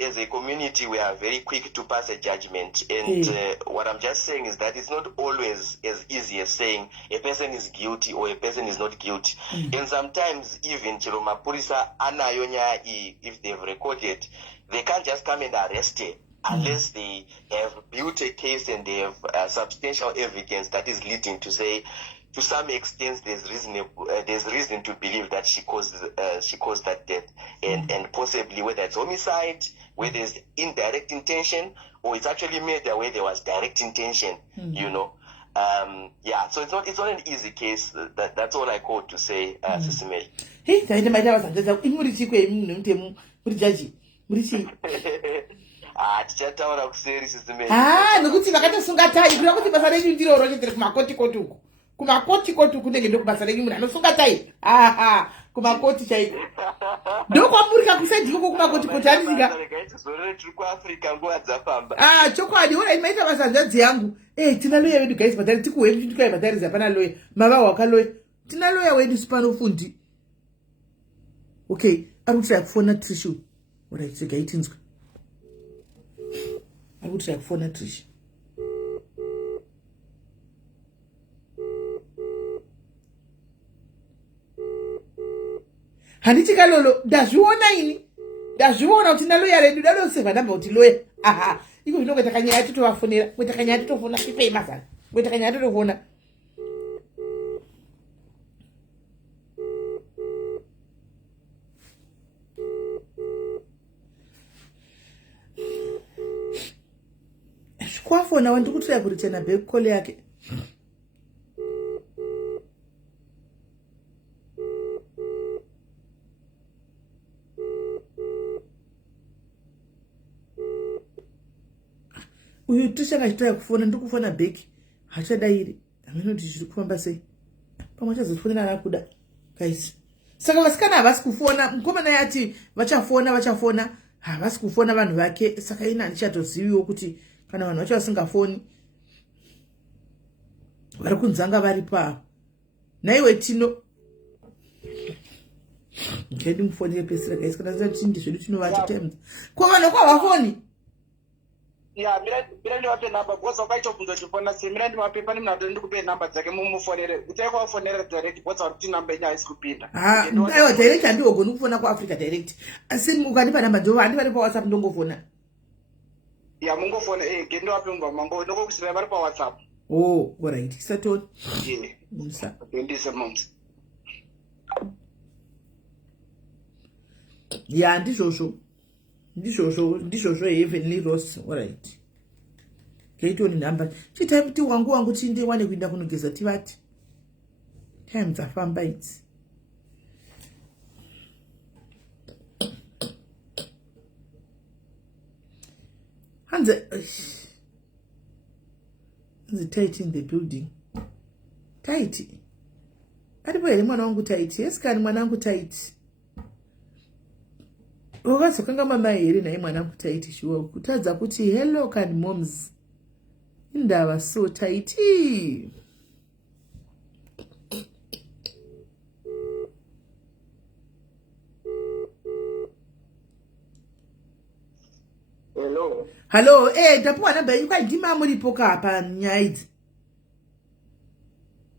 as a community we are very quick to pass a judgment, and what I'm just saying is that it's not always as easy as saying a person is guilty or a person is not guilty. And sometimes even Chiroma Purisa anayo nyaya, if they've recorded, they can't just come and arrest her unless they have built a case and they have substantial evidence that is leading to say, to some extent, there's reason to believe that she caused that death, and possibly whether it's homicide, where there's indirect intention, or it's actually murder where there was direct intention. So it's not an easy case. That's all I called to say, Sisimeli. Hey, taita maita vasanjaza imurichi kwe mutemu muri jaji murichi. Tichataura kuseri Sisimeli. Nokuti vakatosunga tai kuda kuti basa renyu ndiro rochedere kumakoti kotuku. Kumakoti kunenge ndokubasa renyu munhu anosunga tai. Kumakoti chaiko. Ndokwamurika kusaidiko kumakoti handisika. Zorere tiri kuAfrica nguva dzafamba. Chokwadi ora imaita vasanjadzi yangu. Tina loya wedu guys, but tikuwe mchitukai batari zapana loya. Mava wakaloya. Tina loya wedu spano fundi. Okay, arutira kufona Trishu. Ora chega itinzwe. Arutira kufona Trishu. Handitika lolo, ndazviona ini. Ndazviona kuti ndaloya redu ndaloseva namba kuti loya. Iko zvino kuita kanyaya totovafonera, kuita kanyaya totofona ipei mazana. Kuita kanyaya totofona. Kwafona wandikutoya kuritena back call yake. Uyu tishanga chitoya kufona ndikufona beki hachadairi aminoti zviri kufamba sei pamwe chazofonera nakuda guys. Saka vasikana havasi kufona, mukomana yati vachafona havasi kufona vanhu vake. Saka ina handichatoziviwo kuti kana vanhu vacho vasingafoni vari kunzanga vari pa naiwe tino ngendi mufonere pesira guys, kana zvatindi zvedu tinovati times kwa vanhu kwavafoni. Mira ndivape namba because wakaita kubvunza chifona sei. Mira ndivape pane munhu atiri ndikupe namba dzake mumufonere. Utai kuvafonera direct because kuti namba yenyu haisi kupinda. Aiwa direct handiogoni kufona kuAfrica direct. Asi mukandipa namba ndova handipari paWhatsApp ndongofona. Mungofona ndivape mumba mambo ndokokusira vari paWhatsApp. Alright. Kisatoni. Musa. Ndise mums. Ndizvozvo heavenly loss. Alright. Keitoni namba. Chitime kuti wangu chinde wane kuinda kunogeza tivati. Time dzafamba idzi. And the tight in the building. Tight. Adipo mwana wangu tight. Yes, kani mwana wangu tight. Ogaso kanga mama eri na mwana wangu tight shuwa. Kutaza kuti hello kani moms. Indaba so tight. Hello, tapuwa namba yuka idima mulipoka hapa nyaidi.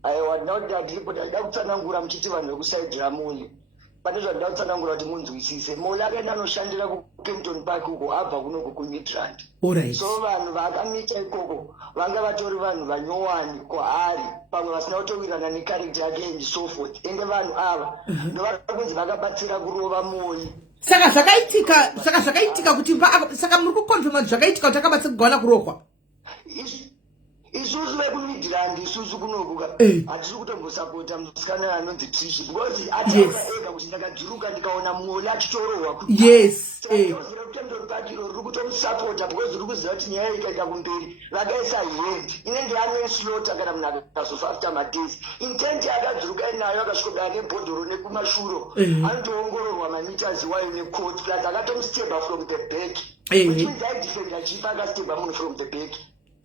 Aiwa ndauta ndiripo ndakutsanangura muchiti vanhu vekusaidhira muli. Pane zvandakutsanangura kuti munzwisise. Muli akaenda anoshandira kuKempton Park uko abva kunoko kuMidrand. Alright. So vanhu vakamita ikoko vanga vatori vanhu vanyowani kwaari pamwe vasina kutowirirana necharacter yake and so forth. Ende vanhu ava ndovakakunzi vakabatsira kurova Muli. Saka zvakaitika kuti saka muri kukonfirma kuti zvakaitika kuti akabatsira kugona kurokwa. Isusu vekuMidrand isusu kunokuka hatisi kutombosapota musikana anonzi Trishi because ega kuti ndakadziruka ndikaona Muli achitorohwa. Yes. Kempton Park iro riri kutomusapota because riri kuziva kuti nyaya ikaenda kumberi vakaisa hand inenge anoislota kana munhu akazofa after madays. Intent yakadziruka inayo akasvikobaya nebhodhoro nekumashuro anotoongororwa mameters wayo necourt plus akatomusteba from the back which means aidefenda achipa akasteba munhu from the back.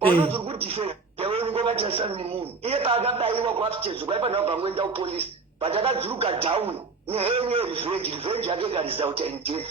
Unoti uri kudefenda wewe ngovatasana nemunhu iye paakabayiwa kuupstairs kwaifanira kubva ngoenda kupolice but akadziruka down nehenye revenge yake ikarisa kuti in death.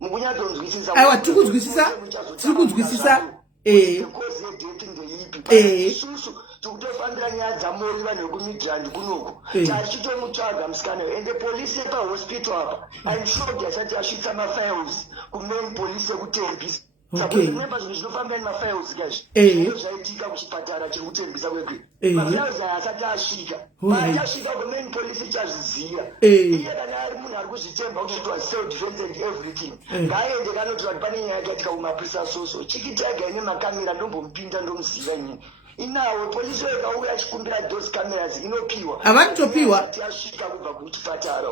Mukunyatsonzwisisa. Aiwa tiri kunzwisisa. Because yedethi ndeipi. Isusu tikutofambira nyaya dzamori vanhu vekuMidrand kunoko. Tachitomutsvaga musikana ende polisi yepahospital apa I'm sure asati asvitsa mafiles kumain police ekutembisa. Remember zvinhu zvinofamba nemafiles kazvi. Zvaitika kuchipatara chiri kutembisa kwekwe. Mafiles asati asvika. Paasvika kumain police ichazviziva. Iye kana ari munhu ari kuzvitemba kuti it was self defense and everything. Ngaende kanoti vanhu pane nyaya yakatika kumapurisa soso. Chikitaga ine makamera ndombomupinda ndomuziva inini. Inawo polisi ikauya achikumbira those cameras inopiwa. Avanotopiwa. Asvika kubva kuchipatara.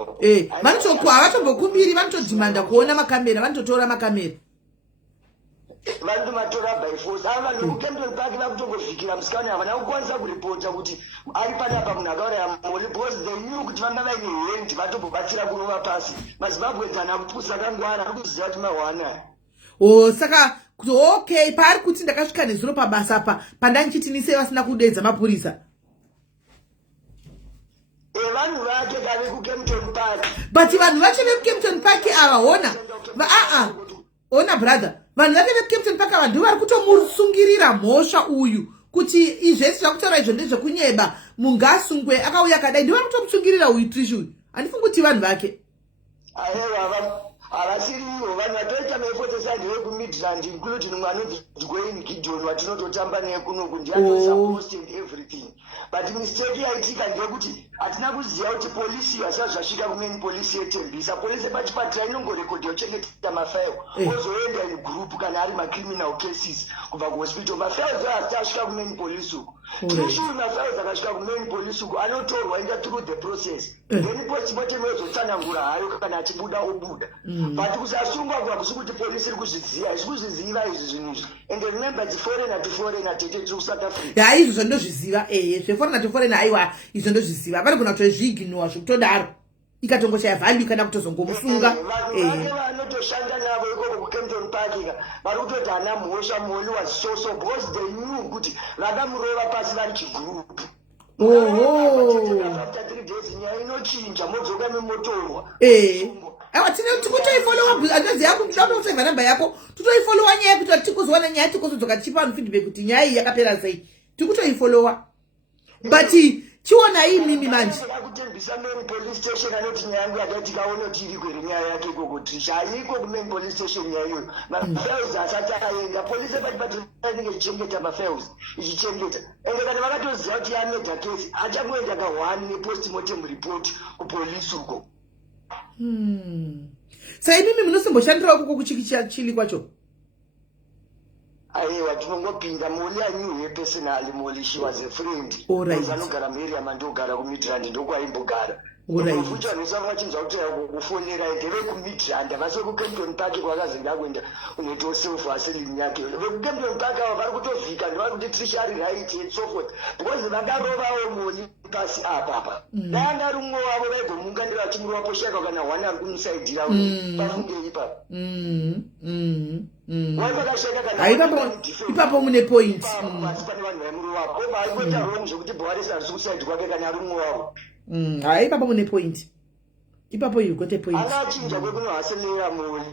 Vanotokuwa avatombokumbiri vanotodhimanda kuona makamera vanototora makamera. Vantu matora by force ava nokuKempton Park vakutongosvikira musikana havana kukwanisa kuripota kuti ari panapa munhu akauraya Muli because they knew kuti vanga vaine hand vatombobatsira kurova pasi. maZimbabwe ana kupusa kangwana ari kuziva kuti mawana. Saka okay paari kuti ndakasvika nezuro pabasa apa pandandichitinise vasina kudedza mapurisa. Vanhu vake kave kuKempton Park. But vanhu vacho vekuKempton Park avaona. Ona brother. Vanhu vake vekuKempton Park ava ndivo vari kutomusungirira mhosva uyu kuti izvese zvakutaura izvo ndezvekunyeba mungasungwe akauya kadai ndivo vari kutomusungirira uyu Trishi uyu. Handifungi kuti vanhu vake. Havasiriwo vanhu vatoita maefotesani vekuMidrand including mumwe anonzi Dwayne Gideon watinototamba naye kunoku ndianoisa post and everything. But mistake yaitika ndeyekuti hatina kuziva kuti polisi hasati zvasvika kumain polisi yetembisa. Polisi pachipatara inongorekodha kuchengeta mafailo ozoenda in group kana ari macriminal cases kubva kuhospital. Mafiles hasati asvika kumain polisi uko. Trishi mafiles akasvika kumain polisi uko anotorwa enda through the process. Then postmortem yozotsanangura hayo kana achibuda obuda. But kusasungwa kwakusi kuti polisi iri kuzviziva isi kuzviziva izvi zvinhu izvi. And remember foreigner to foreigner tete tiri kuSouth Africa. Izvo ndozviziva zveforeigner to foreigner aiwa izvo ndozviziva vanogona kutozviignora zvekutodaro ikatongoshaya value kana kutozongomusunga. Vake vanotoshanda navo ikoko kuKempton Park vari kutoti hana mhosva Muli was so because they knew kuti vakamurova pasi vari chigroup. After 3 days nyaya inochinja modzoka memotorwa. Aiwa tikutoifollowa andozi yako ndinokuseva namba yako tutoifollowa nyaya kuti tikuzowana nyaya tikuzodzoka tichipa feedback kuti nyaya iyi yakapera sei tikutoifollowa but chiona iyi mimi manje kutembisa main police station anoti nyaya yangu yakati kaona kuti iri kweri nyaya yake ikoko Trishi haiko kumain police station nyaya iyoyo. Mafiles asati aenda polisi patinenge ichichengeta mafiles ichichengeta ende kana vakatoziva kuti yamedha case achangoenda ka1 nepostmortem report kupolisi uko. Saka imimi munosimboshandirawo koko kuchili kwacho. Aiwa tinongopinda Muli anyuhwe personally Muli she was a friend. Alright. Anogara muarea mandogara kuMidrand ndokwaimbogara. futi anosanga vachinzwa kuti kufonera ndevekumidrand vasekucampton park kwakazi ndakuenda unoita self assailing yake vekucampton park ava vari kutovhika ndevari kuti treasury right and so forth because vakarovawo moni pasi apapa danga ari umwe wavo vaigomungandira vachimuri vaposhaka kana one ari kumusaidira pafunge ipapa waivakashaka ipapo mune point asi pane vanhu vaimuri wavo obva aikoita wrong zvekuti bhawari sarisi kusaidi kwake kana ari umwe wavo ipapo mune point ipapo you got a point angachinja kwekunohaselera moni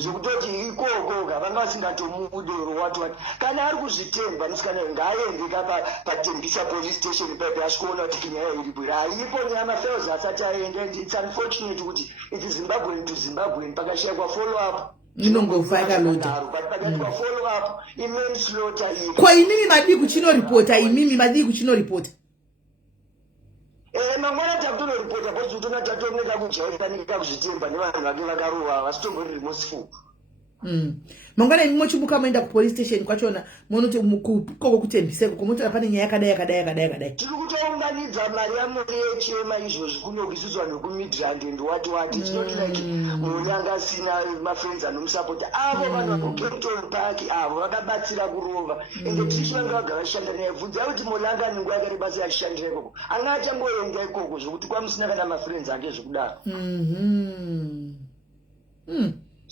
zvekutoti ikoko vanga vasingatomudoro wati kana ari kuzvitemba nisikana ngaaendeka patembisa police station paipe asvikoona kuti nyaya iripo haipo neamafels asati aenda and its unfortunate kuti iti zimbabwean to zimbabwean pakashayikwa follow up inongofa yakaloda pakashayikwa follow up imanslaughter ko imimi madii kuchinoripota imimi madii kuchinoripota mangwana takutonoripota bhozi utona tatomeka kujaikanika kuzvitemba nevanhu vake vakarova vasitombori remorseful mangwana imi mochimuka moenda kupolice station kwachona monoti koko kutembiseko komotora pane nyaya yakadai tiri kutounganidza mari yamori yechema izvozvi kunokisiswa vanhu vekumidrand and wati tinoti like muni angasina mafriends anomusapota avo vanhu vakucampton park avo vakabatsira kurova ende tirichi vanga vagara vachishanda naye bvunzai kuti molanga nenguva yakareba sei achishandira ikoko anga achangoenda ikoko zvekuti kwamusina kana mafriends ake zvekudaro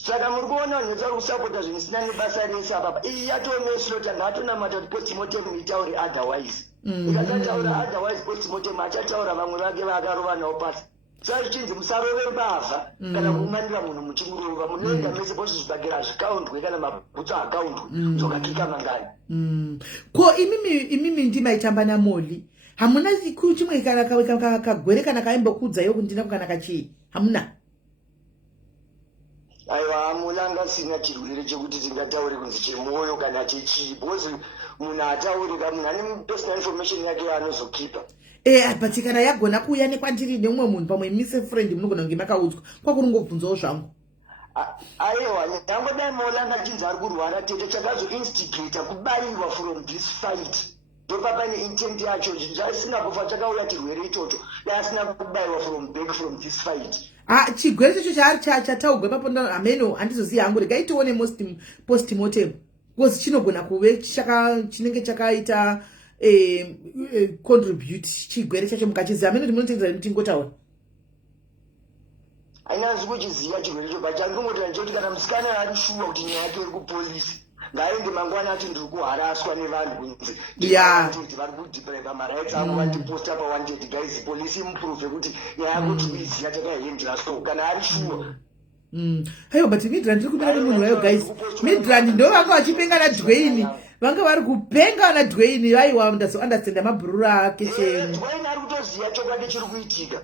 saka muri kuona nhetsa kusapota zvinhu zvisina nebasa rese apapa iyi yatomeslota ngatonamata kuti postmortem itaure otherwise ikasataura otherwise postmortem achataura vamwe vake vakarova nawo pasi saka zvichinzi musarove mbavha kana kuunganira munhu muchimurova munoenda mese bhosi zvibagera hazvikaundwe kana mabhutsu akaundwe zokakika mangani ko imimi ndimaitamba namoli hamuna chimwe kagwere kana kaimbokudzayo kundina kana kachii hamuna aiwa mulanga sina chirwere chekuti tingataure kunzi chemwoyo kana chechii because munhu ataurika munhu ane personal information yake yaanozokipa but kana yagona kuuya nekwandiri neumwe munhu pamwe mise friend munogona kunge makaudzwa kwakurungobvunzawo zvangu aiwa ndangodai maulanga chinzi ari kurwara tete chakazoinstigata kubayiwa from this fight ndopa pane intent yacho zvisina kufa chakauya chirwere ichocho asina kubayiwa from back from this fight chigwere chacho chaari chataugwe papo ameno handizoziva hangu rega itione postmortem because chinogona kuve chinenge chakaita contribute chigwere chacho mukachiziva ameno kuti munotendera mutingotaura hainanzi kuchiziva chigwere cho but andingotira nchekuti kana musikana ari shuwa kuti nyaya yake iri kupolisi ngaende mangwana ati ndiri kuharaswa nevanhu kunzi kuti vari kudhipraiva marights angu vandiposta pa100 guys polisi imuprove kuti nyaya yako tikuiziva takaihendera so kana ari shuwa aiwa but midrand iri kumira nemunhu wayo guys midrand ndo vanga vachipenga nadwaini vanga vari kupenga nadwaini aiwa ndazoandastenda mabhurura ake dwaini ari kutoziva chokwadi chiri kuitika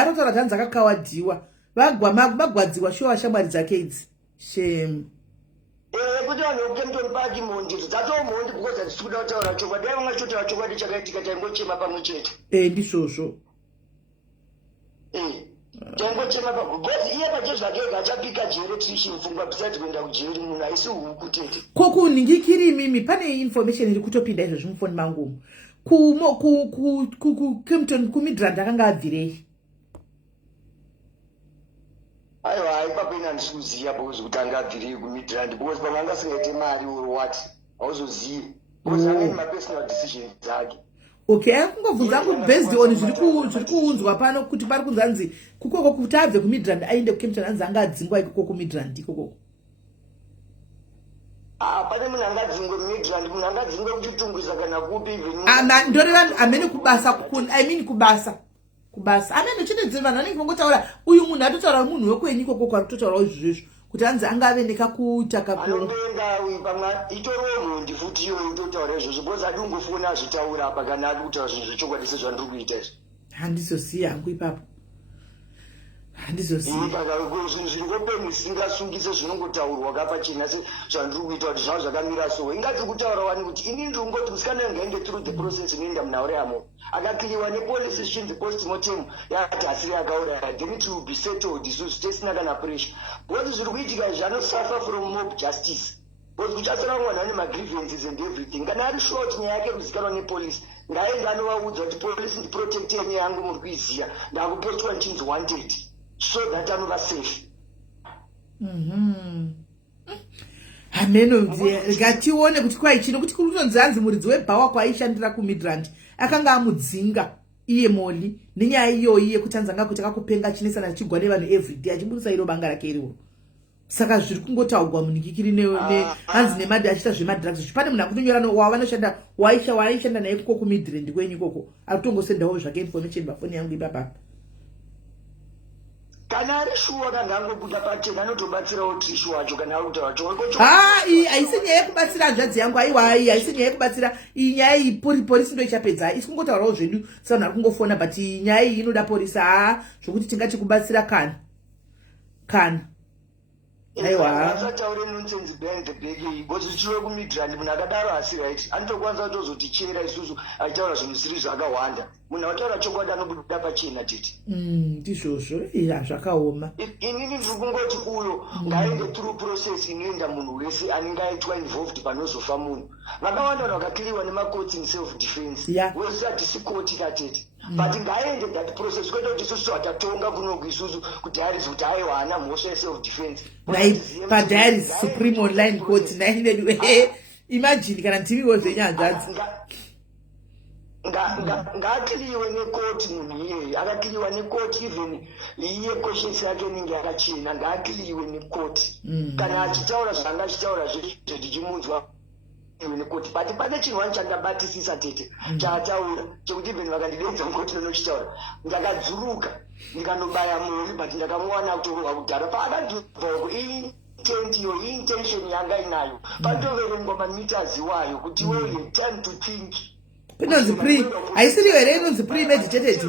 anotaura dhanzi akakawadiwa vagwadziwa shuwa shamwari dzake idzi shame kuti vanhu vekucampton park mondiro dzatomhondi because hadzisi kuda kutaura chokwadi dai vanga chitotaura chokwadi chakaitika taingochema pamwe chete ndizvozvo taingochema because iye pacho zvake ega achapika jere trishi mupfungwa besides kuenda kujeri munhu haisi huku tete kokunhingikiri imimi pane information iri kutopinda izvozvi mufoni mangu kucampton kumidrand akanga abvirei aiwa ipapo ina handisi kuziva because kuti anga abvirei kumidrand because pamwe angasingaite mari or what hauzozivi because ane mapersonal decisions dzake okay akungobvunza angu based on zviri kuunzwa pano kuti pari kunzi anzi kukoko kuti abve kumidrand aende kucampton anzi anga adzingwa ikoko kumidrand ikoko pane munhu angadzingwe mumidrand munhu angadzingwe kuchitungwisa kana kupi ndoreva amene kubasa kubasa amene chitedzera vanhu vanenge vangotaura uyu munhu atotaura munhu wekwenyu ikoko kwari kutotaurawo izvozvo kuti anzi angave nekakuita anongoenda uyu pamwe itoriwo mhondi futi iyo itotaura izvozvo because adi kungofona azvitaura apa kana adi kutaura zvinhu zvechokwadi sezvandiri kuita izvi handizoziva hangu ipapo handizoziva zvinhu zviri kopeni zvisingasungise zvinongotaurwa kapachena sezvandiri kuita kuti zvavo zvakamira so ingatiri kutaura wani kuti ini ndiri kungoti musikana ngaende through the process inoenda munhaure yamo akakliwa nepolisi zvichinzi postmortem yati hasiri yakauraya then it will be settled isusu tesina kana pressure because zviri kuitika izvi anosuffer from mob justice because kuchasara vanhu vane magrievances and everything kana ari sure kuti nyaya yake kuzikanwa nepolisi ngaenda anovaudza kuti polisi ndiprotecteni yangu muri kuiziya ndakupotwa nchinzi wanted so that anova safe. Hameno ngatione kuti kwai chino kuti kuri kunonzi hanzi muridzi webhawa kwaaishandira kumidrand akanga amudzinga iye Moli nenyaya iyoyi yekuti hanzi anga kuti akakupenga chinesana chigwa nevanhu everyday achiburusa iro banga rake iriwo. Saka zviri kungotaugwa munikikiri hanzi nemadhi achita zvemadrugs zvipane munhu akutonyora wavanoshanda waishanda naye kuko kumidrand kwenyu ikoko akutongosendawo zvake information pafoni yangu ipapa. Kana ari shuwa kana angobuda pachena anotobatsirawo tishu wacho kana ari kutaura chokocho. Haisi nyaya yekubatsira hanzvadzi yangu aiwa haisi nyaya yekubatsira iyi nyaya iyi polisi ndo ichapedza isi kungotaurawo zvedu savanhu ari kungofona but nyaya iyi inoda polisi zvokuti tingati kubatsira kana aiwa asataure nonsense behind the back because chiwe kumidrand munhu akadaro asi right anotokwanisa kutozotichera isusu achitaura zvinhu zvisiri zvakawanda munhu akataura chokwadi anobuda pachena tete ndizvozvo zvakaoma. Inini ndiri kungoti uyo ngaende through process inoenda munhu wese anenge aitwa involved panozofa munhu. Vakawanda vanhu vakakiliwa nemakoti in self defense wese hatisi koti katete but ngaende that process kwete kuti isusu hatatonga kunoku isusu kudhayaris kuti aiwa hana mhosva yeself defense padhayaris supreme online court imagine kana ndimiwo zvenyanzvadzi ngaakiliwe nekoti munhu iyeye akakiliwa nekoti even iye conscience yake inenge yakachena ngaakiliwe nekoti kana achitaura zvanga achitaura zvezvo tichimunzwa nekoti but pane chinhu wani chandabatisisa tete chaataura chekuti even vakandidedza mukoti nonochitaura ndakadzuruka ndikanobaya Moli but ndakamuwana kutorwa kudhara paakadhubhauko intention yanga inayo patoverengwa mameters wayo kuti wewe time to think. Inonzi haisiri here inonzi premeditated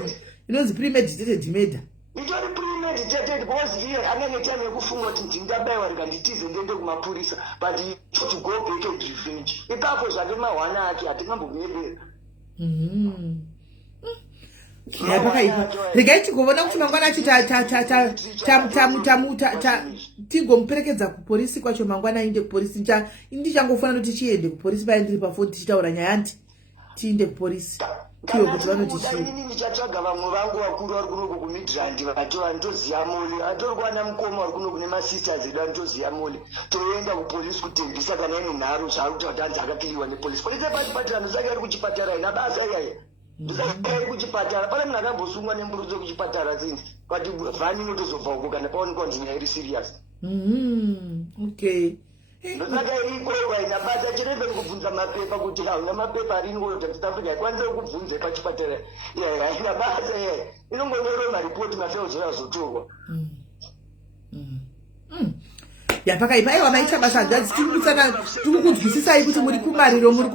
murder. Itori premeditated because iye anenge time yekufunga kuti ndingabayiwa ndikanditize ndiende kumapurisa but to go back and revenge. Ipapo zvake mahwana ake hatingambomuyepera. Yapakaipa regai tigovona kuti mangwana achi tingomuperekedza kupolisi kwacho mangwana ainde kupolisi ndichangofanira kuti tichiende kupolisi paya ndiri pafoni tichitaura nyaya anti tiinde kupolisi tiwe kuti inini ndichatsvaga vamwe vangu vakuru vari kunoku kumidrand vatora nditoziya Moli atori kuwana mukoma vari kunoku nemasisters edu anitoziya Moli toenda kupolisi kutembisa kana ine nharo zvaari kuti hanzi akakiliwa nepolisi polisi epachipatara ndosaka ari kuchipatara ina basa iyaya ndosaka ari kuchipatara pane munhu akambosungwa nemburudzo kuchipatara sinzi but vhani inotozobva uko kana paonekwa kuti nyaya iri serious. Okay. Ndosaka iriko ina basa chireve kubvunza mapepa kuti hauna mapepa ari ingoita kuti South Africa ikwanise kubvunza pachipatara haina basa inongonyoro maripoti mafeodzora azotorwa. Yapakaipa aiwa maita basa hanzvadzi tikukunzwisisai kuti muri kumariro muri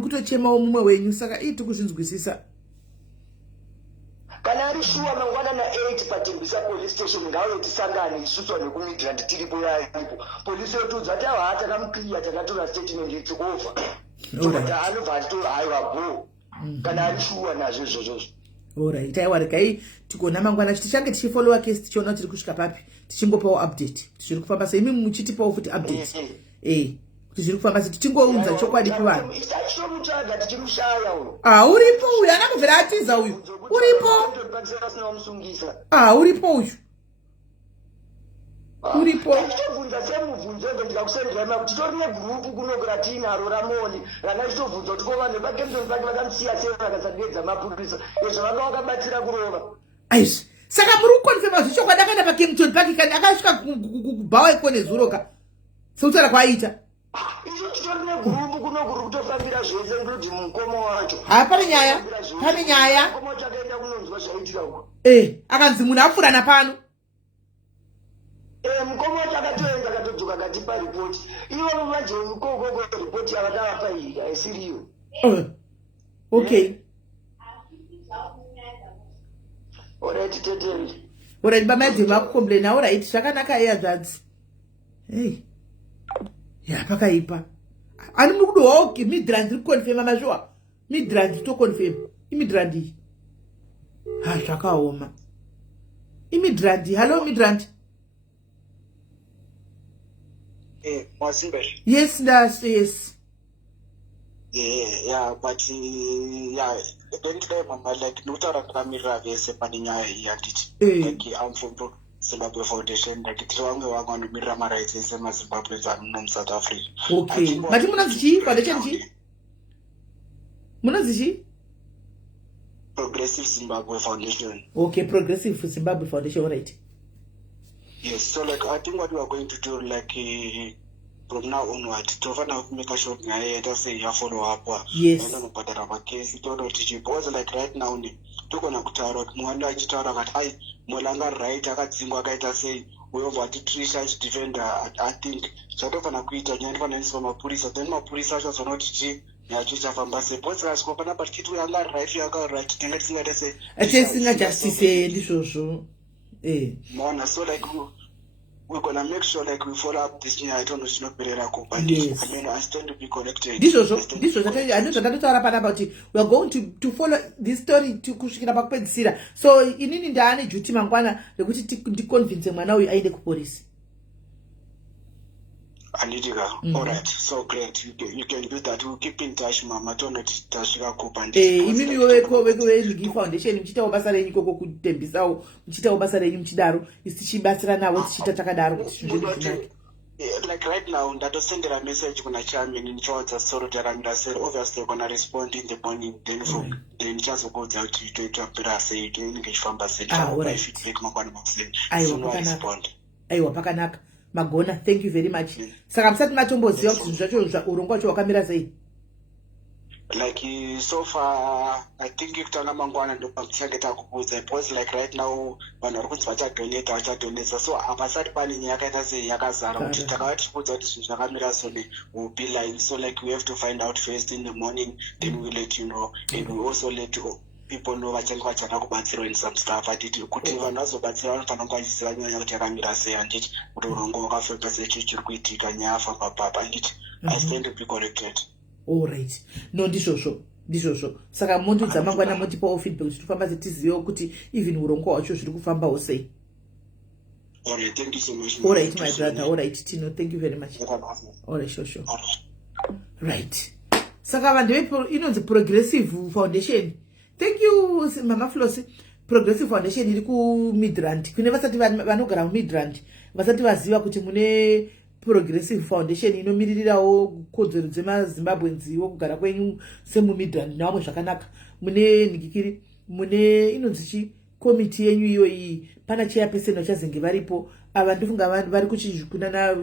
kutochemawo mumwe wenyu saka tikuzvinzwisisa. Kana ari shuwa mangwana na 8 patembisa police station ngawe tisangane isusu nekumidrand tiripo yaipo polisi yotudza kuti awa takamukliya takatora statement it's over kuti anobva achitora aiwa go kana ari shuwa nazvo izvozvo. Alright, aiwa regai tigona mangwana tichange tichifollowa case tichiona tiri kusvika papi tichingopawo update zviri kufamba sei imi muchitipawo futi update kuti zviri kufamba sei tichingounza chokwadi kuvanhu. Uripo uyu ana kubvira atiza uyu uripo uripo uyu uripo tichitobvunza semubvunzo ndikakusendera kuti titori negrupu kunoku ratinaro ramoni rakachitobvunza kuti ko vanhu vepakemsoni pake vakamusiya sei vakasadedza mapurisa izvo vanga vakabatsira kurova aizvi saka muri kukonfema zvichokwadi akaenda pakemsoni pake kandi akasvika kubhawa iko nezuroka sekutora kwaaita izvo titori negrupu kunoku ri kutofambira zvese ndoti mukomo wacho pane nyaya mukomo wacho akaenda kunonzwa zvaitika uko akanzi munhu apfurana pano mukomo wacho akatoenda akatodzoka akatipa ripoti ivo manje mukokoko ripoti yavakavapa iyi haisiriyo. Okay. Alright teteri. Alright bamaidzi vakukomplain alright zvakanaka hanzvadzi. Yapakaipa ani muri kudohwa midrand iri kukonfema mazviwa midrand tokonfema imidrand iyi zvakaoma imidrand. Hello midrand. Mwasimberi. Yes. Yeah, but don't today, Mama, like, no matter what Kamira vese paninya yandit. Like, I'm from Zimbabwe Foundation, like, it's wrong, we're going to mirror my rights in Zimbabwe and South Africa. Okay. But Munazichi, Foundation? Munazichi? Progressive Zimbabwe Foundation. Okay, Progressive Zimbabwe Foundation, right? Yes, so, like, I think what we are going to do, like, from now onward, to make a sure I say you follow up. Yes. I don't know about our case. Don't know because like right now, to go to Kutaro, Mwanda Chitara, but I, Molanga, right, I got Zingwa Gaita say, we have what Trisha defender, I think, sort of an acquittal, and from a police, then my police are also not G. Yeah, just have ambassador. What's that? Scope and but we are not right. You are right. Can I say? I just think justice this also. Mona, so like we're gonna make sure like we follow up this year. I don't know it's not Pereira Copa. Yes. I mean, I stand to be connected. This also. I know that about it. We are going to follow this story to kushikira pakupedzisira. So inini ndani duty mangwana lekuti convince mwana uyu aende ku police. Anitika, all right, so great. You can do that. We'll keep in touch, Mama. Don't know Tashika Copa. Imimi weko foundation mchita obasa renyu koko kutembisawo mchita obasa renyu mchidaro isichibasira nawo tichita takadaro kuti like right now that was send a message kuna chairman in charge of Soro Jaramira said obviously gonna respond in the morning then from then just go out to appear say to engage from Basel feedback makwana mafseni so no respond aiwa pakanaka Magona, thank you very much. Saka msati matomboziva kuti zvacho urongwa wacho wakamira sei? Like so far I think kutanga mangwana ndo pakuchenge takubudza because like right now vanhu vari kunzi vachadoneta vachadonesa so hapasati pane nyaya yakaita sei yakazara kuti takavatichibudza kuti zvinhu zvakamira so will be line so like we have to find out first in the morning then we'll let you know and we also let you people know vachange vachada kubatsirwa in some stuff atiti kuti vanhu vazobatsira vanofanira kukwanisiva nyaya kuti yakamira sei handiti kuti urongo wakafeka sechi chiri kuitika nyaya afamba papa handiti I stand to be corrected. All right. No ndizvozvo saka mondudza mangwana motipawo feedback kuti tofamba tizivewo kuti even urongo hwacho zviri kufambawo sei. All right, thank you so much. All right, my brother. All right, Tino. Thank you very much. All right, sure. Right. Saka vanhu inonzi Progressive Foundation. Thank you, Mama Flossie. Progressive Foundation iri ku Midrand. Kune vasati vanogara mu Midrand. Vasati vaziva kuti mune Progressive Foundation inomiririrawo kodzero dzemaZimbabwenziwo kugara kwenyu semu Midrand nawo zvakanaka. Mune nigikiri, mune inonzi komiti yenyu iyoyi pana chairperson vachazenge varipo. Ava ndofunga vanhu vari kuchikunana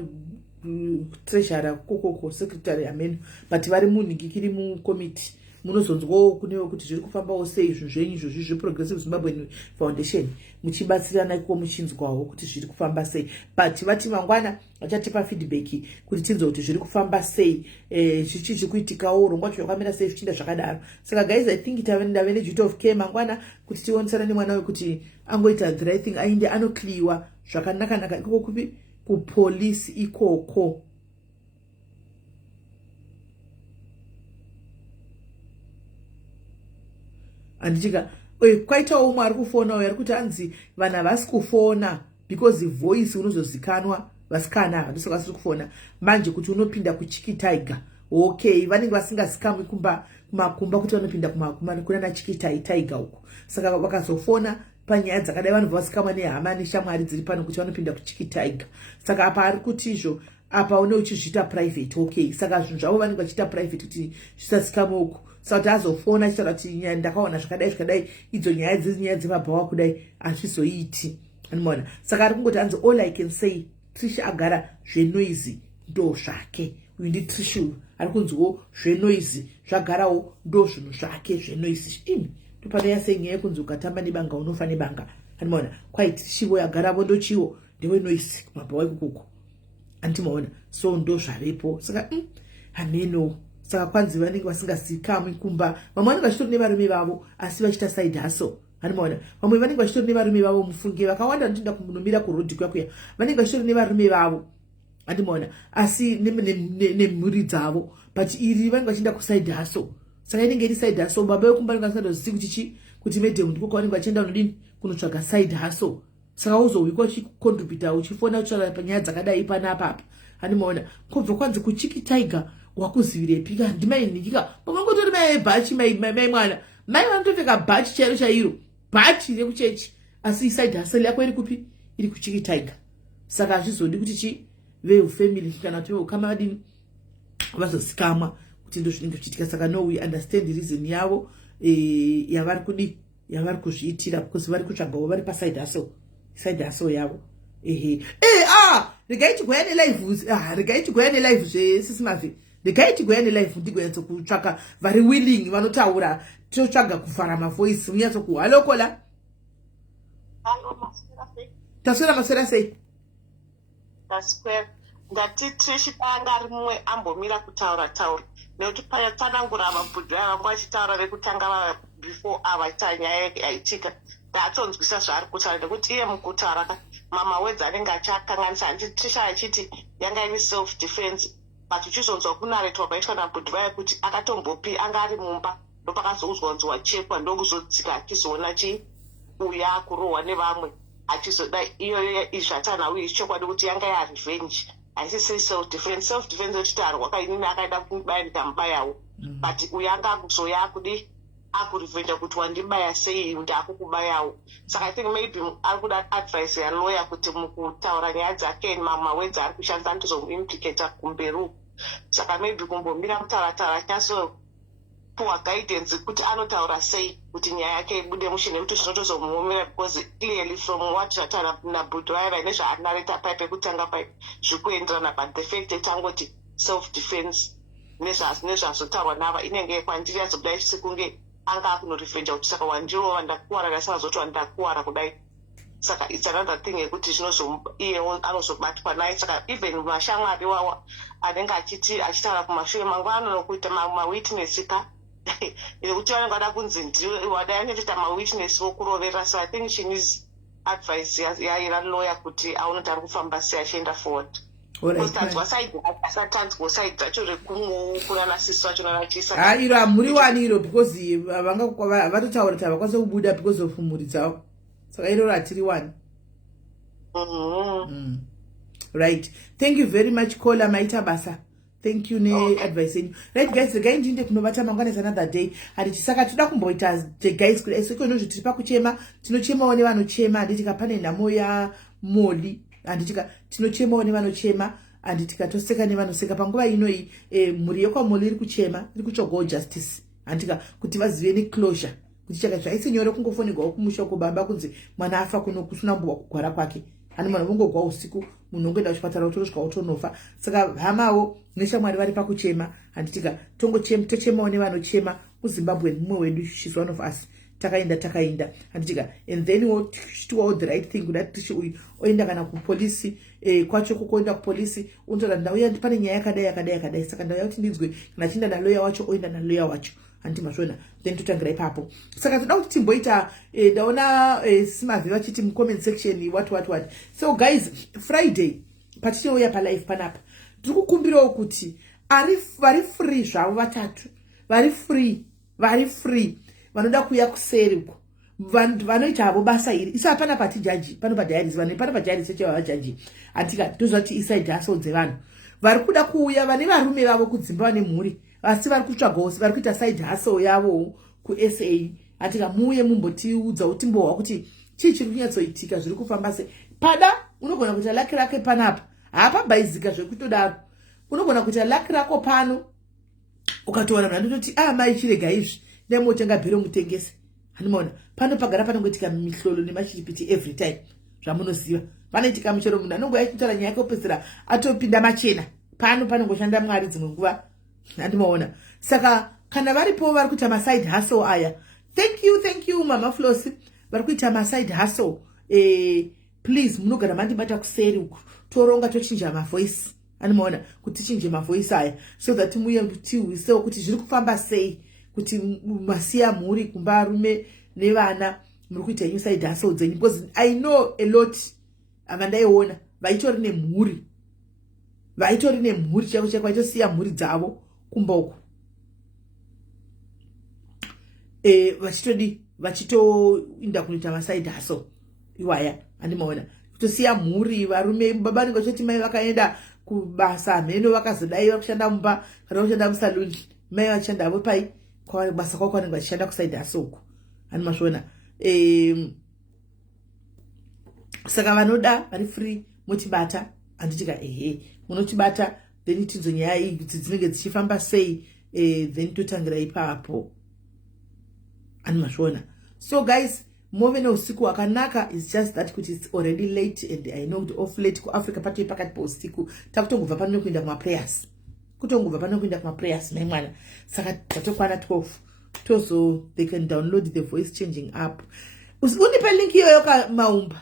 treasurer kokoko secretary amen but vari munhingikiri mukomiti munozonzwawo kunewo kuti zviri kufambawo sei izvo zvenyu izvozvi zveProgressive Zimbabwe Foundation muchibatsirana iko muchinzwawo kuti zviri kufamba sei but vati mangwana vachatipa feedback kuti tinzwe kuti zviri kufamba sei zvichiri kuitikawo urongwa wacho hwakamira sei zvichienda zvakadaro saka guys I think ndave neduty of care mangwana kuti tionesana nemwana we kuti angoita the right thing ainde anokliwa zvakanaka ikoko kupi kupolisi ikoko. Andichika kwaitawo umwe ari kufona uyo ari kuti anzi vanhu havasi kufona because voice unozozikanwa vasikana handisoka siri kufona manje kuti unopinda kuChiki Tiger okay vanenge vasingazikamwi kumakumba kuti vanopinda kunana Chiki Tiger uko saka vakazofona panyaya dzakadai vanhu vasikamwa nehama neshamwari dziri pano kuti vanopinda kuChiki Tiger saka apa ari kuti izvo apa une uchizviita private okay saka zvinhu zvavo vanenge vachiita private kuti zvisazikamwe uko saka kuti azofona achitaura kuti nyaya ndakaona zvakadai idzo nyaya dzemabhawa kudai hazvizoiti anoona saka ari kungoti anzi all I can say Trisha agara zvenoizi ndo zvake uyu ndi Trisha ari kunziwo zvenoizi zvagarawo ndo zvinhu zvake zvenoizi imi topano yasei nyaya yekunzi ukatamba nebanga unofa nebanga anoona kwaiti chivo yagaravo ndo chivo ndewe noisi kumabhawa ikukuko andimaona so ndo zvavepo saka haneno saka kwanzi vanenge vasingazikamwi kumba vamwe vanenge vachitori nevarume vavo asi vachiita side hustle anomaona vamwe vanenge vachitori nevarume vavo mufunge vakawanda anotoenda kunomira kurodhi kuyakuya vanenge vachitori nevarume vavo andimaona asi nemhuri dzavo but iri vanenge vachienda kuside hustle saka inenge iri side hustle baba vekumba vanenge vasingazivi kuti madam ndiko kwavanenge vachienda unodini kunotsvaga side hustle saka uzowika uchicontributa uchifona uchitaura panyaya dzakadai panapapa andimaona kubva kwanzi kuChiki Tiger wakuzivirepi ka ndimainikika pamangotori mai bhachi mai mwana mai vanotopfeka bhachi chairo chairo bhachi rekuchechi asi side hustle yako iri kupi iri kuchiki tiger saka azvizodi kuti chi vefamily kana kuti veukama vadini vazosikamwa kuti ndo zvinenge zvichiitika saka no we understand reason yavo yavari kudi yavari kuzviitira because vari kutsvagawo vari paside hustle yavo regai tigoya nelive zvesisimavi regai tigoya nelive ndigoyatso kutsvaka vari willing vanotaura totsvaga kuvhara mavoice munyatso kuhalokola taswera maswera sei taswera ngatitishi panga ari mumwe ambomira kutaura nekuti payatsanangura mabhudhu avangu vachitaura vekutanga before avaita nyaya yaitika ndatonzwisa zvaari kutaura nekuti iye mukutaura mama wedzi anenge achakanganisa handitisha achiti yanga iri self defense but uchizonzwa kunaretwa paitwa nabhudhu vaya kuti akatombopi anga ari mumba ndopakazouzwanzwa chekwa ndokuzodzika achizoona uya kurohwa nevamwe achizoda iyoyo izvatanhau ichokwadi kuti yanga yarevenge haisi self defense yochiti ari wakainini akaida kumubaya ndikamubayawo but uya anga akuzoya akudi akurevenge kuti wandibaya sei ndakukubayawo saka I think maybe ari kuda advice yalawyer kuti mukutaura nyaya dzake mama wedzi ari kushandisa andizomuimplicata kumberi uku saka maybe kumbomira mutaratara chaso puwa guidance kuti anotaura sei kuti nyaya yake ibude mushe nekuti zvinotozomuomera because clearly from what zvataura nabhudhu vaiva nezvaanareta pai pekutanga pai zvikuenderana but the fact etangoti self defense nezvazotaurwa nava inenge kwandiri yazobuda ichisekunge anga akunorefenja kuti saka wandirova ndakuwara ndasakazoti wandakuwara kudai saka it's another thing yekuti iyewo anozobatwa naye saka even mashamwari wawa anenge achitaura kumashure mangu anonokuita mawitness ka yekuti vanenge vada kunzi wadai anotoita mawitness vokurovera so I think she needs advice yaira lawyer kuti aonoti ari kufamba sei achienda forward tanzwa side asatanzwa side dzacho rekumwe kunana sisi vacho nanachisa iro hamuri wani iro because vatotaura kuti havakwanisa kubuda because of mhuri dzavo saka iroro hatiri wani right thank you very much Kola maita basa thank you neadvice yenyu right guys regai ndinde kunovata mangwana is another day handiti saka toda kumboita guys kudai soko inozvo tiri pakuchema tinochemawo nevanochema handitika pane nhamo yamoli handitika tinochemawo nevanochema handitika toseka nevanoseka panguva inoi mhuri yekwamoli iri kuchema iri kutsvagawo justice handika kuti vazive neclosure kuti chaka zvaisi nyore kungofonegwawo kumusha kubamba kunzi mwana afa kusina mbuwa kugwara kwake ani mwana vongogwa usiku munhu ongoenda kuchipatara utorosvika utonofa saka hamawo neshamwari vari pakuchema handitika tochemawo nevanochema muzimbabwe mumwe wedu she's one of us takaenda handitika and then tichitiwawo the right thing kuda tishi uyu oenda kana kupolisi kwacho kukoenda kupolisi unzora ndauya pane nyaya yakadai saka ndauya kuti ndinzwe kana chienda naloya wacho oenda naloya wacho handimazvona then totangira ipapo saka toda kuti timboita ndaona simavi vachiti mucomment section what so guys Friday patichouya palive panapa tiri kukumbirawo kuti vari free zvavo vatatu vari free vanoda kuuya kuseri uko vanoita havo basa iri isu hapana pati jaji pano padiaries pana padiaries cheva jaji atika ndozvati iside hustle dzevanhu vari kuda kuuya vane varume vavo kudzimba vane mhuri asi vari kutsvagawo vari kuita side hustle yavo kuSA atika muuye mumbotiudza utimbohwa kuti chii chiri kunyatsoitika zviri kufamba sei pada unogona kuita laki rake panapa hapabhaizika zvekutodaro unogona kuita laki rako pano ukatowana mnhu andototi mai chirega izvi nemotenga bhero mutengese handimaona pano pagara panongoitika mihlolo nemachiripiti every time zvamunoziva panoitika michero munhu anongoya achitaura nyaya yake opedzisira atopinda machena pano panongoshanda mwari dzimwe nguva handimaona saka kana varipo vari kuita maside hustle aya thank you mama Flosi vari kuita maside hustle please munogara mandibata kuseri uku toronga tochinja mavoice handimaona kuti tichinje mavoice aya so that muye tiwisewo kuti zviri kufamba sei kuti masiya mhuri kumba rume nevana muri kuita yenyu side hustle dzenyu because I know a lot avandaiona vaitori nemhuri chako vaitosiya mhuri dzavo kumba uku vachitoinda kunoita maside hustle iwaya handimaona kutosiya mhuri varume baba vanenge vachoti mai vakaenda kubasa mheno vakazodaiwa kushanda mumba kana kushanda musaluni mai vachishandavo pai basa kwako vanenge vachishanda kusaidhi asoko ani mazviona saka vanoda vari free motibata handitika munotibata then tinzo nyaya idzi dzinenge dzichifamba sei then totangira ipapo ani mazviona. So guys, move neusiku wakanaka is just that kuti it's already late and I know off late ku Africa pati pakati pausiku takutongobva pano kuenda kuma prayers maimwana saka tatokwana 12 tozo they can download the voice changing app. Unipe link iyoyo maumba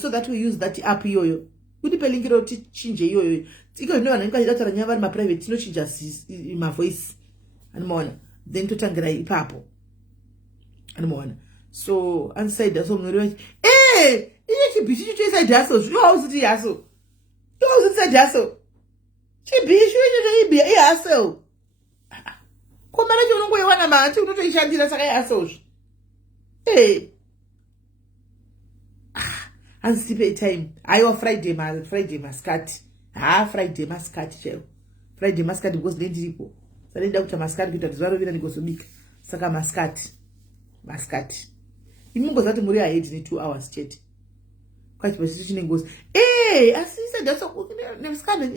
so that we use that app iyoyo unipe link iro tichinje iyoyo iko ino vanhu vakachitaura nyaya vari maprivate tinochinja mavoice animaona then totangira ipapo animaona. So inside aso mwiri wacho iye chibhishi chicho inside aso zvinouziti yaso inside aso chibhishi chicho ihaso komara chaunongoiwana mati unotoishandira saka yasozvo hanzitipe time aiwa friday maskati friday maskati chero friday maskati because ndendiripo sanenda kuita maskati kuita zuva rovira ndigozobika saka maskati imungozati muri ahead ne 2 hours chete kwachibasicho chine ngozi asi isadhaso nemusikana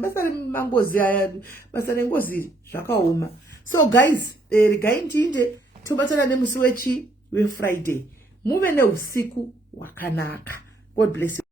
basa remangozi aya basa rengozi zvakaoma. So guys, regai ndinde tobatana nemusi weFriday muve neusiku wakanaka. God bless you.